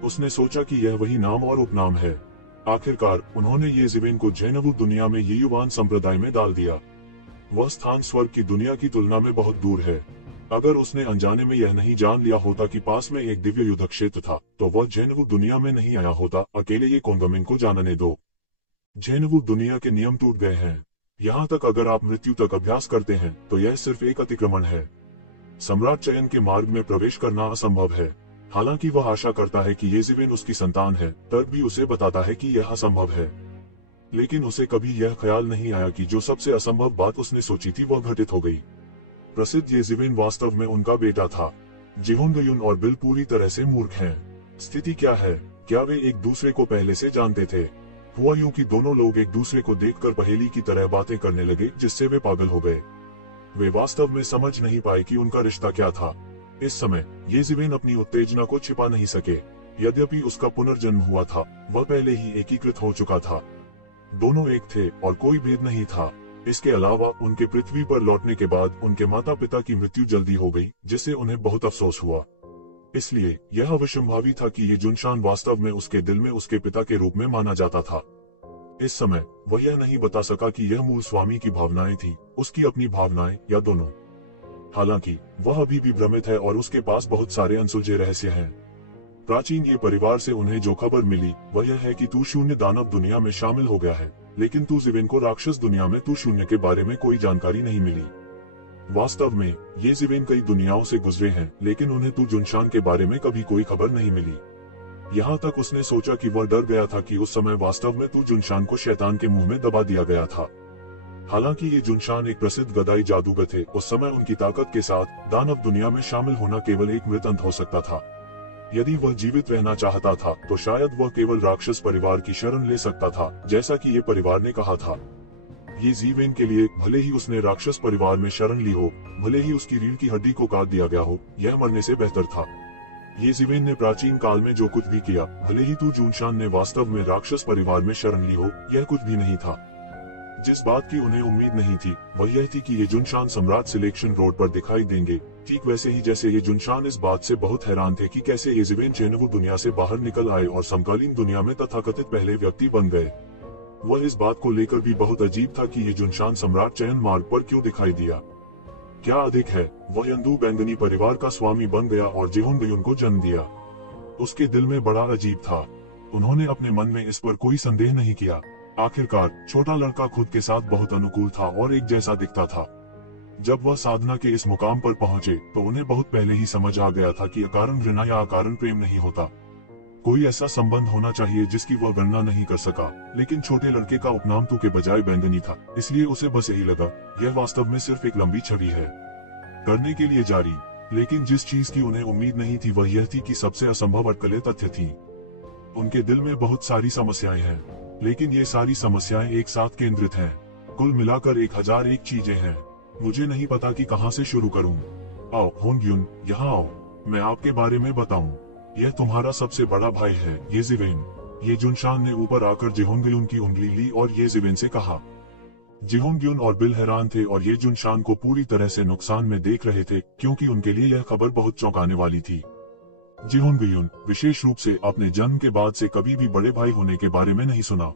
उसने सोचा कि यह वही नाम और उपनाम है। आखिरकार उन्होंने ये जिवेन को जैनवु दुनिया में ये युवान संप्रदाय में डाल दिया। वह स्थान स्वर्ग की दुनिया की तुलना में बहुत दूर है। अगर उसने अनजाने में यह नहीं जान लिया होता कि पास में एक दिव्य युद्ध क्षेत्र था, तो वह जैनवु दुनिया में नहीं आया होता। अकेले ये कोंगमिन को जानने दो। जैनवु दुनिया के नियम टूट गए हैं। यहाँ तक अगर आप मृत्यु तक अभ्यास करते हैं तो यह सिर्फ एक अतिक्रमण है। सम्राट चयन के मार्ग में प्रवेश करना असंभव है। हालांकि वह आशा करता है कि ये जिवेन उसकी संतान है, तब भी उसे बताता है कि यह असंभव है। लेकिन उसे कभी यह ख्याल नहीं आया कि जो सबसे असंभव बात उसने सोची थी वह घटित हो गई। प्रसिद्ध ये जिवेन वास्तव में उनका बेटा था। जिहोंगयुन और बिल पूरी तरह से मूर्ख हैं। स्थिति क्या है? क्या वे एक दूसरे को पहले से जानते थे? हुआ यूं कि दोनों लोग एक दूसरे को देखकर पहेली की तरह बातें करने लगे, जिससे वे पागल हो गए। वे वास्तव में समझ नहीं पाए कि उनका रिश्ता क्या था। इस समय ये जिवेन अपनी उत्तेजना को छिपा नहीं सके। यद्यपि उसका पुनर्जन्म हुआ था, वह पहले ही एकीकृत हो चुका था। दोनों एक थे और कोई भेद नहीं था। इसके अलावा उनके पृथ्वी पर लौटने के बाद उनके माता पिता की मृत्यु जल्दी हो गई, जिससे उन्हें बहुत अफसोस हुआ। इसलिए यह अवश्यंभावी था कि ये जुनशान वास्तव में उसके दिल में उसके पिता के रूप में माना जाता था। इस समय वह यह नहीं बता सका कि यह मूल स्वामी की भावनाएं थी, उसकी अपनी भावनाएं, या दोनों। हालांकि वह अभी भी भ्रमित है और उसके पास बहुत सारे अनसुलझे रहस्य हैं। प्राचीन ये परिवार से उन्हें जो खबर मिली वह यह है कि तू शून्य दानव दुनिया में शामिल हो गया है, लेकिन तू जिवेन को राक्षस दुनिया में तू शून्य के बारे में कोई जानकारी नहीं मिली। वास्तव में ये जिवेन कई दुनियाओं से गुजरे हैं, लेकिन उन्हें तू जुनशान के बारे में कभी कोई खबर नहीं मिली। यहाँ तक उसने सोचा कि वह डर गया था कि उस समय वास्तव में तू जुनशान को शैतान के मुंह में दबा दिया गया था। हालांकि ये जुनशान एक प्रसिद्ध गदाई जादूगर थे, उस समय उनकी ताकत के साथ दानव दुनिया में शामिल होना केवल एक मृत अंत हो सकता था। यदि वह जीवित रहना चाहता था तो शायद वह केवल राक्षस परिवार की शरण ले सकता था, जैसा कि ये परिवार ने कहा था। ये जीवेन के लिए भले ही उसने राक्षस परिवार में शरण ली हो, भले ही उसकी रीढ़ की हड्डी को काट दिया गया हो, यह मरने से बेहतर था। ये जीवेन ने प्राचीन काल में जो कुछ भी किया, भले ही तू जुनशान ने वास्तव में राक्षस परिवार में शरण ली हो, यह कुछ भी नहीं था। जिस बात की उन्हें उम्मीद नहीं थी वह यह थी कि ये जुनशान सम्राट सिलेक्शन रोड पर दिखाई देंगे, ठीक वैसे ही जैसे ये जुनशान इस बात से बहुत हैरान थे कि कैसे ये जीवेन चेनवू दुनिया से बाहर निकल आए और समकालीन दुनिया में तथाकथित पहले व्यक्ति बन गए। वह इस बात को लेकर भी बहुत अजीब था कि ये जुनशान सम्राट चयन मार्ग पर क्यों दिखाई दिया। क्या अधिक है, वह यंदू बैंगनी परिवार का स्वामी बन गया और जेहोंगयुन को जन्म दिया। उसके दिल में बड़ा अजीब था। उन्होंने अपने मन में इस पर कोई संदेह नहीं किया। आखिरकार छोटा लड़का खुद के साथ बहुत अनुकूल था और एक जैसा दिखता था। जब वह साधना के इस मुकाम पर पहुंचे तो उन्हें बहुत पहले ही समझ आ गया था कि अकारण घृणा या अकारण प्रेम नहीं होता। कोई ऐसा संबंध होना चाहिए जिसकी वह गणना नहीं कर सका, लेकिन छोटे लड़के का उपनाम तू के बजाय बैंगनी था, इसलिए उसे बस यही लगा यह वास्तव में सिर्फ एक लंबी छवि है। करने के लिए जारी, लेकिन जिस चीज की उन्हें उम्मीद नहीं थी वह यह थी कि सबसे असंभव अटकलें तथ्य थीं। उनके दिल में बहुत सारी समस्याएं हैं, लेकिन ये सारी समस्याएं एक साथ केंद्रित हैं। कुल मिलाकर 1001 चीजें हैं। मुझे नहीं पता कि कहां से शुरू करूं। आओ होंगयुन, यहाँ आओ, मैं आपके बारे में बताऊं। यह तुम्हारा सबसे बड़ा भाई है, ये जीवेन। ये जुनशान ने ऊपर आकर जेहोंगयुन की उंगली ली और ये जीवेन से कहा। जेहोंगयुन और बिल हैरान थे और ये जुनशान को पूरी तरह से नुकसान में देख रहे थे, क्योंकि उनके लिए यह खबर बहुत चौंकाने वाली थी। जेहोंगयुन विशेष रूप से अपने जन्म के बाद से कभी भी बड़े भाई होने के बारे में नहीं सुना।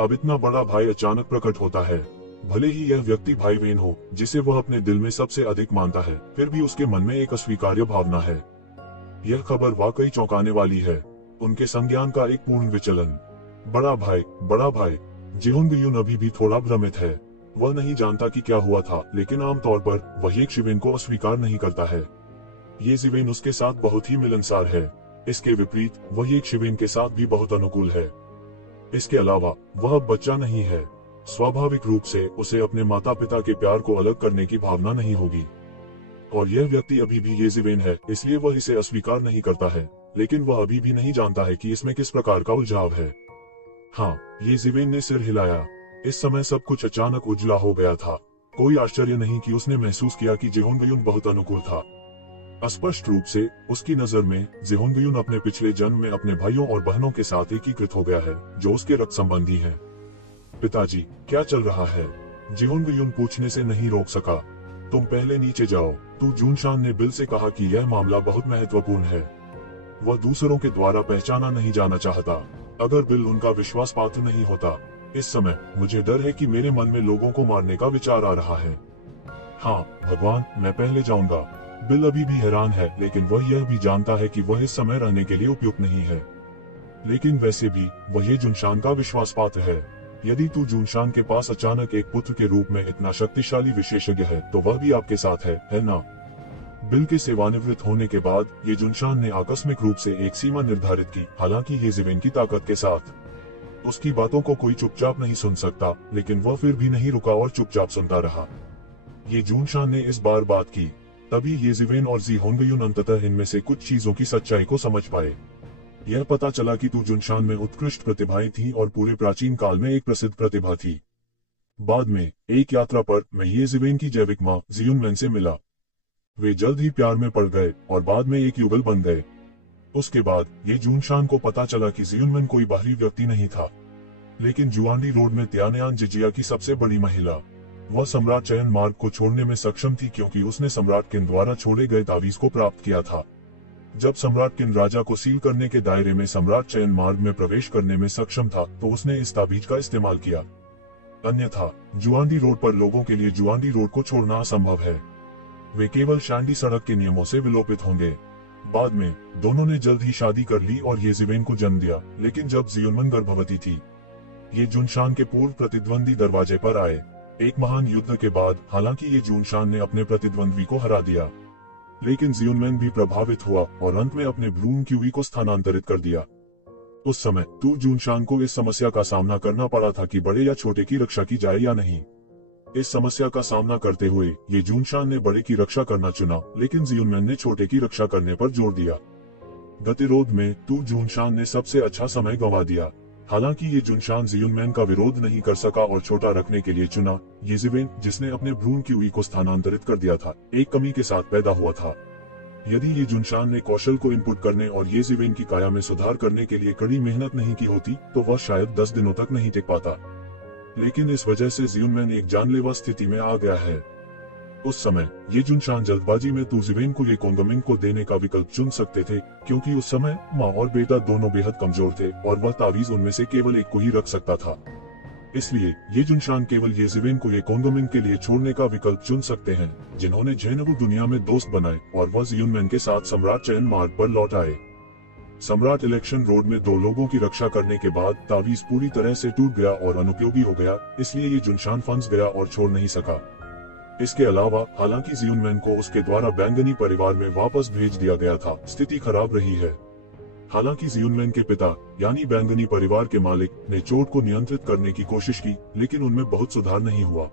अब इतना बड़ा भाई अचानक प्रकट होता है। भले ही यह व्यक्ति भाई वेन हो जिसे वह अपने दिल में सबसे अधिक मानता है, फिर भी उसके मन में एक अस्वीकार्य भावना है। यह खबर वाकई चौंकाने वाली है। उनके संज्ञान का एक पूर्ण विचलन। बड़ा भाई, बड़ा भाई। जेहोंगयुन अभी भी थोड़ा भ्रमित है। वह नहीं जानता कि क्या हुआ था, लेकिन आमतौर पर वह एक शिवेन को अस्वीकार नहीं करता है। ये जीवेन उसके साथ बहुत ही मिलनसार है। इसके विपरीत वह एक शिवेन के साथ भी बहुत अनुकूल है। इसके अलावा वह अब बच्चा नहीं है। स्वाभाविक रूप से उसे अपने माता पिता के प्यार को अलग करने की भावना नहीं होगी। और यह व्यक्ति अभी भी ये जीवेन है, इसलिए वह इसे अस्वीकार नहीं करता है, लेकिन वह अभी भी नहीं जानता है कि इसमें किस प्रकार का उलझाव है। हाँ, ये जीवेन ने सिर हिलाया। इस समय सब कुछ अचानक उजला हो गया था। कोई आश्चर्य नहीं कि उसने महसूस किया कि जेहोंगयुन बहुत अनुकूल था। स्पष्ट रूप से उसकी नजर में जेहोंगयुन अपने पिछले जन्म में अपने भाइयों और बहनों के साथ एकीकृत हो गया है, जो उसके रक्त संबंधी हैं। पिताजी, क्या चल रहा है? जेहोंगयुन पूछने से नहीं रोक सका। तुम पहले नीचे जाओ। तू जुनशान ने बिल से कहा कि यह मामला बहुत महत्वपूर्ण है। वह दूसरों के द्वारा पहचाना नहीं जाना चाहता। अगर बिल उनका विश्वास पात्र नहीं होता, इस समय मुझे डर है कि मेरे मन में लोगों को मारने का विचार आ रहा है। हाँ भगवान, मैं पहले जाऊंगा। बिल अभी भी हैरान है, लेकिन वह यह भी जानता है कि वह इस समय रहने के लिए उपयुक्त नहीं है। लेकिन वैसे भी वह ये जुनशान का विश्वास पात्र है। यदि तू जुनशान के पास अचानक एक पुत्र के रूप में इतना शक्तिशाली विशेषज्ञ है, तो वह भी आपके साथ है ना? बिल के सेवानिवृत्त होने के बाद ये जुनशान ने आकस्मिक रूप से एक सीमा निर्धारित की, हालांकि ये जीवेन की ताकत के साथ। उसकी बातों को कोई चुपचाप नहीं सुन सकता, लेकिन वह फिर भी नहीं रुका और चुपचाप सुनता रहा। ये जुनशान ने इस बार बात की। तभी ये जीवेन और जेहोंगयुन अंततः इनमें से कुछ चीजों की सच्चाई को समझ पाए। यह पता चला कि तू जुनशान में उत्कृष्ट प्रतिभाएं थी और पूरे प्राचीन काल में एक प्रसिद्ध प्रतिभा थी। बाद में एक यात्रा पर मैं ये जीवेन की जैविक माँ जियुनमेन से मिला। वे जल्द ही प्यार में पड़ गए और बाद में एक युगल बन गए। उसके बाद ये जुनशान को पता चला कि जियुनमेन कोई बाहरी व्यक्ति नहीं था, लेकिन जुआंडी रोड में त्यानयान जिजिया की सबसे बड़ी महिला। वह सम्राट चयन मार्ग को छोड़ने में सक्षम थी क्योंकि उसने सम्राट किन द्वारा छोड़े गए तावीज को प्राप्त किया था। जब सम्राट किन राजा को सील करने के दायरे में सम्राट चयन मार्ग में प्रवेश करने में सक्षम था, तो उसने इस ताबीज का इस्तेमाल किया। अन्यथा जुआंडी रोड पर लोगों के लिए जुआंडी रोड को छोड़ना असंभव है। वे केवल शांडी सड़क के नियमों से विलोपित होंगे। बाद में दोनों ने जल्द ही शादी कर ली और ये जीवेन को जन्म दिया, लेकिन जब जियुनमेन गर्भवती थी, ये जुनशान के पूर्व प्रतिद्वंदी दरवाजे पर आए। एक महान युद्ध के बाद हालांकि ये जुनशान ने अपने प्रतिद्वंद्वी को हरा दिया। लेकिन जियोनमैन भी प्रभावित हुआ और अंत में अपने ब्लूम क्यूई को स्थानांतरित कर दिया। उस समय तू जूनशान को इस समस्या का सामना करना पड़ा था कि बड़े या छोटे की रक्षा की जाए या नहीं। इस समस्या का सामना करते हुए ये जूनशान ने बड़े की रक्षा करना चुना, लेकिन जियोनमैन ने छोटे की रक्षा करने पर जोर दिया। गतिरोध में तू जूनशान ने सबसे अच्छा समय गंवा दिया। हालांकि ये जूनशान जियोनमैन का विरोध नहीं कर सका और छोटा रखने के लिए चुना। येजिवेन, जिसने अपने भ्रूण क्यूई को स्थानांतरित कर दिया था, एक कमी के साथ पैदा हुआ था। यदि ये जूनशान ने कौशल को इनपुट करने और येजिवेन की काया में सुधार करने के लिए कड़ी मेहनत नहीं की होती तो वह शायद 10 दिनों तक नहीं टिक पाता। लेकिन इस वजह से जियोनमैन एक जानलेवा स्थिति में आ गया है। उस समय ये जूनशान जल्दबाजी में तुजिवेन को ये कोंगमिंग को देने का विकल्प चुन सकते थे, क्योंकि उस समय माँ और बेटा दोनों बेहद कमजोर थे और वह तावीज उनमें से केवल एक को ही रख सकता था। इसलिए ये जूनशान केवल येजिवेन को ये कोंगमिंग के लिए छोड़ने का विकल्प चुन सकते हैं, जिन्होंने जेनवू दुनिया में दोस्त बनाए और वह जियोनमैन के साथ सम्राट चयन मार्ग पर लौट आए। सम्राट इलेक्शन रोड में 2 लोगों की रक्षा करने के बाद तावीज पूरी तरह से टूट गया और अनुपयोगी हो गया, इसलिए ये जूनशान फंस गया और छोड़ नहीं सका। इसके अलावा हालांकि जियोनमैन को उसके द्वारा बैंगनी परिवार में वापस भेज दिया गया था, स्थिति खराब रही है। हालांकि जियोनमैन के पिता यानी बैंगनी परिवार के मालिक ने चोट को नियंत्रित करने की कोशिश की, लेकिन उनमें बहुत सुधार नहीं हुआ।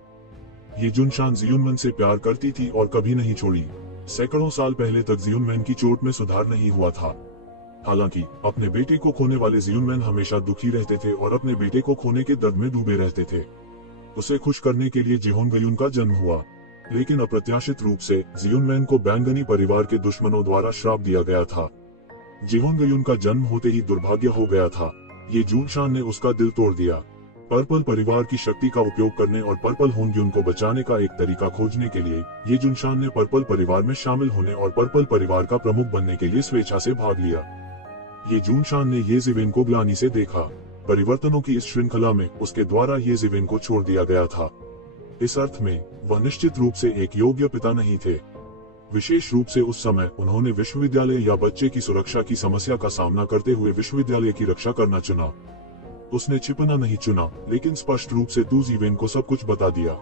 ये जूनशान जियोनमैन से प्यार करती थी और कभी नहीं छोड़ी। सैकड़ों साल पहले तक जियोनमैन की चोट में सुधार नहीं हुआ था। हालांकि अपने बेटे को खोने वाले जियोनमैन हमेशा दुखी रहते थे और अपने बेटे को खोने के दर्द में डूबे रहते थे। उसे खुश करने के लिए जिहोंगयुन का जन्म हुआ, लेकिन अप्रत्याशित रूप से जियोनमैन को बैंगनी परिवार के दुश्मनों द्वारा श्राप दिया गया था। जिहोंगयुन का जन्म होते ही दुर्भाग्य हो गया था। ये जूनशान ने उसका दिल तोड़ दिया। पर्पल परिवार की शक्ति का उपयोग करने और पर्पल होंगयुन को बचाने का एक तरीका खोजने के लिए ये जूनशान ने पर्पल परिवार में शामिल होने और पर्पल परिवार का प्रमुख बनने के लिए स्वेच्छा से भाग लिया। ये जूनशान ने येजिवेन को ग्लानि से देखा। परिवर्तनों की इस श्रृंखला में उसके द्वारा येजिवेन को छोड़ दिया गया था। इस अर्थ में वह निश्चित रूप से एक योग्य पिता नहीं थे। विशेष रूप से उस समय उन्होंने विश्वविद्यालय या बच्चे की सुरक्षा की समस्या का सामना करते हुए विश्वविद्यालय की रक्षा करना चुना। उसने छिपना नहीं चुना, लेकिन स्पष्ट रूप से तुजिवेन को सब कुछ बता दिया।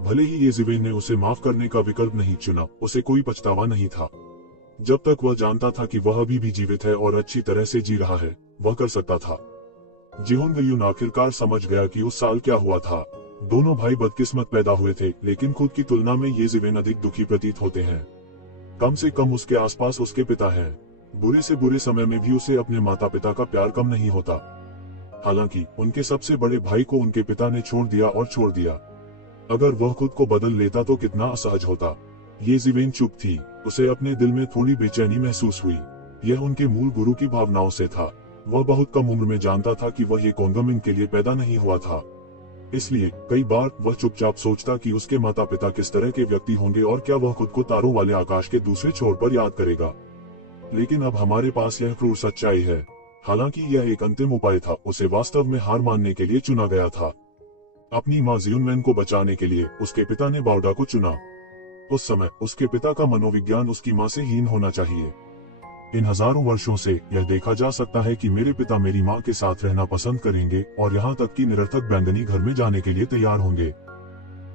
भले ही येजिवेन ने उसे माफ करने का विकल्प नहीं चुना, उसे कोई पछतावा नहीं था। जब तक वह जानता था कि वह अभी भी जीवित है और अच्छी तरह से जी रहा है, वह कर सकता था। जिहोंगयुन आखिरकार समझ गया कि उस साल क्या हुआ था। दोनों भाई बदकिस्मत पैदा हुए थे, लेकिन खुद की तुलना में येजिवेन अधिक दुखी प्रतीत होते हैं। कम से कम उसके आसपास उसके पिता हैं। बुरे से बुरे समय में भी उसे अपने माता पिता का प्यार कम नहीं होता। हालांकि उनके सबसे बड़े भाई को उनके पिता ने छोड़ दिया और छोड़ दिया। अगर वह खुद को बदल लेता तो कितना असहज होता। येजिवेन चुप थी। उसे अपने दिल में थोड़ी बेचैनी महसूस हुई। यह उनके मूल गुरु की भावनाओं से था। वह बहुत कम उम्र में जानता था कि वह ये कोंगमिंग के लिए पैदा नहीं हुआ था। इसलिए कई बार वह चुपचाप सोचता कि उसके माता पिता किस तरह के व्यक्ति होंगे और क्या वह खुद को तारों वाले आकाश के दूसरे छोर पर याद करेगा। लेकिन अब हमारे पास यह क्रूर सच्चाई है। हालांकि यह एक अंतिम उपाय था, उसे वास्तव में हार मानने के लिए चुना गया था। अपनी माँ जियोनमैन को बचाने के लिए उसके पिता ने बाउडा को चुना। उस समय उसके पिता का मनोविज्ञान उसकी माँ से हीन होना चाहिए। इन हजारों वर्षों से यह देखा जा सकता है कि मेरे पिता मेरी माँ के साथ रहना पसंद करेंगे और यहाँ तक कि निरर्थक बैंगनी घर में जाने के लिए तैयार होंगे।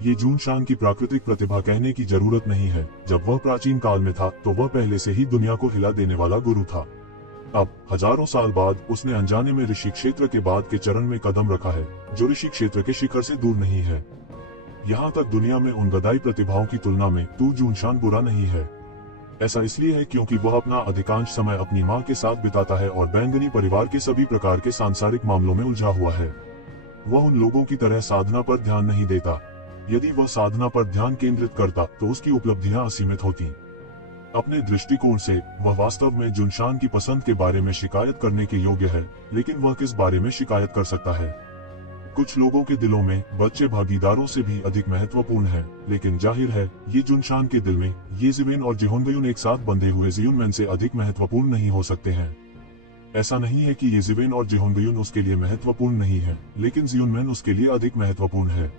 ये जूनशान की प्राकृतिक प्रतिभा कहने की जरूरत नहीं है। जब वह प्राचीन काल में था तो वह पहले से ही दुनिया को हिला देने वाला गुरु था। अब हजारों साल बाद उसने अनजाने में ऋषि क्षेत्र के बाद के चरण में कदम रखा है, जो ऋषि क्षेत्र के शिखर से दूर नहीं है। यहाँ तक दुनिया में उन गदाई प्रतिभाओं की तुलना में तू जूनशान बुरा नहीं है। ऐसा इसलिए है क्योंकि वह अपना अधिकांश समय अपनी माँ के साथ बिताता है और बैंगनी परिवार के सभी प्रकार के सांसारिक मामलों में उलझा हुआ है। वह उन लोगों की तरह साधना पर ध्यान नहीं देता। यदि वह साधना पर ध्यान केंद्रित करता तो उसकी उपलब्धियां असीमित होती। अपने दृष्टिकोण से वह वास्तव में जूनशान की पसंद के बारे में शिकायत करने के योग्य है, लेकिन वह किस बारे में शिकायत कर सकता है? कुछ लोगों के दिलों में बच्चे भागीदारों से भी अधिक महत्वपूर्ण हैं, लेकिन जाहिर है ये जूनशान के दिल में येजिवेन और जिहोंगयुन एक साथ बंधे हुए जियोनमैन से अधिक महत्वपूर्ण नहीं हो सकते हैं। ऐसा नहीं है कि येजिवेन और जिहोंगयुन उसके लिए महत्वपूर्ण नहीं है, लेकिन जियोनमैन उसके लिए अधिक महत्वपूर्ण है।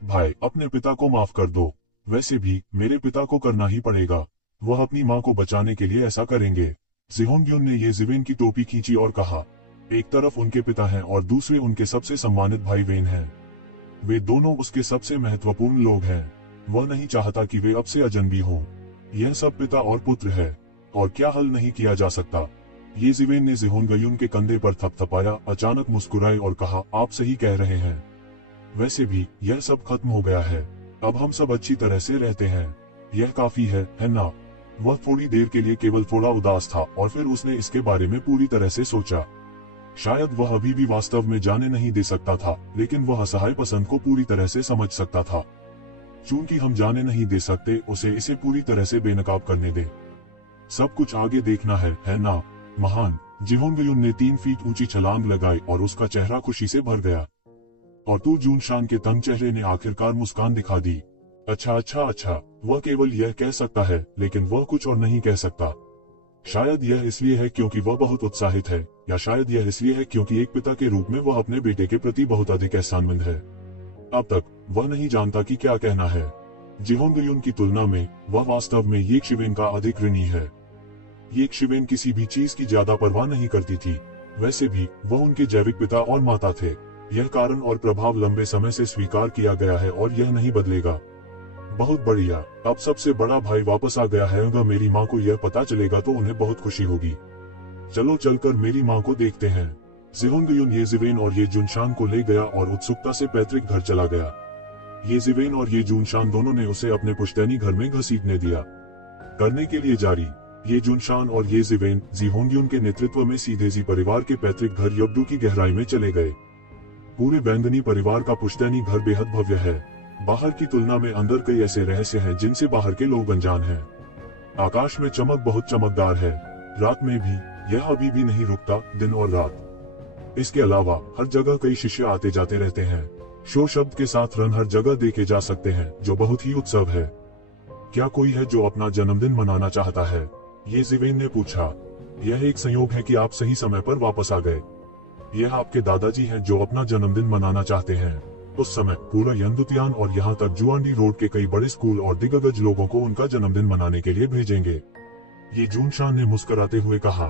भाई, अपने पिता को माफ कर दो। वैसे भी मेरे पिता को करना ही पड़ेगा। वह अपनी माँ को बचाने के लिए ऐसा करेंगे। जिहोंगयुन ने येजिवेन की टोपी खींची और कहा, एक तरफ उनके पिता हैं और दूसरे उनके सबसे सम्मानित भाई वेन हैं। वे दोनों उसके सबसे महत्वपूर्ण लोग हैं। वह नहीं चाहता कि वे अब से अजनबी हों। यह सब पिता और पुत्र है, और क्या हल नहीं किया जा सकता? येज़ेबेल ने ज़िहोनगयुन के कंधे पर थपथपाया, अचानक मुस्कुराए और कहा, आप सही कह रहे हैं। वैसे भी यह सब खत्म हो गया है। अब हम सब अच्छी तरह से रहते हैं। यह काफी है ना? वह थोड़ी देर के लिए केवल थोड़ा उदास था और फिर उसने इसके बारे में पूरी तरह से सोचा। शायद वह अभी भी वास्तव में जाने नहीं दे सकता था, लेकिन वह असहाय पसंद को पूरी तरह से समझ सकता था। चूंकि हम जाने नहीं दे सकते, उसे इसे पूरी तरह से बेनकाब करने दे। सब कुछ आगे देखना है ना? महान। ज़िहोनगयुन ने 3 फीट ऊंची छलांग लगाई और उसका चेहरा खुशी से भर गया। और तू जूनशान के तंग चेहरे ने आखिरकार मुस्कान दिखा दी। अच्छा, वह केवल यह कह सकता है, लेकिन वह कुछ और नहीं कह सकता। शायद यह इसलिए है क्योंकि वह बहुत उत्साहित है, या शायद यह इसलिए है क्योंकि एक पिता के रूप में वह अपने बेटे के प्रति बहुत अधिक एहसानमंद है। अब तक वह नहीं जानता कि क्या कहना है। ज़िहोनगयुन की तुलना में वह वास्तव में येशिवेन का अधिक ऋणी है। येशिवेन किसी भी चीज की ज्यादा परवाह नहीं करती थी। वैसे भी वह उनके जैविक पिता और माता थे। यह कारण और प्रभाव लंबे समय से स्वीकार किया गया है और यह नहीं बदलेगा। बहुत बढ़िया, अब सबसे बड़ा भाई वापस आ गया है। अगर मेरी माँ को यह पता चलेगा तो उन्हें बहुत खुशी होगी। चलो चलकर मेरी माँ को देखते हैं। ज़िहोनगयुन येज़ेबेल और येजुनशान को ले गया और उत्सुकता से पैतृक घर चला गया। येज़ेबेल और येजुनशान दोनों ने उसे अपने पुश्तैनी घर में घसीटने दिया। करने के लिए जारी। येजुनशान और येज़ेबेल ज़िहोनगयुन के नेतृत्व में सीधे जी परिवार के पैतृक घर यब्दू की गहराई में चले गए। पूरे बैंगनी परिवार का पुश्तैनी घर बेहद भव्य है। बाहर की तुलना में अंदर कई ऐसे रहस्य हैं जिनसे बाहर के लोग अनजान हैं। आकाश में चमक बहुत चमकदार है। रात में भी यह अभी भी नहीं रुकता, दिन और रात। इसके अलावा हर जगह कई शिष्य आते जाते रहते हैं। शो शब्द के साथ रन हर जगह देखे जा सकते हैं, जो बहुत ही उत्सव है। क्या कोई है जो अपना जन्मदिन मनाना चाहता है? येज़ेबेल ने पूछा। यह एक संयोग है कि आप सही समय पर वापस आ गए। यह आपके दादाजी हैं जो अपना जन्मदिन मनाना चाहते हैं। उस समय पूरा यंदुतियान और यहाँ तक जुआंडी रोड के कई बड़े स्कूल और दिग्गज लोगों को उनका जन्मदिन मनाने के लिए भेजेंगे। ये जूनशान ने मुस्कुराते हुए कहा।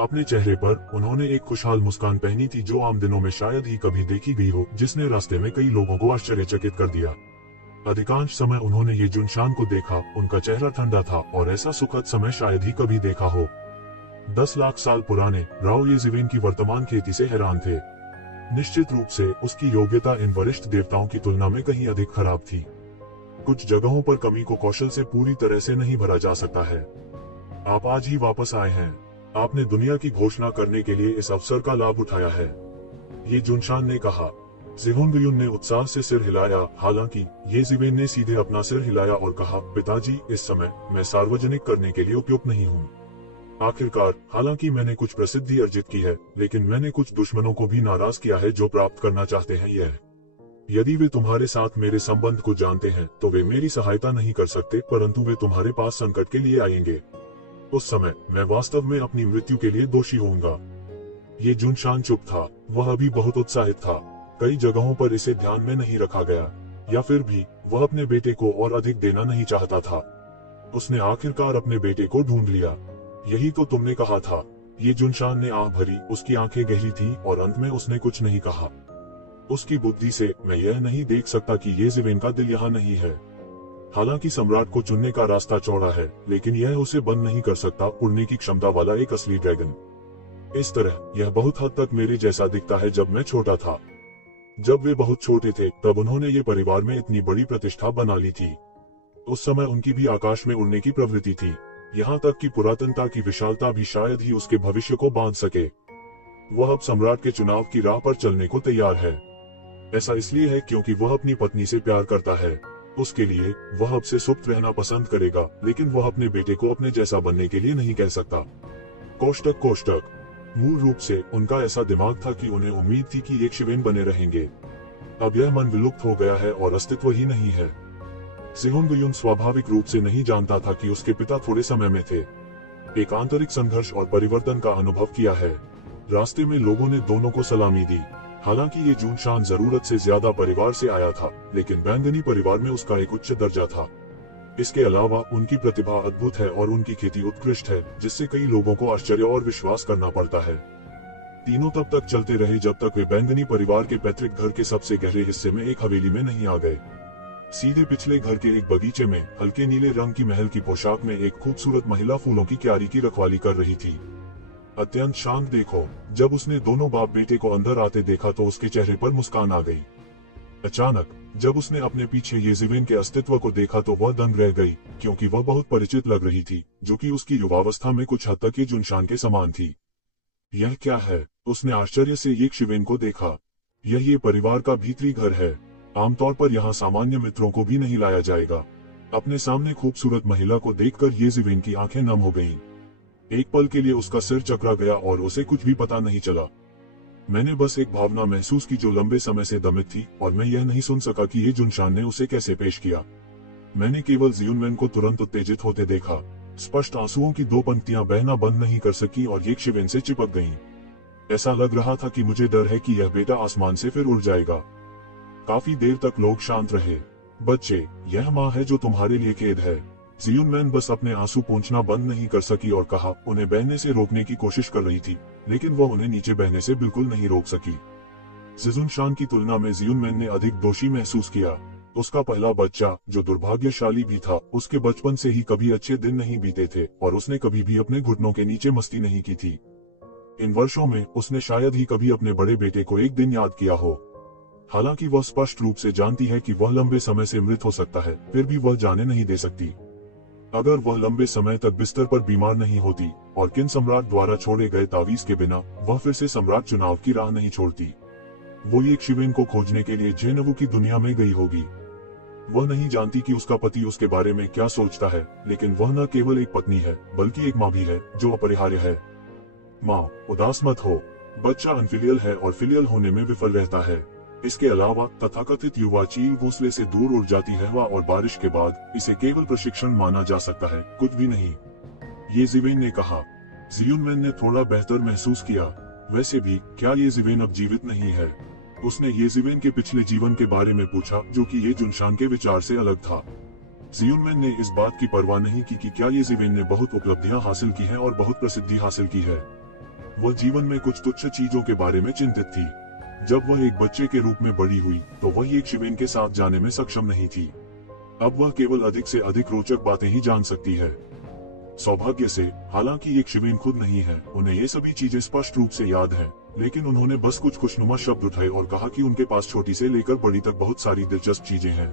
अपने चेहरे पर उन्होंने एक खुशहाल मुस्कान पहनी थी जो आम दिनों में शायद ही कभी देखी गई हो, जिसने रास्ते में कई लोगों को आश्चर्यचकित कर दिया। अधिकांश समय उन्होंने ये जूनशान को देखा, उनका चेहरा ठंडा था और ऐसा सुखद समय शायद ही कभी देखा हो। 10 लाख साल पुराने राव येज़ेबेल की वर्तमान खेती से हैरान थे। निश्चित रूप से उसकी योग्यता इन वरिष्ठ देवताओं की तुलना में कहीं अधिक खराब थी। कुछ जगहों पर कमी को कौशल से पूरी तरह से नहीं भरा जा सकता है। आप आज ही वापस आए हैं। आपने दुनिया की घोषणा करने के लिए इस अवसर का लाभ उठाया है, ये जूनशान ने कहा। ज़िहोनगयुन ने उत्साह से सिर हिलाया। हालांकि येज़ेबेल ने सीधे अपना सिर हिलाया और कहा, पिताजी, इस समय मैं सार्वजनिक करने के लिए उपयुक्त नहीं हूँ। आखिरकार, हालांकि मैंने कुछ प्रसिद्धि अर्जित की है, लेकिन मैंने कुछ दुश्मनों को भी नाराज किया है जो प्राप्त करना चाहते हैं यह। यदि वे तुम्हारे साथ मेरे संबंध को जानते हैं तो वे मेरी सहायता नहीं कर सकते, परंतु वे तुम्हारे पास संकट के लिए आएंगे। उस समय मैं वास्तव में अपनी मृत्यु के लिए दोषी होऊंगा। ये जूनशान चुप था। वह अभी बहुत उत्साहित था। कई जगहों पर इसे ध्यान में नहीं रखा गया, या फिर भी वह अपने बेटे को और अधिक देना नहीं चाहता था। उसने आखिरकार अपने बेटे को ढूंढ लिया। यही तो तुमने कहा था। ये जूनशान ने आंख भरी। उसकी आंखें गहरी थीं और अंत में उसने कुछ नहीं कहा। उसकी बुद्धि से मैं यह नहीं देख सकता कि येज़ेबेल का दिल यहाँ नहीं है। हालांकि सम्राट को चुनने का रास्ता चौड़ा है, लेकिन यह उसे बंद नहीं कर सकता उड़ने की क्षमता वाला एक असली ड्रैगन। इस तरह यह बहुत हद तक मेरे जैसा दिखता है जब मैं छोटा था। जब वे बहुत छोटे थे तब उन्होंने ये परिवार में इतनी बड़ी प्रतिष्ठा बना ली थी। उस समय उनकी भी आकाश में उड़ने की प्रवृत्ति थी। यहाँ तक कि पुरातनता की विशालता भी शायद ही उसके भविष्य को बांध सके। वह अब सम्राट के चुनाव की राह पर चलने को तैयार है। ऐसा इसलिए है क्योंकि वह अपनी पत्नी से प्यार करता है। उसके लिए वह अब से सुप्त रहना पसंद करेगा, लेकिन वह अपने बेटे को अपने जैसा बनने के लिए नहीं कह सकता। कोष्टक। मूल रूप से उनका ऐसा दिमाग था कि उन्हें उम्मीद थी कि येज़ेबेल बने रहेंगे। अब यह मन विलुप्त हो गया है और अस्तित्व ही नहीं है। ज़िहोनगयुन स्वाभाविक रूप से नहीं जानता था कि उसके पिता थोड़े समय में थे। एक आंतरिक संघर्ष और परिवर्तन का अनुभव किया है। रास्ते में लोगों ने दोनों को सलामी दी। हालांकि ये जूनशान जरूरत से ज्यादा परिवार से आया था, लेकिन बैंगनी परिवार में उसका एक उच्च दर्जा था। इसके अलावा उनकी प्रतिभा अद्भुत है और उनकी खेती उत्कृष्ट है, जिससे कई लोगों को आश्चर्य और विश्वास करना पड़ता है। तीनों तब तक चलते रहे जब तक वे बैंगनी परिवार के पैतृक घर के सबसे गहरे हिस्से में एक हवेली में नहीं आ गए। सीधे पिछले घर के एक बगीचे में हल्के नीले रंग की महल की पोशाक में एक खूबसूरत महिला फूलों की क्यारी की रखवाली कर रही थी। अत्यंत शांत देखो। जब उसने दोनों बाप बेटे को अंदर आते देखा तो उसके चेहरे पर मुस्कान आ गई। अचानक जब उसने अपने पीछे येज़ेबेल के अस्तित्व को देखा तो वह दंग रह गई, क्योंकि वह बहुत परिचित लग रही थी, जो कि उसकी युवावस्था में कुछ हद तक जुनशान के समान थी। यह क्या है? उसने आश्चर्य से येज़ेबेल को देखा। यह ये परिवार का भीतरी घर है। आमतौर पर यहाँ सामान्य मित्रों को भी नहीं लाया जाएगा। अपने सामने खूबसूरत महिला को देखकर येज़ेबेल की आंखें नम हो गईं। एक पल के लिए उसका सिर चकरा गया और उसे कुछ भी पता नहीं चला। मैंने बस एक भावना महसूस की जो लंबे समय से दमित थी, और मैं यह नहीं सुन सका कि ये जुनशान ने उसे कैसे पेश किया। मैंने केवल ज़ियुनमैन को तुरंत उत्तेजित होते देखा। स्पष्ट आंसुओं की 2 पंक्तियां बहना बंद नहीं कर सकी और येज़ेबेल से चिपक गईं। ऐसा लग रहा था कि मुझे डर है कि यह बेटा आसमान से फिर उड़ जाएगा। काफी देर तक लोग शांत रहे। बच्चे, यह माँ है जो तुम्हारे लिए खेद है। ज़ियुनमैन बस अपने आंसू पोंछना बंद नहीं कर सकी और कहा, उन्हें बहने से रोकने की कोशिश कर रही थी, लेकिन वह उन्हें नीचे बहने से बिल्कुल नहीं रोक सकी। जुनशान की तुलना में ज़ियुनमैन ने अधिक दोषी महसूस किया। उसका पहला बच्चा, जो दुर्भाग्यशाली भी था, उसके बचपन से ही कभी अच्छे दिन नहीं बीते थे और उसने कभी भी अपने घुटनों के नीचे मस्ती नहीं की थी। इन वर्षों में उसने शायद ही कभी अपने बड़े बेटे को एक दिन याद किया हो। हालांकि वह स्पष्ट रूप से जानती है कि वह लंबे समय से मृत हो सकता है, फिर भी वह जाने नहीं दे सकती। अगर वह लंबे समय तक बिस्तर पर बीमार नहीं होती और किन सम्राट द्वारा छोड़े गए तावीज के बिना वह फिर से सम्राट चुनाव की राह नहीं छोड़ती। वो येज़ेबेल को खोजने के लिए जेनेवु की दुनिया में गई होगी। वह नहीं जानती कि उसका पति उसके बारे में क्या सोचता है, लेकिन वह न केवल एक पत्नी है बल्कि एक माँ भी है, जो अपरिहार्य है। माँ, उदास मत हो। बच्चा अनफिलियल है और फिलियल होने में विफल रहता है। इसके अलावा तथाकथित युवा चील घोंसले से दूर उड़ जाती है हवा और बारिश के बाद इसे केवल प्रशिक्षण माना जा सकता है, कुछ भी नहीं। येज़ेबेल ने कहा। ज़ियुनमैन ने थोड़ा बेहतर महसूस किया। वैसे भी क्या येज़ेबेल अब जीवित नहीं है? उसने येज़ेबेल के पिछले जीवन के बारे में पूछा, जो कि ये जुनशान के विचार से अलग था। ज़ियुनमैन ने इस बात की परवाह नहीं की कि क्या येज़ेबेल ने बहुत उपलब्धियां हासिल की हैं और बहुत प्रसिद्धि हासिल की है। वह जीवन में कुछ तुच्छ चीजों के बारे में चिंतित थी। जब वह एक बच्चे के रूप में बड़ी हुई तो वह येज़ेबेल के साथ जाने में सक्षम नहीं थी। अब वह केवल अधिक से अधिक रोचक बातें ही जान सकती है। सौभाग्य से, हालांकि येज़ेबेल खुद नहीं है, उन्हें ये सभी चीजें स्पष्ट रूप से याद हैं, लेकिन उन्होंने बस कुछ खुशनुमा शब्द उठाए और कहा कि उनके पास छोटी से लेकर बड़ी तक बहुत सारी दिलचस्प चीजें हैं।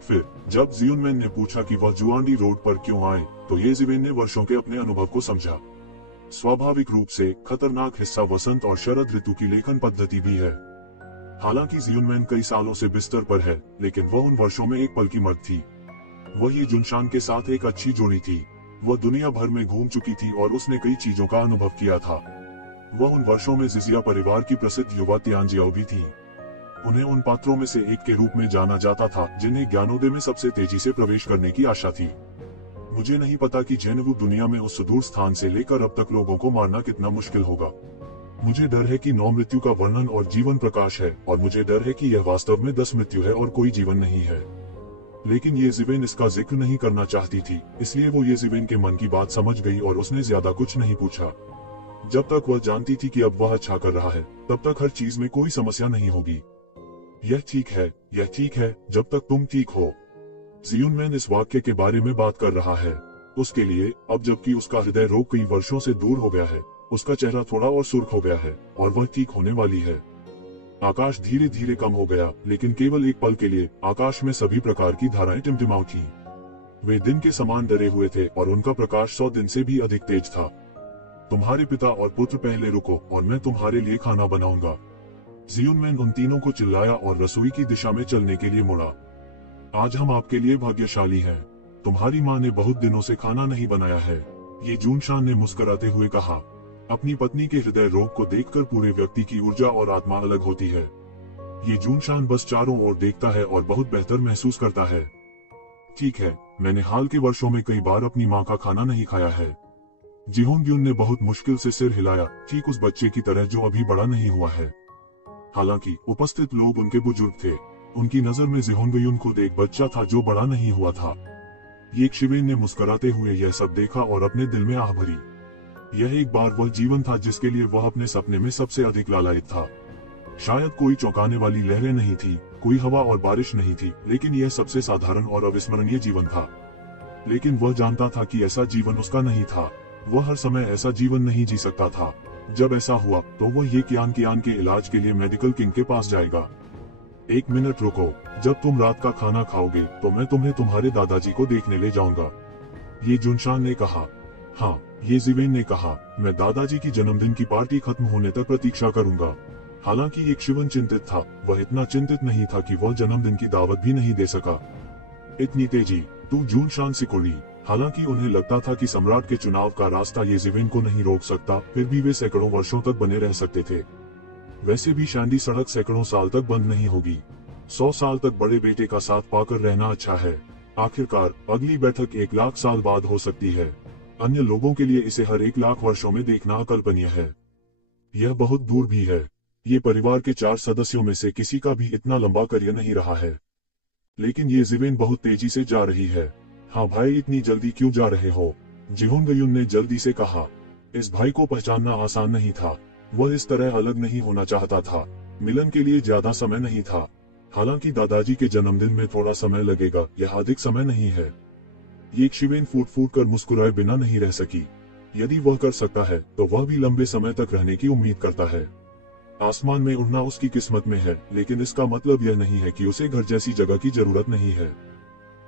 फिर जब ज़ियुनमैन ने पूछा कि वह जुआंडी रोड पर क्यों आए, तो येज़ेबेल ने वर्षों के अपने अनुभव को समझा। स्वाभाविक रूप से खतरनाक हिस्सा वसंत और शरद ऋतु की लेखन पद्धति भी है। हालांकि ज़ियुनमैन कई सालों से बिस्तर पर है, लेकिन वह उन वर्षों में एक पल की मर्द थी। वह ये जुनशान के साथ एक अच्छी जोड़ी थी। वह दुनिया भर में घूम चुकी थी और उसने कई चीजों का अनुभव किया था। वह उन वर्षों में जिजिया परिवार की प्रसिद्ध युवा तियानजियाओ भी थी। उन्हें उन पात्रों में से एक के रूप में जाना जाता था जिन्हें ज्ञानोदय में सबसे तेजी से प्रवेश करने की आशा थी। मुझे नहीं पता कि जेनेवु दुनिया में उस सुदूर स्थान से लेकर अब तक लोगों को मारना कितना मुश्किल होगा। मुझे डर है कि 9 मृत्यु का वर्णन और जीवन प्रकाश है, और मुझे डर है कि यह वास्तव में 10 मृत्यु है और कोई जीवन नहीं है। लेकिन येज़ेबेल इसका जिक्र नहीं करना चाहती थी, इसलिए वो येज़ेबेल के मन की बात समझ गई और उसने ज्यादा कुछ नहीं पूछा। जब तक वह जानती थी कि अब वह अच्छा कर रहा है, तब तक हर चीज में कोई समस्या नहीं होगी। यह ठीक है, जब तक तुम ठीक हो। ज़ियुनमैन इस वाक्य के बारे में बात कर रहा है। उसके लिए, अब जबकि उसका हृदय रोग कई वर्षों से दूर हो गया है, उसका चेहरा थोड़ा और सुर्ख हो गया है, और वह ठीक होने वाली है। आकाश धीरे धीरे कम हो गया, लेकिन केवल एक पल के लिए आकाश में सभी प्रकार की धाराएं टिमटिमाऊ थीं। वे दिन के समान डरे हुए थे और उनका प्रकाश 100 दिन से भी अधिक तेज था। तुम्हारे पिता और पुत्र पहले रुको और मैं तुम्हारे लिए खाना बनाऊंगा। ज़ियुनमैन उन तीनों को चिल्लाया और रसोई की दिशा में चलने के लिए मुड़ा। आज हम आपके लिए भाग्यशाली हैं। तुम्हारी माँ ने बहुत दिनों से खाना नहीं बनाया है, ये जूनशान ने मुस्कुराते हुए कहा। अपनी पत्नी के हृदय रोग को देखकर पूरे व्यक्ति की ऊर्जा और आत्मा अलग होती है। ये जूनशान बस चारों ओर देखता है और बहुत बेहतर महसूस करता है। ठीक है, मैंने हाल के वर्षों में कई बार अपनी माँ का खाना नहीं खाया है। जिहोंग्युन ने बहुत मुश्किल से सिर हिलाया, ठीक उस बच्चे की तरह जो अभी बड़ा नहीं हुआ है। हालांकि उपस्थित लोग उनके बुजुर्ग थे। उनकी नजर में जिहोंग्युन खुद एक बच्चा था जो बड़ा नहीं हुआ था। येज़ेबेल ने मुस्कुराते हुए यह सब देखा और अपने दिल में आह भरी। यह एक बार वह जीवन था जिसके लिए वह अपने सपने में सबसे अधिक लालायित था। शायद कोई चौंकाने वाली लहरें नहीं थी, कोई हवा और बारिश नहीं थी, लेकिन यह सबसे साधारण और अविस्मरणीय जीवन था। लेकिन वह जानता था कि ऐसा जीवन उसका नहीं था। वह हर समय ऐसा जीवन नहीं जी सकता था। जब ऐसा हुआ तो वह ये कियान के इलाज के लिए मेडिकल किंग के पास जाएगा। 1 मिनट रुको, जब तुम रात का खाना खाओगे तो मैं तुम्हें तुम्हारे दादाजी को देखने ले जाऊंगा, ये जुनशान ने कहा। हाँ, ये जिवेन ने कहा, मैं दादाजी की जन्मदिन की पार्टी खत्म होने तक प्रतीक्षा करूंगा। हालांकि एक शिवन चिंतित था, वह इतना चिंतित नहीं था कि वह जन्मदिन की दावत भी नहीं दे सका। इतनी तेजी, तू जुनशान सिकोड़ी। हालांकि उन्हें लगता था कि सम्राट के चुनाव का रास्ता ये जिवेन को नहीं रोक सकता, फिर भी वे सैकड़ों वर्षों तक बने रह सकते थे। वैसे भी शांडी सड़क सैकड़ों साल तक बंद नहीं होगी। 100 साल तक बड़े बेटे का साथ पाकर रहना अच्छा है। आखिरकार अगली बैठक 1 लाख साल बाद हो सकती है। अन्य लोगों के लिए इसे हर 1 लाख वर्षों में देखना अकल्पनीय है। यह बहुत दूर भी है। ये परिवार के 4 सदस्यों में से किसी का भी इतना लंबा करियर नहीं रहा है। लेकिन ये जिवेन बहुत तेजी से जा रही है। हाँ भाई, इतनी जल्दी क्यों जा रहे हो? जिहोंगयुन ने जल्दी से कहा। इस भाई को पहचानना आसान नहीं था। वह इस तरह अलग नहीं होना चाहता था। मिलन के लिए ज्यादा समय नहीं था। हालांकि दादाजी के जन्मदिन में थोड़ा समय लगेगा, यह अधिक समय नहीं है। ये शिवेन फूट फूट कर मुस्कुराए बिना नहीं रह सकी। यदि वह कर सकता है तो वह भी लंबे समय तक रहने की उम्मीद करता है। आसमान में उड़ना उसकी किस्मत में है, लेकिन इसका मतलब यह नहीं है कि उसे घर जैसी जगह की जरूरत नहीं है।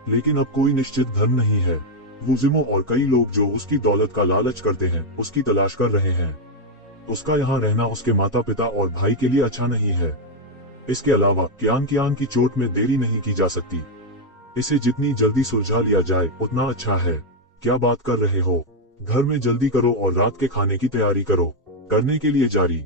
लेकिन अब कोई निश्चित धर्म नहीं है। वुजिमो और कई लोग जो उसकी दौलत का लालच करते हैं, उसकी तलाश कर रहे हैं। उसका यहाँ रहना उसके माता पिता और भाई के लिए अच्छा नहीं है। इसके अलावा कियान की चोट में देरी नहीं की जा सकती। इसे जितनी जल्दी सुलझा लिया जाए उतना अच्छा है। क्या बात कर रहे हो? घर में जल्दी करो और रात के खाने की तैयारी करो। करने के लिए जारी।